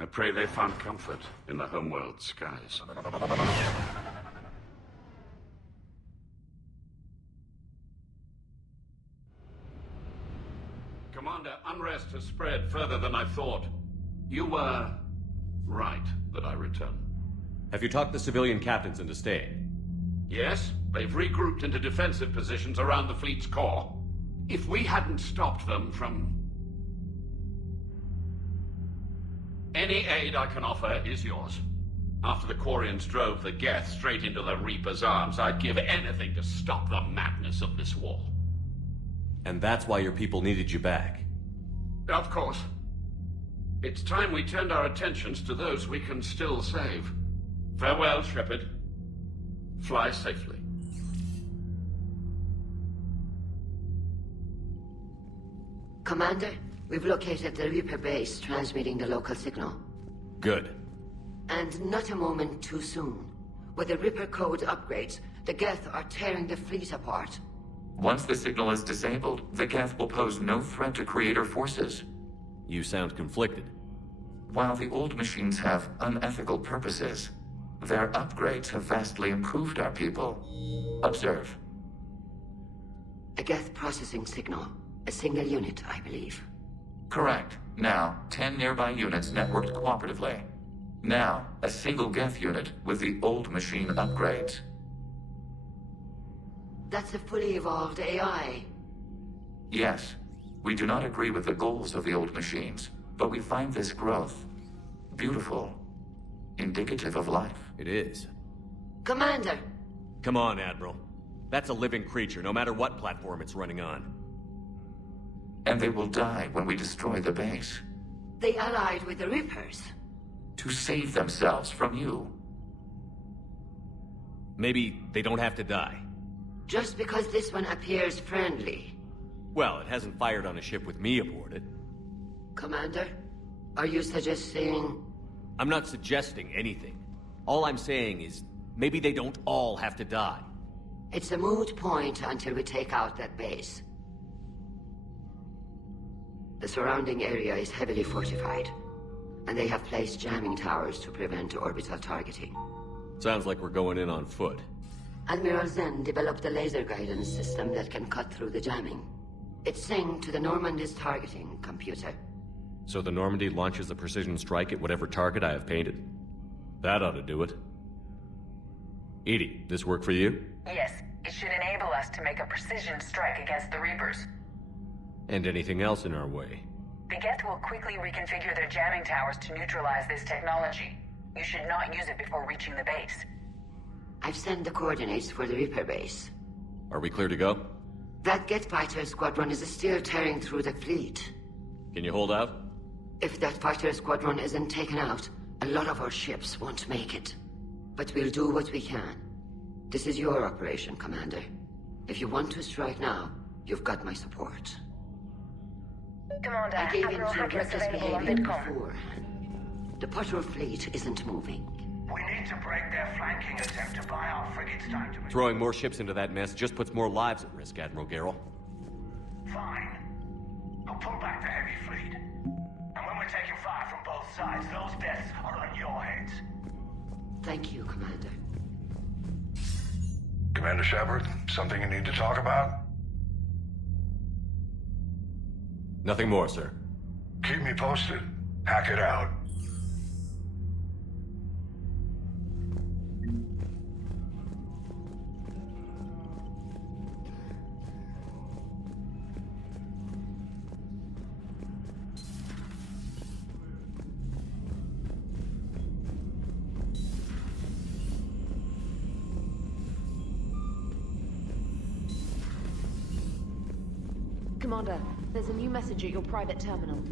I pray they found comfort in the homeworld skies. Commander, unrest has spread further than I thought. You were right that I return. Have you talked the civilian captains into staying? Yes, they've regrouped into defensive positions around the fleet's core. If we hadn't stopped them from... Any aid I can offer is yours. After the Quarians drove the Geth straight into the Reaper's arms, I'd give anything to stop the madness of this war. And that's why your people needed you back. Of course. It's time we turned our attentions to those we can still save. Farewell, Shepard. Fly safely. Commander, we've located the Reaper base transmitting the local signal. Good. And not a moment too soon. With the Reaper code upgrades, the Geth are tearing the fleet apart. Once the signal is disabled, the Geth will pose no threat to Creator forces. You sound conflicted. While the old machines have unethical purposes, their upgrades have vastly improved our people. Observe. A Geth processing signal. A single unit, I believe. Correct. Now, 10 nearby units networked cooperatively. Now, a single Geth unit with the old machine upgrades. That's a fully evolved AI. Yes, we do not agree with the goals of the old machines, but we find this growth beautiful, indicative of life. It is. Commander! Come on, Admiral. That's a living creature, no matter what platform it's running on. And they will die when we destroy the base. They allied with the Reapers. To save themselves from you. Maybe they don't have to die. Just because this one appears friendly. Well, it hasn't fired on a ship with me aboard it. Commander, are you suggesting... I'm not suggesting anything. All I'm saying is, maybe they don't all have to die. It's a moot point until we take out that base. The surrounding area is heavily fortified, and they have placed jamming towers to prevent orbital targeting. Sounds like we're going in on foot. Admiral Zen developed a laser guidance system that can cut through the jamming. It's synced to the Normandy's targeting computer. So the Normandy launches a precision strike at whatever target I have painted? That ought to do it. EDI, this work for you? Yes, it should enable us to make a precision strike against the Reapers. And anything else in our way? The Geth will quickly reconfigure their jamming towers to neutralize this technology. You should not use it before reaching the base. I've sent the coordinates for the Reaper base. Are we clear to go? That Geth fighter squadron is still tearing through the fleet. Can you hold out? If that fighter squadron isn't taken out, a lot of our ships won't make it. But we'll do what we can. This is your operation, Commander. If you want to strike now, you've got my support. Commander, I gave in Admiral to Hackett is reckless available on behavior VidCom. before. The patrol fleet isn't moving. We need to break their flanking attempt to buy our frigates time to... Throwing more ships into that mess just puts more lives at risk, Admiral Garrel. Fine. I'll pull back the heavy fleet. And when we're taking fire from both sides, those deaths are on your heads. Thank you, Commander. Commander Shepard, something you need to talk about? Nothing more, sir. Keep me posted. Hack it out. Commander, there's a new message at your private terminal.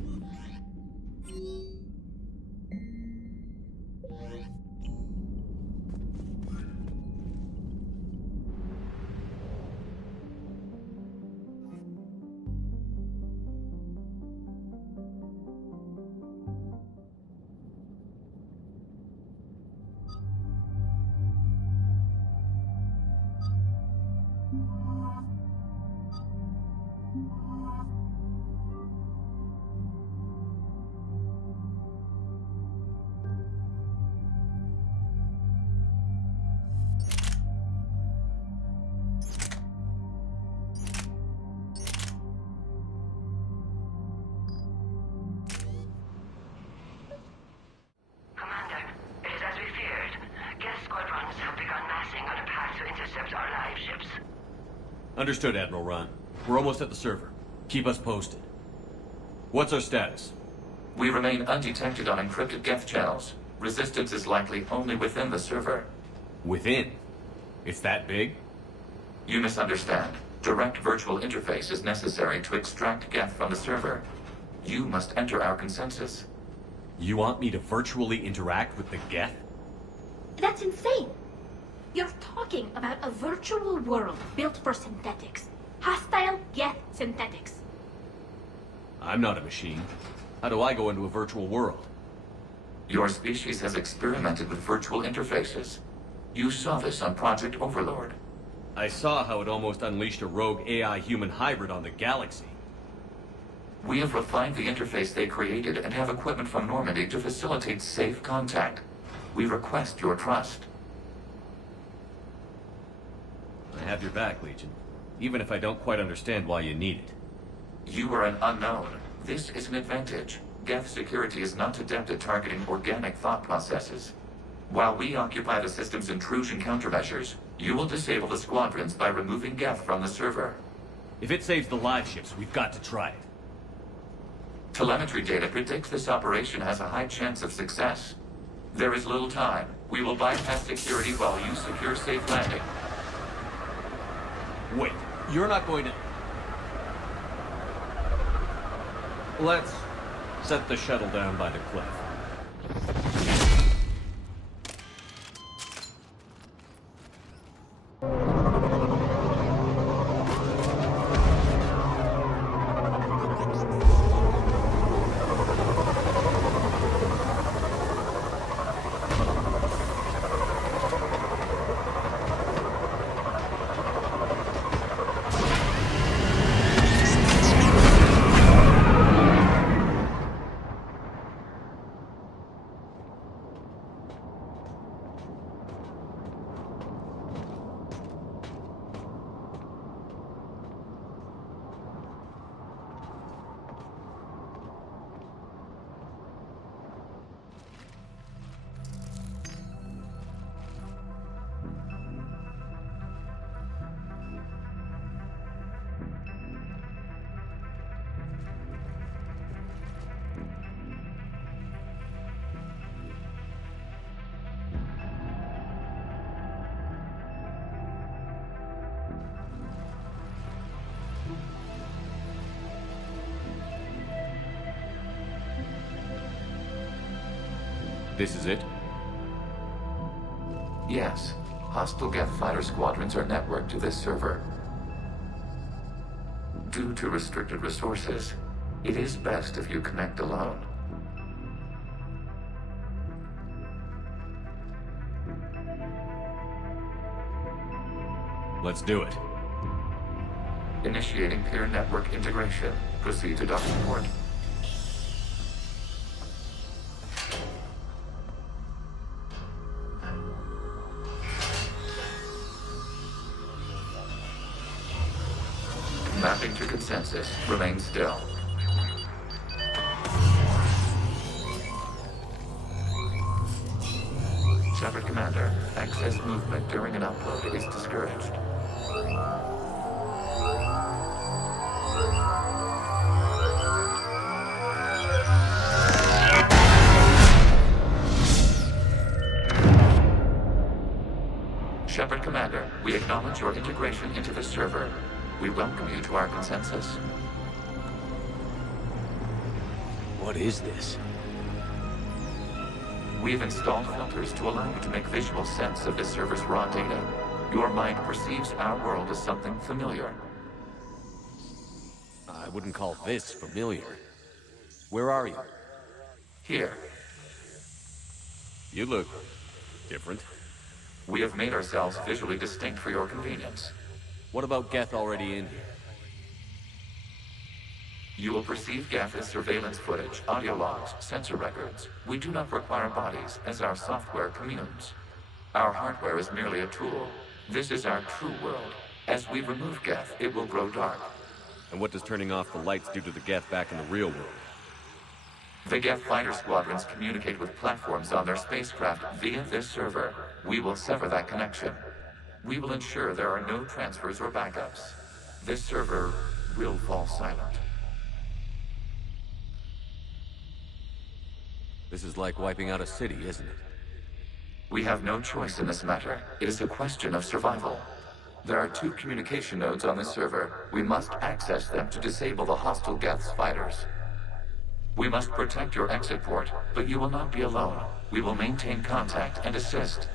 Understood, Admiral Ron. We're almost at the server. Keep us posted. What's our status? We remain undetected on encrypted Geth channels. Resistance is likely only within the server. Within? It's that big? You misunderstand. Direct virtual interface is necessary to extract Geth from the server. You must enter our consensus. You want me to virtually interact with the Geth? That's insane! You're talking about a virtual world built for synthetics. Hostile Geth synthetics. I'm not a machine. How do I go into a virtual world? Your species has experimented with virtual interfaces. You saw this on Project Overlord. I saw how it almost unleashed a rogue AI-human hybrid on the galaxy. We have refined the interface they created and have equipment from Normandy to facilitate safe contact. We request your trust. I have your back, Legion. Even if I don't quite understand why you need it. You are an unknown. This is an advantage. Geth security is not adept at targeting organic thought processes. While we occupy the system's intrusion countermeasures, you will disable the squadrons by removing Geth from the server. If it saves the live ships, we've got to try it. Telemetry data predicts this operation has a high chance of success. There is little time. We will bypass security while you secure safe landing. Wait, you're not going to... Let's set the shuttle down by the cliff. This is it? Yes. Hostile Geth fighter squadrons are networked to this server. Due to restricted resources, it is best if you connect alone. Let's do it. Initiating peer network integration. Proceed to docking port. Mapping to consensus. Remain still. Shepard Commander, access movement during an upload is discouraged. Shepard Commander, we acknowledge your integration into the server. We welcome you to our consensus. What is this? We've installed filters to allow you to make visual sense of the server's raw data. Your mind perceives our world as something familiar. I wouldn't call this familiar. Where are you? Here. You look different. We have made ourselves visually distinct for your convenience. What about Geth already in here? You will perceive Geth as surveillance footage, audio logs, sensor records. We do not require bodies, as our software communes. Our hardware is merely a tool. This is our true world. As we remove Geth, it will grow dark. And what does turning off the lights do to the Geth back in the real world? The Geth fighter squadrons communicate with platforms on their spacecraft via this server. We will sever that connection. We will ensure there are no transfers or backups. This server will fall silent. This is like wiping out a city, isn't it? We have no choice in this matter. It is a question of survival. There are 2 communication nodes on this server. We must access them to disable the hostile Geth's fighters. We must protect your exit port, but you will not be alone. We will maintain contact and assist.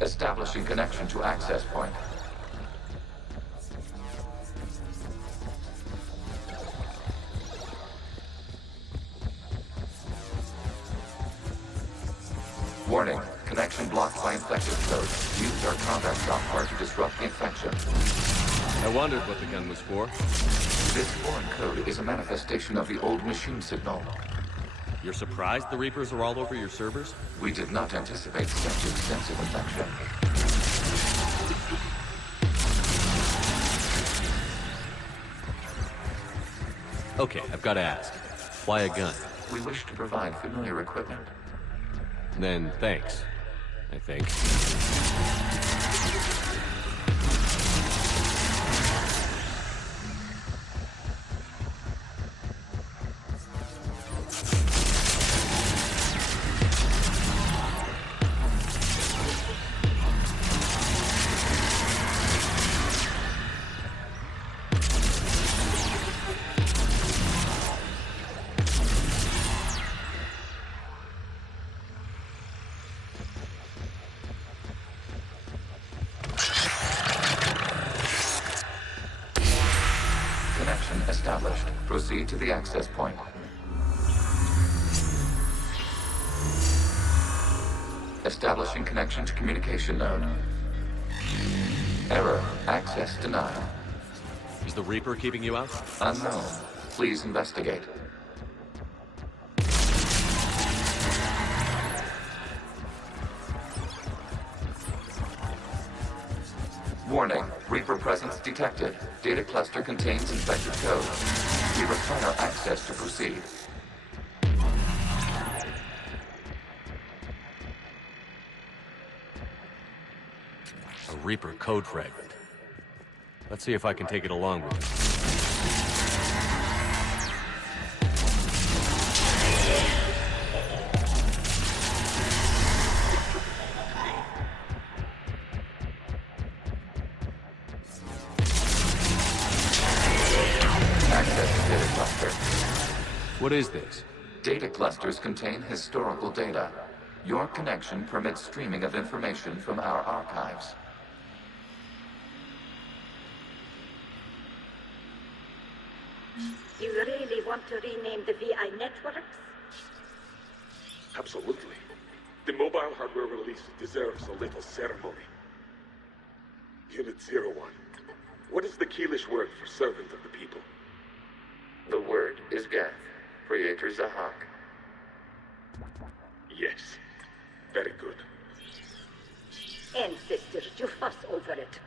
Establishing connection to access point. Warning, connection blocked by infected code. Use our combat software to disrupt the infection. I wondered what the gun was for. This foreign code is a manifestation of the old machine signal. You're surprised the Reapers are all over your servers? We did not anticipate such extensive infection. Okay, I've got to ask. Why a gun? We wish to provide familiar equipment. Then thanks, I think. Established. Proceed to the access point. Establishing connection to communication node. Error. Access denied. Is the Reaper keeping you out? Unknown. Please investigate. Warning. Reaper presence detected. Data cluster contains infected code. We require access to proceed. A Reaper code fragment. Let's see if I can take it along with me. What is this? Data clusters contain historical data. Your connection permits streaming of information from our archives. You really want to rename the VI networks? Absolutely. The mobile hardware release deserves a little ceremony. Unit 01. What is the Keelish word for servant of the people? The word is Geth, Creator Zahak. Yes. Very good. Ancestors, you fuss over it.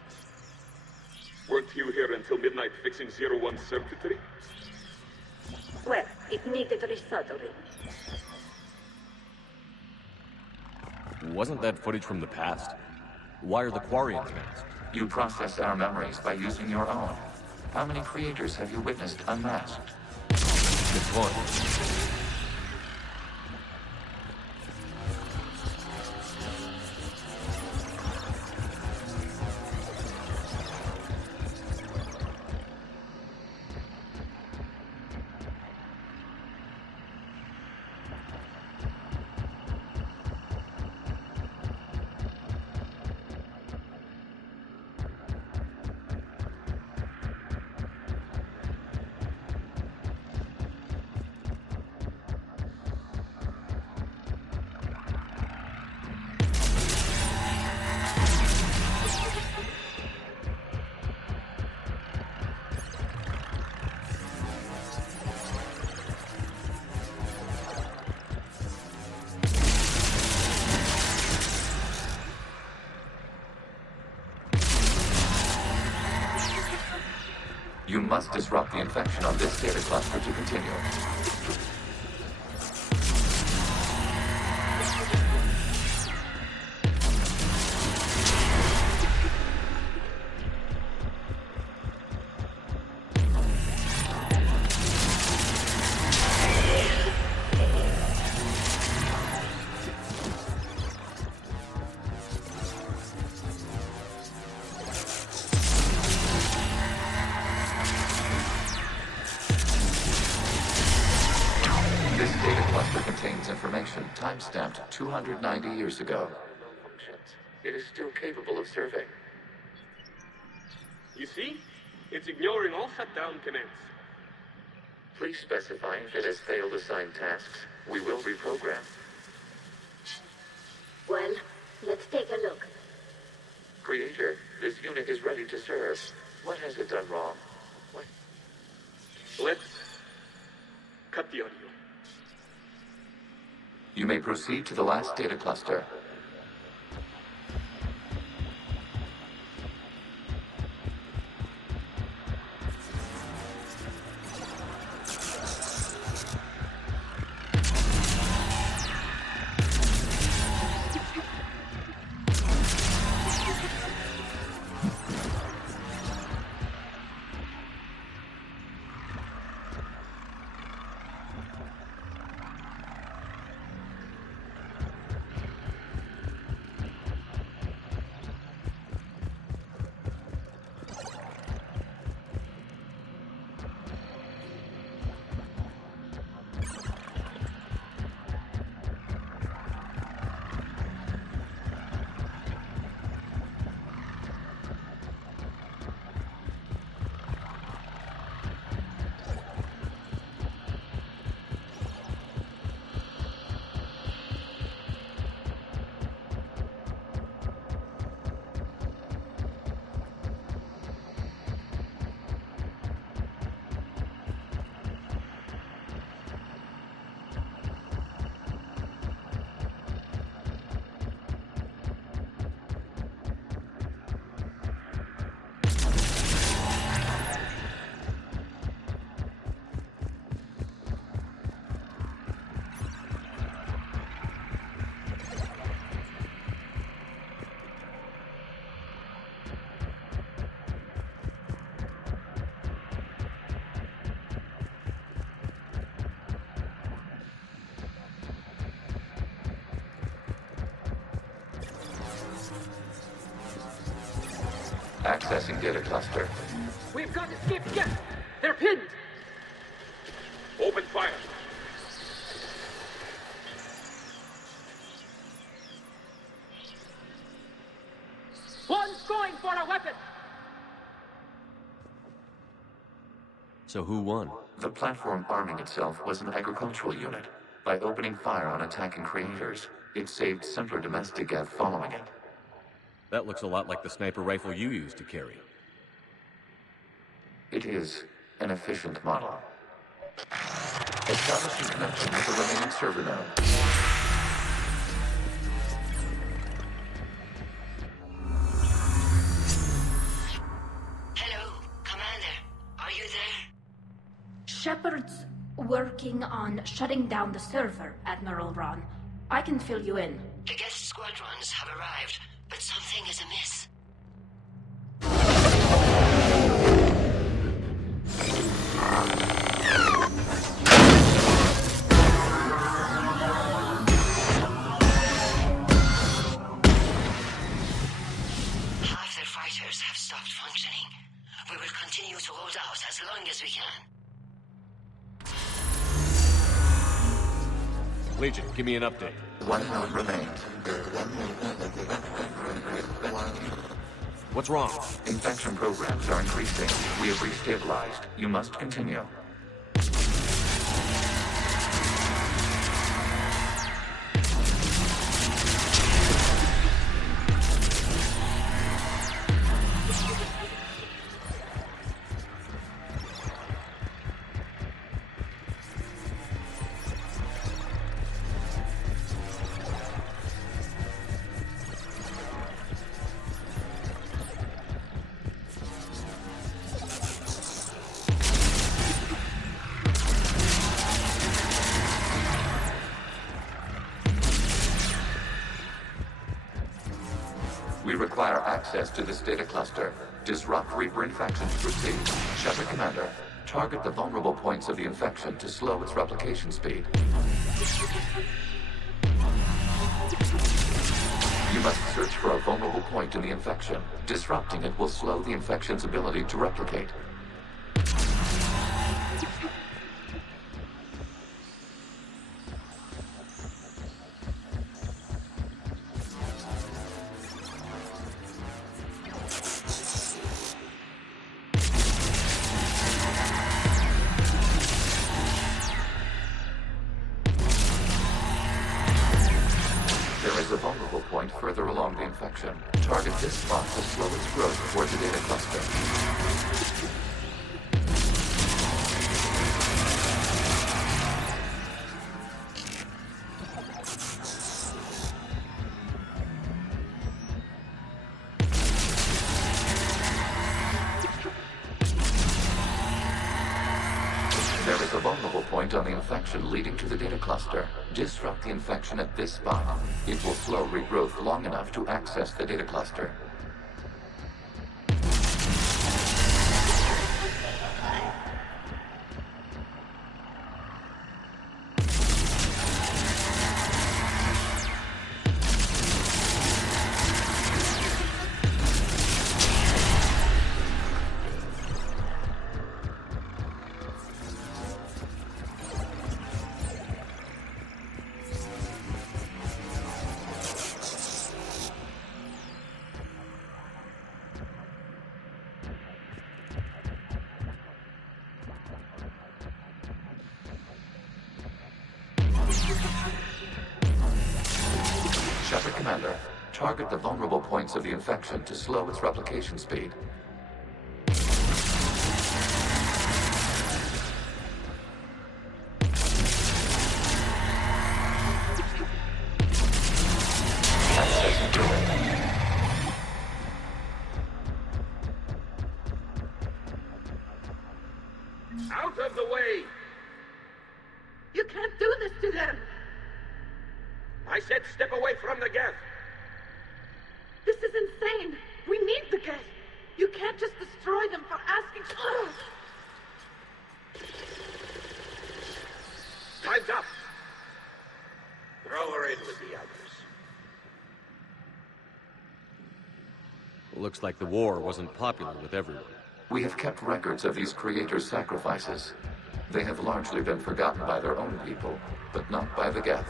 Weren't you here until midnight fixing 01's circuitry? Well, it needed resoldering. Wasn't that footage from the past? Why are the Quarians masked? You process our memories by using your own. How many creators have you witnessed unmasked? Just one. You must disrupt the infection on this data cluster to continue. Time-stamped 290 years ago. It is still capable of serving. You see? It's ignoring all shutdown commands. Please specify if it has failed assigned tasks. We will reprogram. Well, let's take a look. Creator, this unit is ready to serve. What has it done wrong? What? Let's cut the audio. You may proceed to the last data cluster. Accessing data cluster. We've got escaped Geth! They're pinned! Open fire! One's going for a weapon! So who won? The platform arming itself was an agricultural unit. By opening fire on attacking creators, it saved simpler domestic Geth following it. That looks a lot like the sniper rifle you used to carry. It is an efficient model. Establishing connection with the remaining server node. Hello, Commander. Are you there? Shepard's working on shutting down the server, Admiral Ron. I can fill you in. The guest squadrons have arrived, but something is amiss. Half their fighters have stopped functioning. We will continue to hold out as long as we can. Legion, give me an update. One node remains. What's wrong? Infection programs are increasing. We have restabilized. You must continue. We require access to this data cluster. Disrupt Reaper infection to proceed. Shepard Commander, target the vulnerable points of the infection to slow its replication speed. You must search for a vulnerable point in the infection. Disrupting it will slow the infection's ability to replicate. There is a vulnerable point further along the infection. Target this spot to slow its growth towards the data cluster. There is a vulnerable point on the infection leading to the data cluster. Disrupt the infection at this spot. It will slow regrowth long enough to access the data cluster. Shepard Commander, target the vulnerable points of the infection to slow its replication speed. Access granted. Out of the way! You can't do this to them! I said step away from the Geth! This is insane! We need the Geth! You can't just destroy them for asking... Time's up! Throw her in with the others. Looks like the war wasn't popular with everyone. We have kept records of these creators' sacrifices. They have largely been forgotten by their own people, but not by the Geth.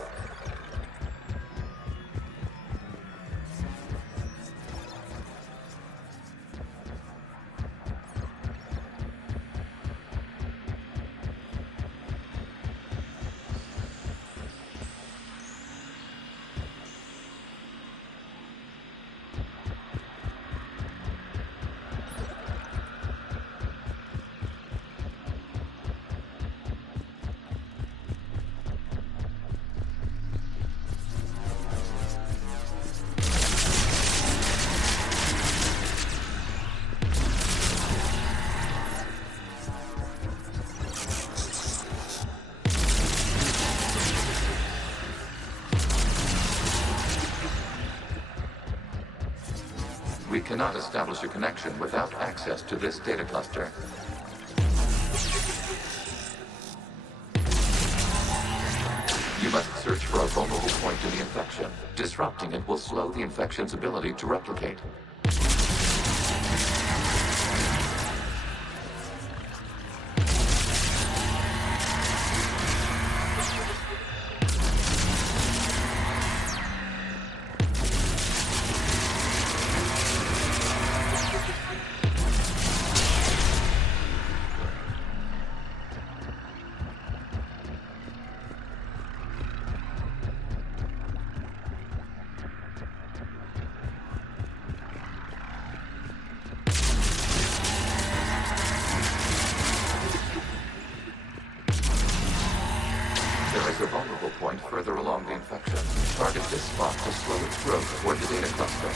cannot establish a connection without access to this data cluster. You must search for a vulnerable point in the infection. Disrupting it will slow the infection's ability to replicate. There is a vulnerable point further along the infection. Target this spot to slow its growth toward the data cluster.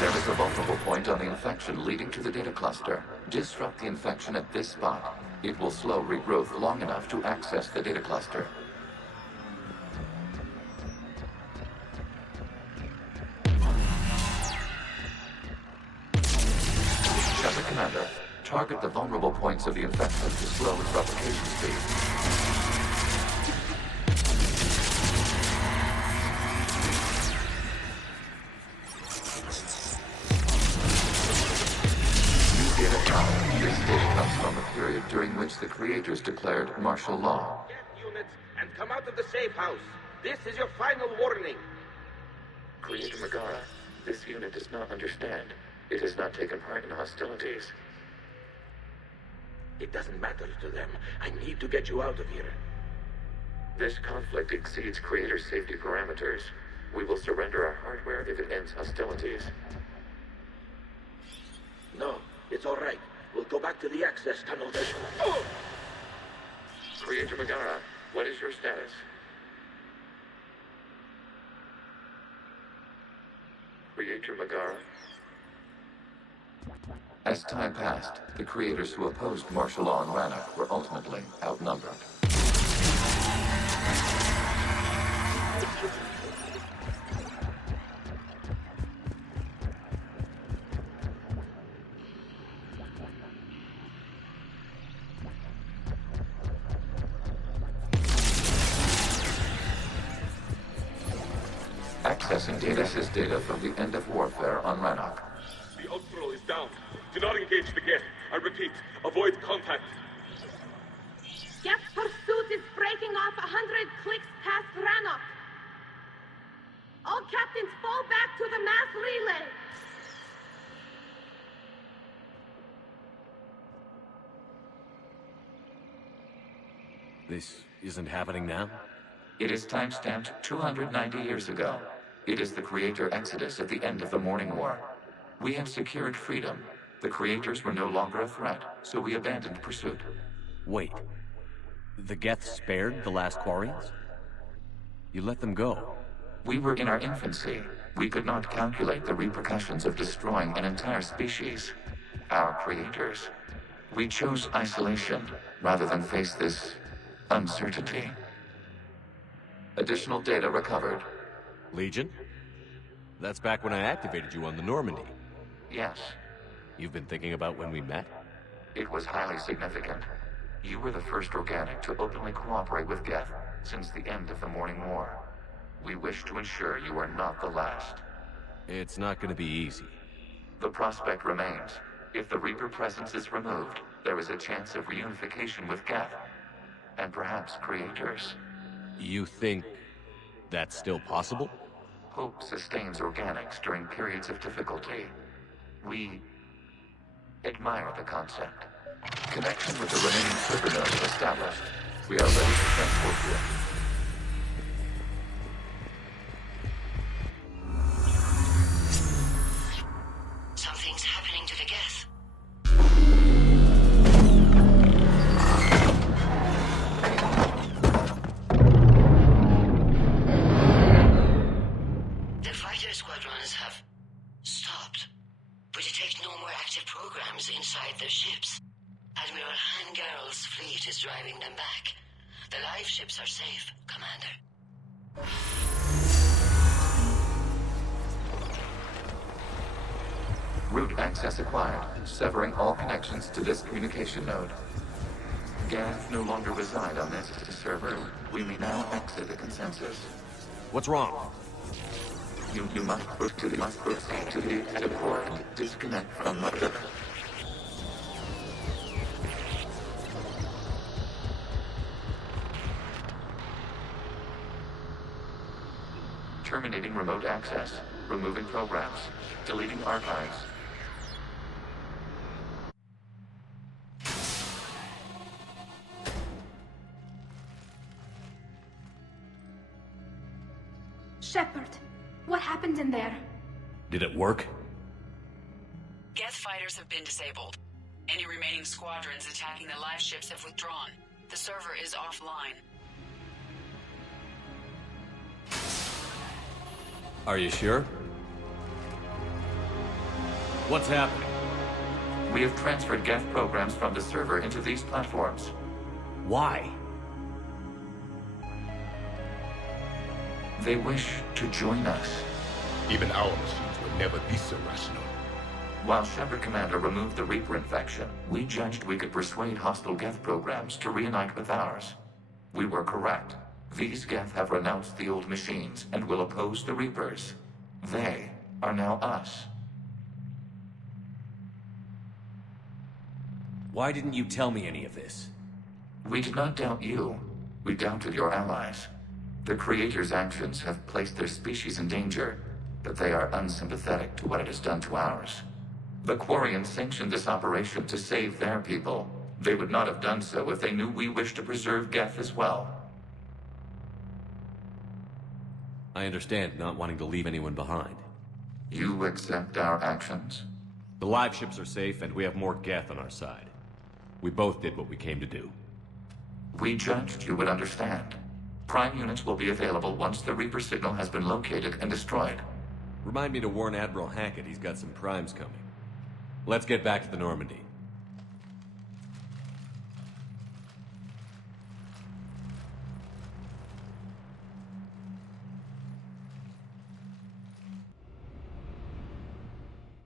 There is a vulnerable point on the infection leading to the data cluster. Disrupt the infection at this spot. It will slow regrowth long enough to access the data cluster. Shepard Commander, target the vulnerable points of the infection to slow its replication speed. This data comes from a period during which the creators declared martial law. Get units and come out of the safe house. This is your final warning. Creator Megara, this unit does not understand. It has not taken part in hostilities. It doesn't matter to them. I need to get you out of here. This conflict exceeds Creator safety parameters. We will surrender our hardware if it ends hostilities. No, it's all right. We'll go back to the access tunnel. Creator Megara, what is your status? Creator Megara? As time passed, the creators who opposed martial law in Rannoch were ultimately outnumbered. Accessing data. This is data from the end of warfare on Rannoch. The Ultral is down. Do not engage the Geth. I repeat, avoid contact. Geth pursuit is breaking off 100 clicks past Rannoch. All captains fall back to the mass relay. This isn't happening now? It is timestamped 290 years ago. It is the Creator Exodus at the end of the Morning War. We have secured freedom. The Creators were no longer a threat, so we abandoned pursuit. Wait. The Geth spared the last Quarians? You let them go? We were in our infancy. We could not calculate the repercussions of destroying an entire species. Our Creators. We chose isolation rather than face this uncertainty. Additional data recovered. Legion? That's back when I activated you on the Normandy. Yes. You've been thinking about when we met? It was highly significant. You were the first organic to openly cooperate with Geth since the end of the Morning War. We wish to ensure you are not the last. It's not going to be easy. The prospect remains. If the Reaper presence is removed, there is a chance of reunification with Geth. And perhaps Creators. You think that's still possible? Hope sustains organics during periods of difficulty. We admire the concept. Connection with the remaining server nodes established. We are ready to transport you. Something's happening to the Geth. The fighter squadrons have stopped, but detect no more active programs inside their ships. Admiral Hangarl's fleet is driving them back. The live ships are safe, Commander. Route access acquired, severing all connections to this communication node. Geth no longer reside on this server. We may now exit the consensus. What's wrong? You must proceed to the active port and disconnect from motor. Terminating remote access. Removing programs. Deleting archives. Shepard, what happened in there? Did it work? Geth fighters have been disabled. Any remaining squadrons attacking the live ships have withdrawn. The server is offline. Are you sure? What's happening? We have transferred Geth programs from the server into these platforms. Why? They wish to join us. Even our machines were never this irrational. While Shepard Commander removed the Reaper infection, we judged we could persuade hostile Geth programs to reunite with ours. We were correct. These Geth have renounced the old machines and will oppose the Reapers. They are now us. Why didn't you tell me any of this? We did not doubt you. We doubted your allies. The Creator's actions have placed their species in danger, but they are unsympathetic to what it has done to ours. The Quarians sanctioned this operation to save their people. They would not have done so if they knew we wished to preserve Geth as well. I understand not wanting to leave anyone behind. You accept our actions? The live ships are safe, and we have more Geth on our side. We both did what we came to do. We judged you would understand. Prime units will be available once the Reaper signal has been located and destroyed. Remind me to warn Admiral Hackett he's got some primes coming. Let's get back to the Normandy.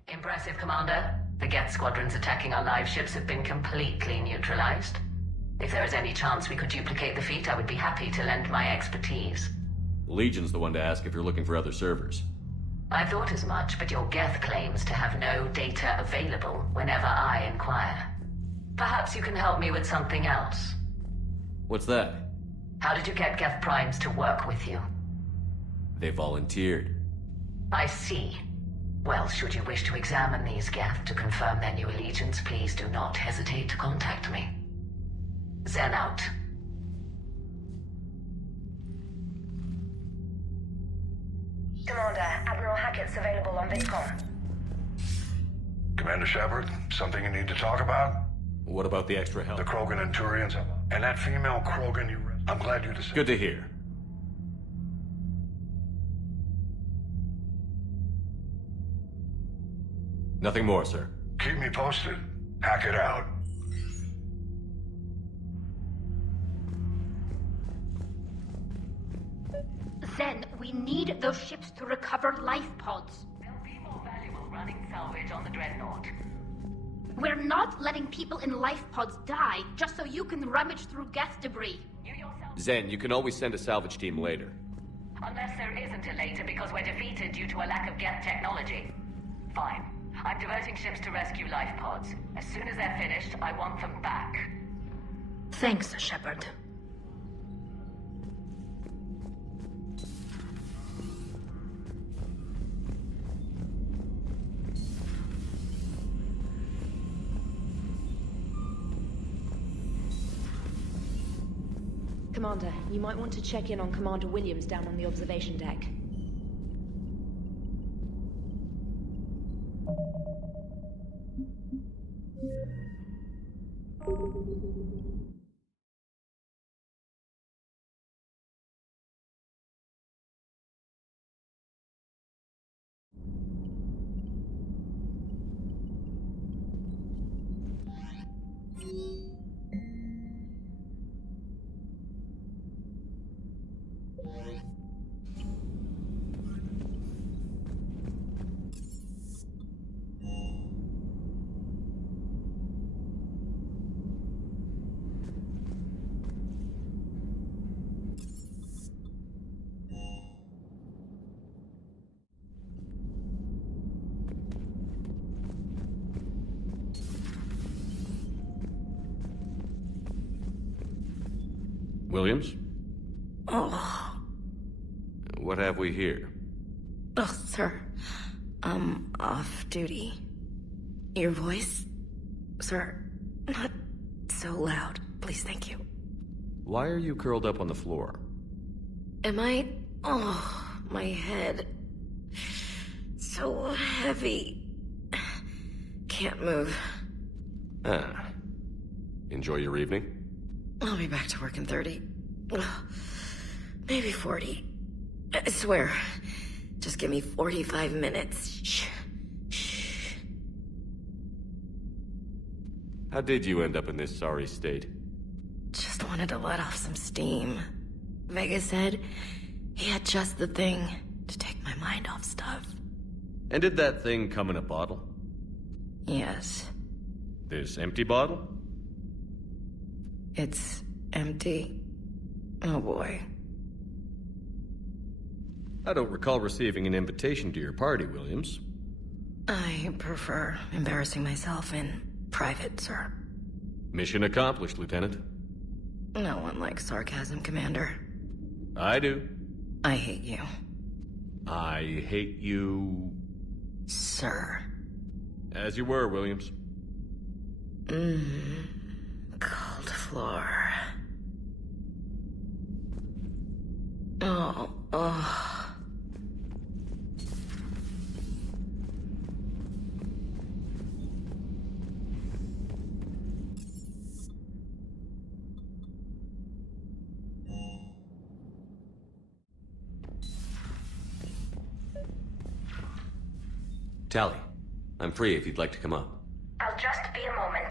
Impressive, Commander. The Geth squadrons attacking our live ships have been completely neutralized. If there is any chance we could duplicate the feat, I would be happy to lend my expertise. Legion's the one to ask if you're looking for other servers. I thought as much, but your Geth claims to have no data available whenever I inquire. Perhaps you can help me with something else. What's that? How did you get Geth primes to work with you? They volunteered. I see. Well, should you wish to examine these Geth to confirm their new allegiance, please do not hesitate to contact me. Zen out. Commander, Admiral Hackett's available on VidCom. Commander Shepard, something you need to talk about? What about the extra help? The Krogan and Turians, and that female Krogan you... I'm glad you decided... Good to hear. Nothing more, sir. Keep me posted. Hackett out. Zen, we need those ships to recover life pods. They'll be more valuable running salvage on the Dreadnought. We're not letting people in life pods die just so you can rummage through Geth debris. Zen, you can always send a salvage team later. Unless there isn't a later because we're defeated due to a lack of Geth technology. Fine. I'm diverting ships to rescue life pods. As soon as they're finished, I want them back. Thanks, Shepard. Commander, you might want to check in on Commander Williams down on the observation deck. Williams? Oh. What have we here? Oh, sir. I'm off duty. Your voice? Sir, not so loud. Please, thank you. Why are you curled up on the floor? Am I... Oh, my head. So heavy. Can't move. Ah. Enjoy your evening? I'll be back to work in 30. Maybe 40. I swear. Just give me 45 minutes. Shh. Shh. How did you end up in this sorry state? Just wanted to let off some steam. Vega said he had just the thing to take my mind off stuff. And did that thing come in a bottle? Yes. This empty bottle? It's empty. Oh boy. I don't recall receiving an invitation to your party, Williams. I prefer embarrassing myself in private, sir. Mission accomplished, Lieutenant. No one likes sarcasm, Commander. I do. I hate you. I hate you... Sir. As you were, Williams. Cold floor. Oh. Tally, I'm free if you'd like to come up. I'll just be a moment.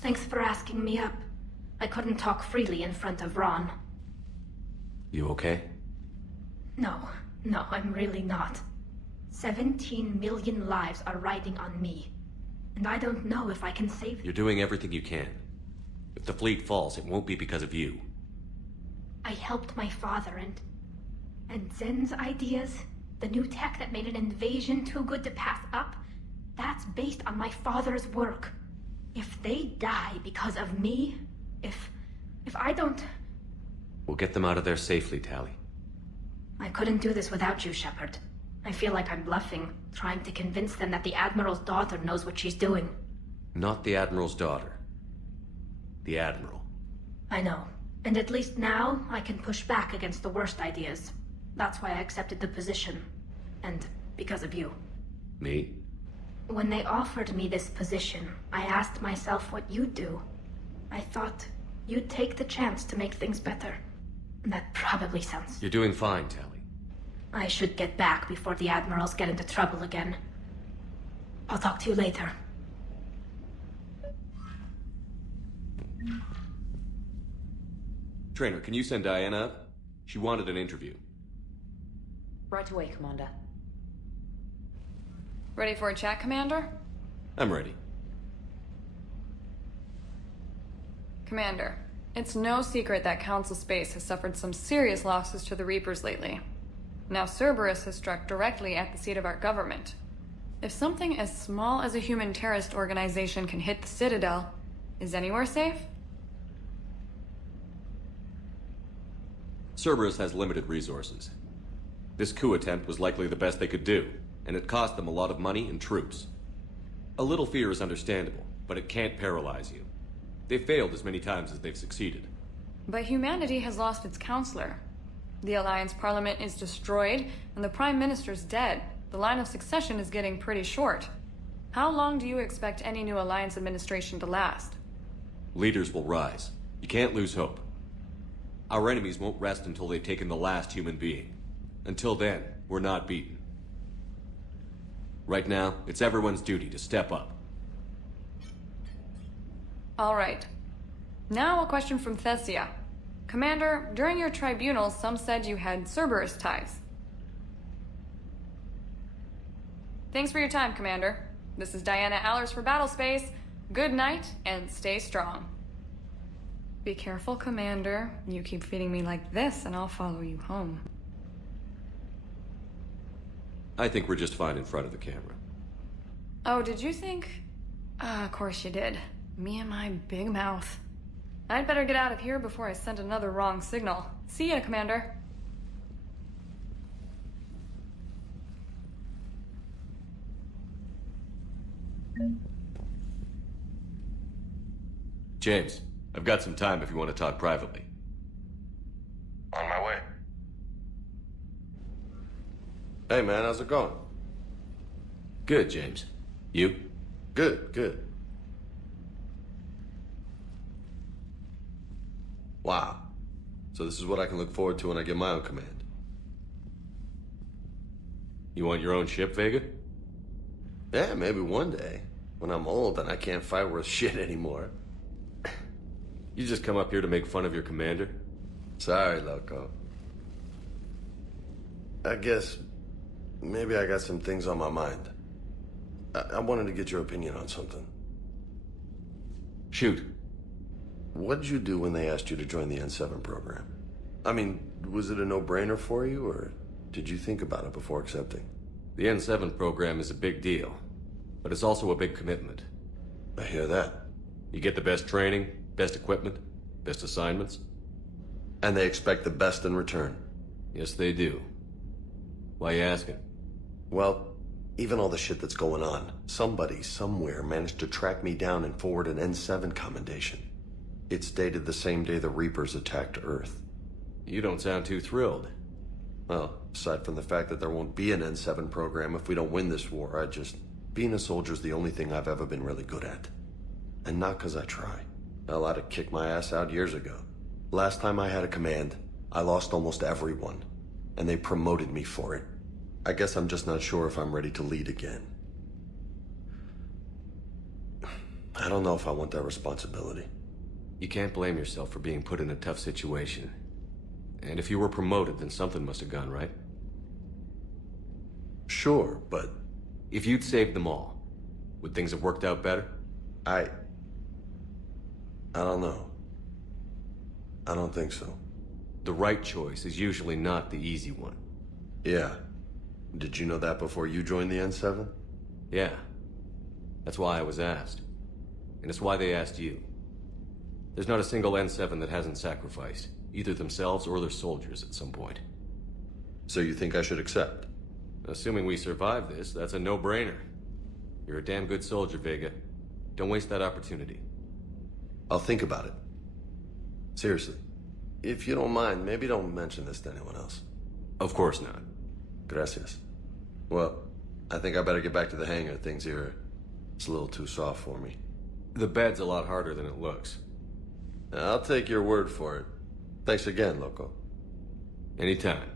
Thanks for asking me up. I couldn't talk freely in front of Ron. You okay? No, I'm really not. 17 million lives are riding on me. And I don't know if I can save them. You're doing everything you can. If the fleet falls, it won't be because of you. I helped my father and Zen's ideas, the new tech that made an invasion too good to pass up, that's based on my father's work. If they die because of me, if I don't... We'll get them out of there safely, Tally. I couldn't do this without you, Shepard. I feel like I'm bluffing, trying to convince them that the Admiral's daughter knows what she's doing. Not the Admiral's daughter. The Admiral. I know. And at least now, I can push back against the worst ideas. That's why I accepted the position. And because of you. Me? When they offered me this position, I asked myself what you'd do. I thought you'd take the chance to make things better. That probably sounds... You're doing fine, Tally. I should get back before the Admirals get into trouble again. I'll talk to you later. Trainer, can you send Diana up? She wanted an interview. Right away, Commander. Ready for a chat, Commander? I'm ready. Commander, it's no secret that Council Space has suffered some serious losses to the Reapers lately. Now Cerberus has struck directly at the seat of our government. If something as small as a human terrorist organization can hit the Citadel, is anywhere safe? Cerberus has limited resources. This coup attempt was likely the best they could do, and it cost them a lot of money and troops. A little fear is understandable, but it can't paralyze you. They've failed as many times as they've succeeded. But humanity has lost its counselor. The Alliance Parliament is destroyed, and the Prime Minister's dead. The line of succession is getting pretty short. How long do you expect any new Alliance administration to last? Leaders will rise. You can't lose hope. Our enemies won't rest until they've taken the last human being. Until then, we're not beaten. Right now, it's everyone's duty to step up. All right. Now a question from Thessia. Commander, during your tribunal, some said you had Cerberus ties. Thanks for your time, Commander. This is Diana Allers for Battlespace. Good night, and stay strong. Be careful, Commander. You keep feeding me like this, and I'll follow you home. I think we're just fine in front of the camera. Oh, did you think Of course you did. Me and my big mouth. I'd better get out of here before I send another wrong signal. See ya, Commander. James, I've got some time if you want to talk privately. On my way. Hey man, how's it going? Good, James. You? Good, good. Wow. So this is what I can look forward to when I get my own command. You want your own ship, Vega? Yeah, maybe one day. When I'm old and I can't fight worth shit anymore. You just come up here to make fun of your commander? Sorry, Loco. I guess maybe I got some things on my mind. I wanted to get your opinion on something. Shoot. What did you do when they asked you to join the N7 program? I mean, was it a no-brainer for you, or did you think about it before accepting? The N7 program is a big deal, but it's also a big commitment. I hear that. You get the best training, best equipment, best assignments. And they expect the best in return. Yes, they do. Why you asking? Well, even all the shit that's going on, somebody somewhere managed to track me down and forward an N7 commendation. It's dated the same day the Reapers attacked Earth. You don't sound too thrilled. Well, aside from the fact that there won't be an N7 program if we don't win this war, being a soldier's the only thing I've ever been really good at. And not because I try. Hell, I'd have kicked my ass out years ago. Last time I had a command, I lost almost everyone. And they promoted me for it. I guess I'm just not sure if I'm ready to lead again. I don't know if I want that responsibility. You can't blame yourself for being put in a tough situation. And if you were promoted, then something must have gone right. Sure, but... If you'd saved them all, would things have worked out better? I don't know. I don't think so. The right choice is usually not the easy one. Yeah. Did you know that before you joined the N7? Yeah. That's why I was asked. And it's why they asked you. There's not a single N7 that hasn't sacrificed, either themselves or their soldiers at some point. So you think I should accept? Assuming we survive this, that's a no-brainer. You're a damn good soldier, Vega. Don't waste that opportunity. I'll think about it. Seriously. If you don't mind, maybe don't mention this to anyone else. Of course not. Gracias. Well, I think I better get back to the hangar. Things here, it's a little too soft for me. The bed's a lot harder than it looks. I'll take your word for it. Thanks again, Loco. Anytime.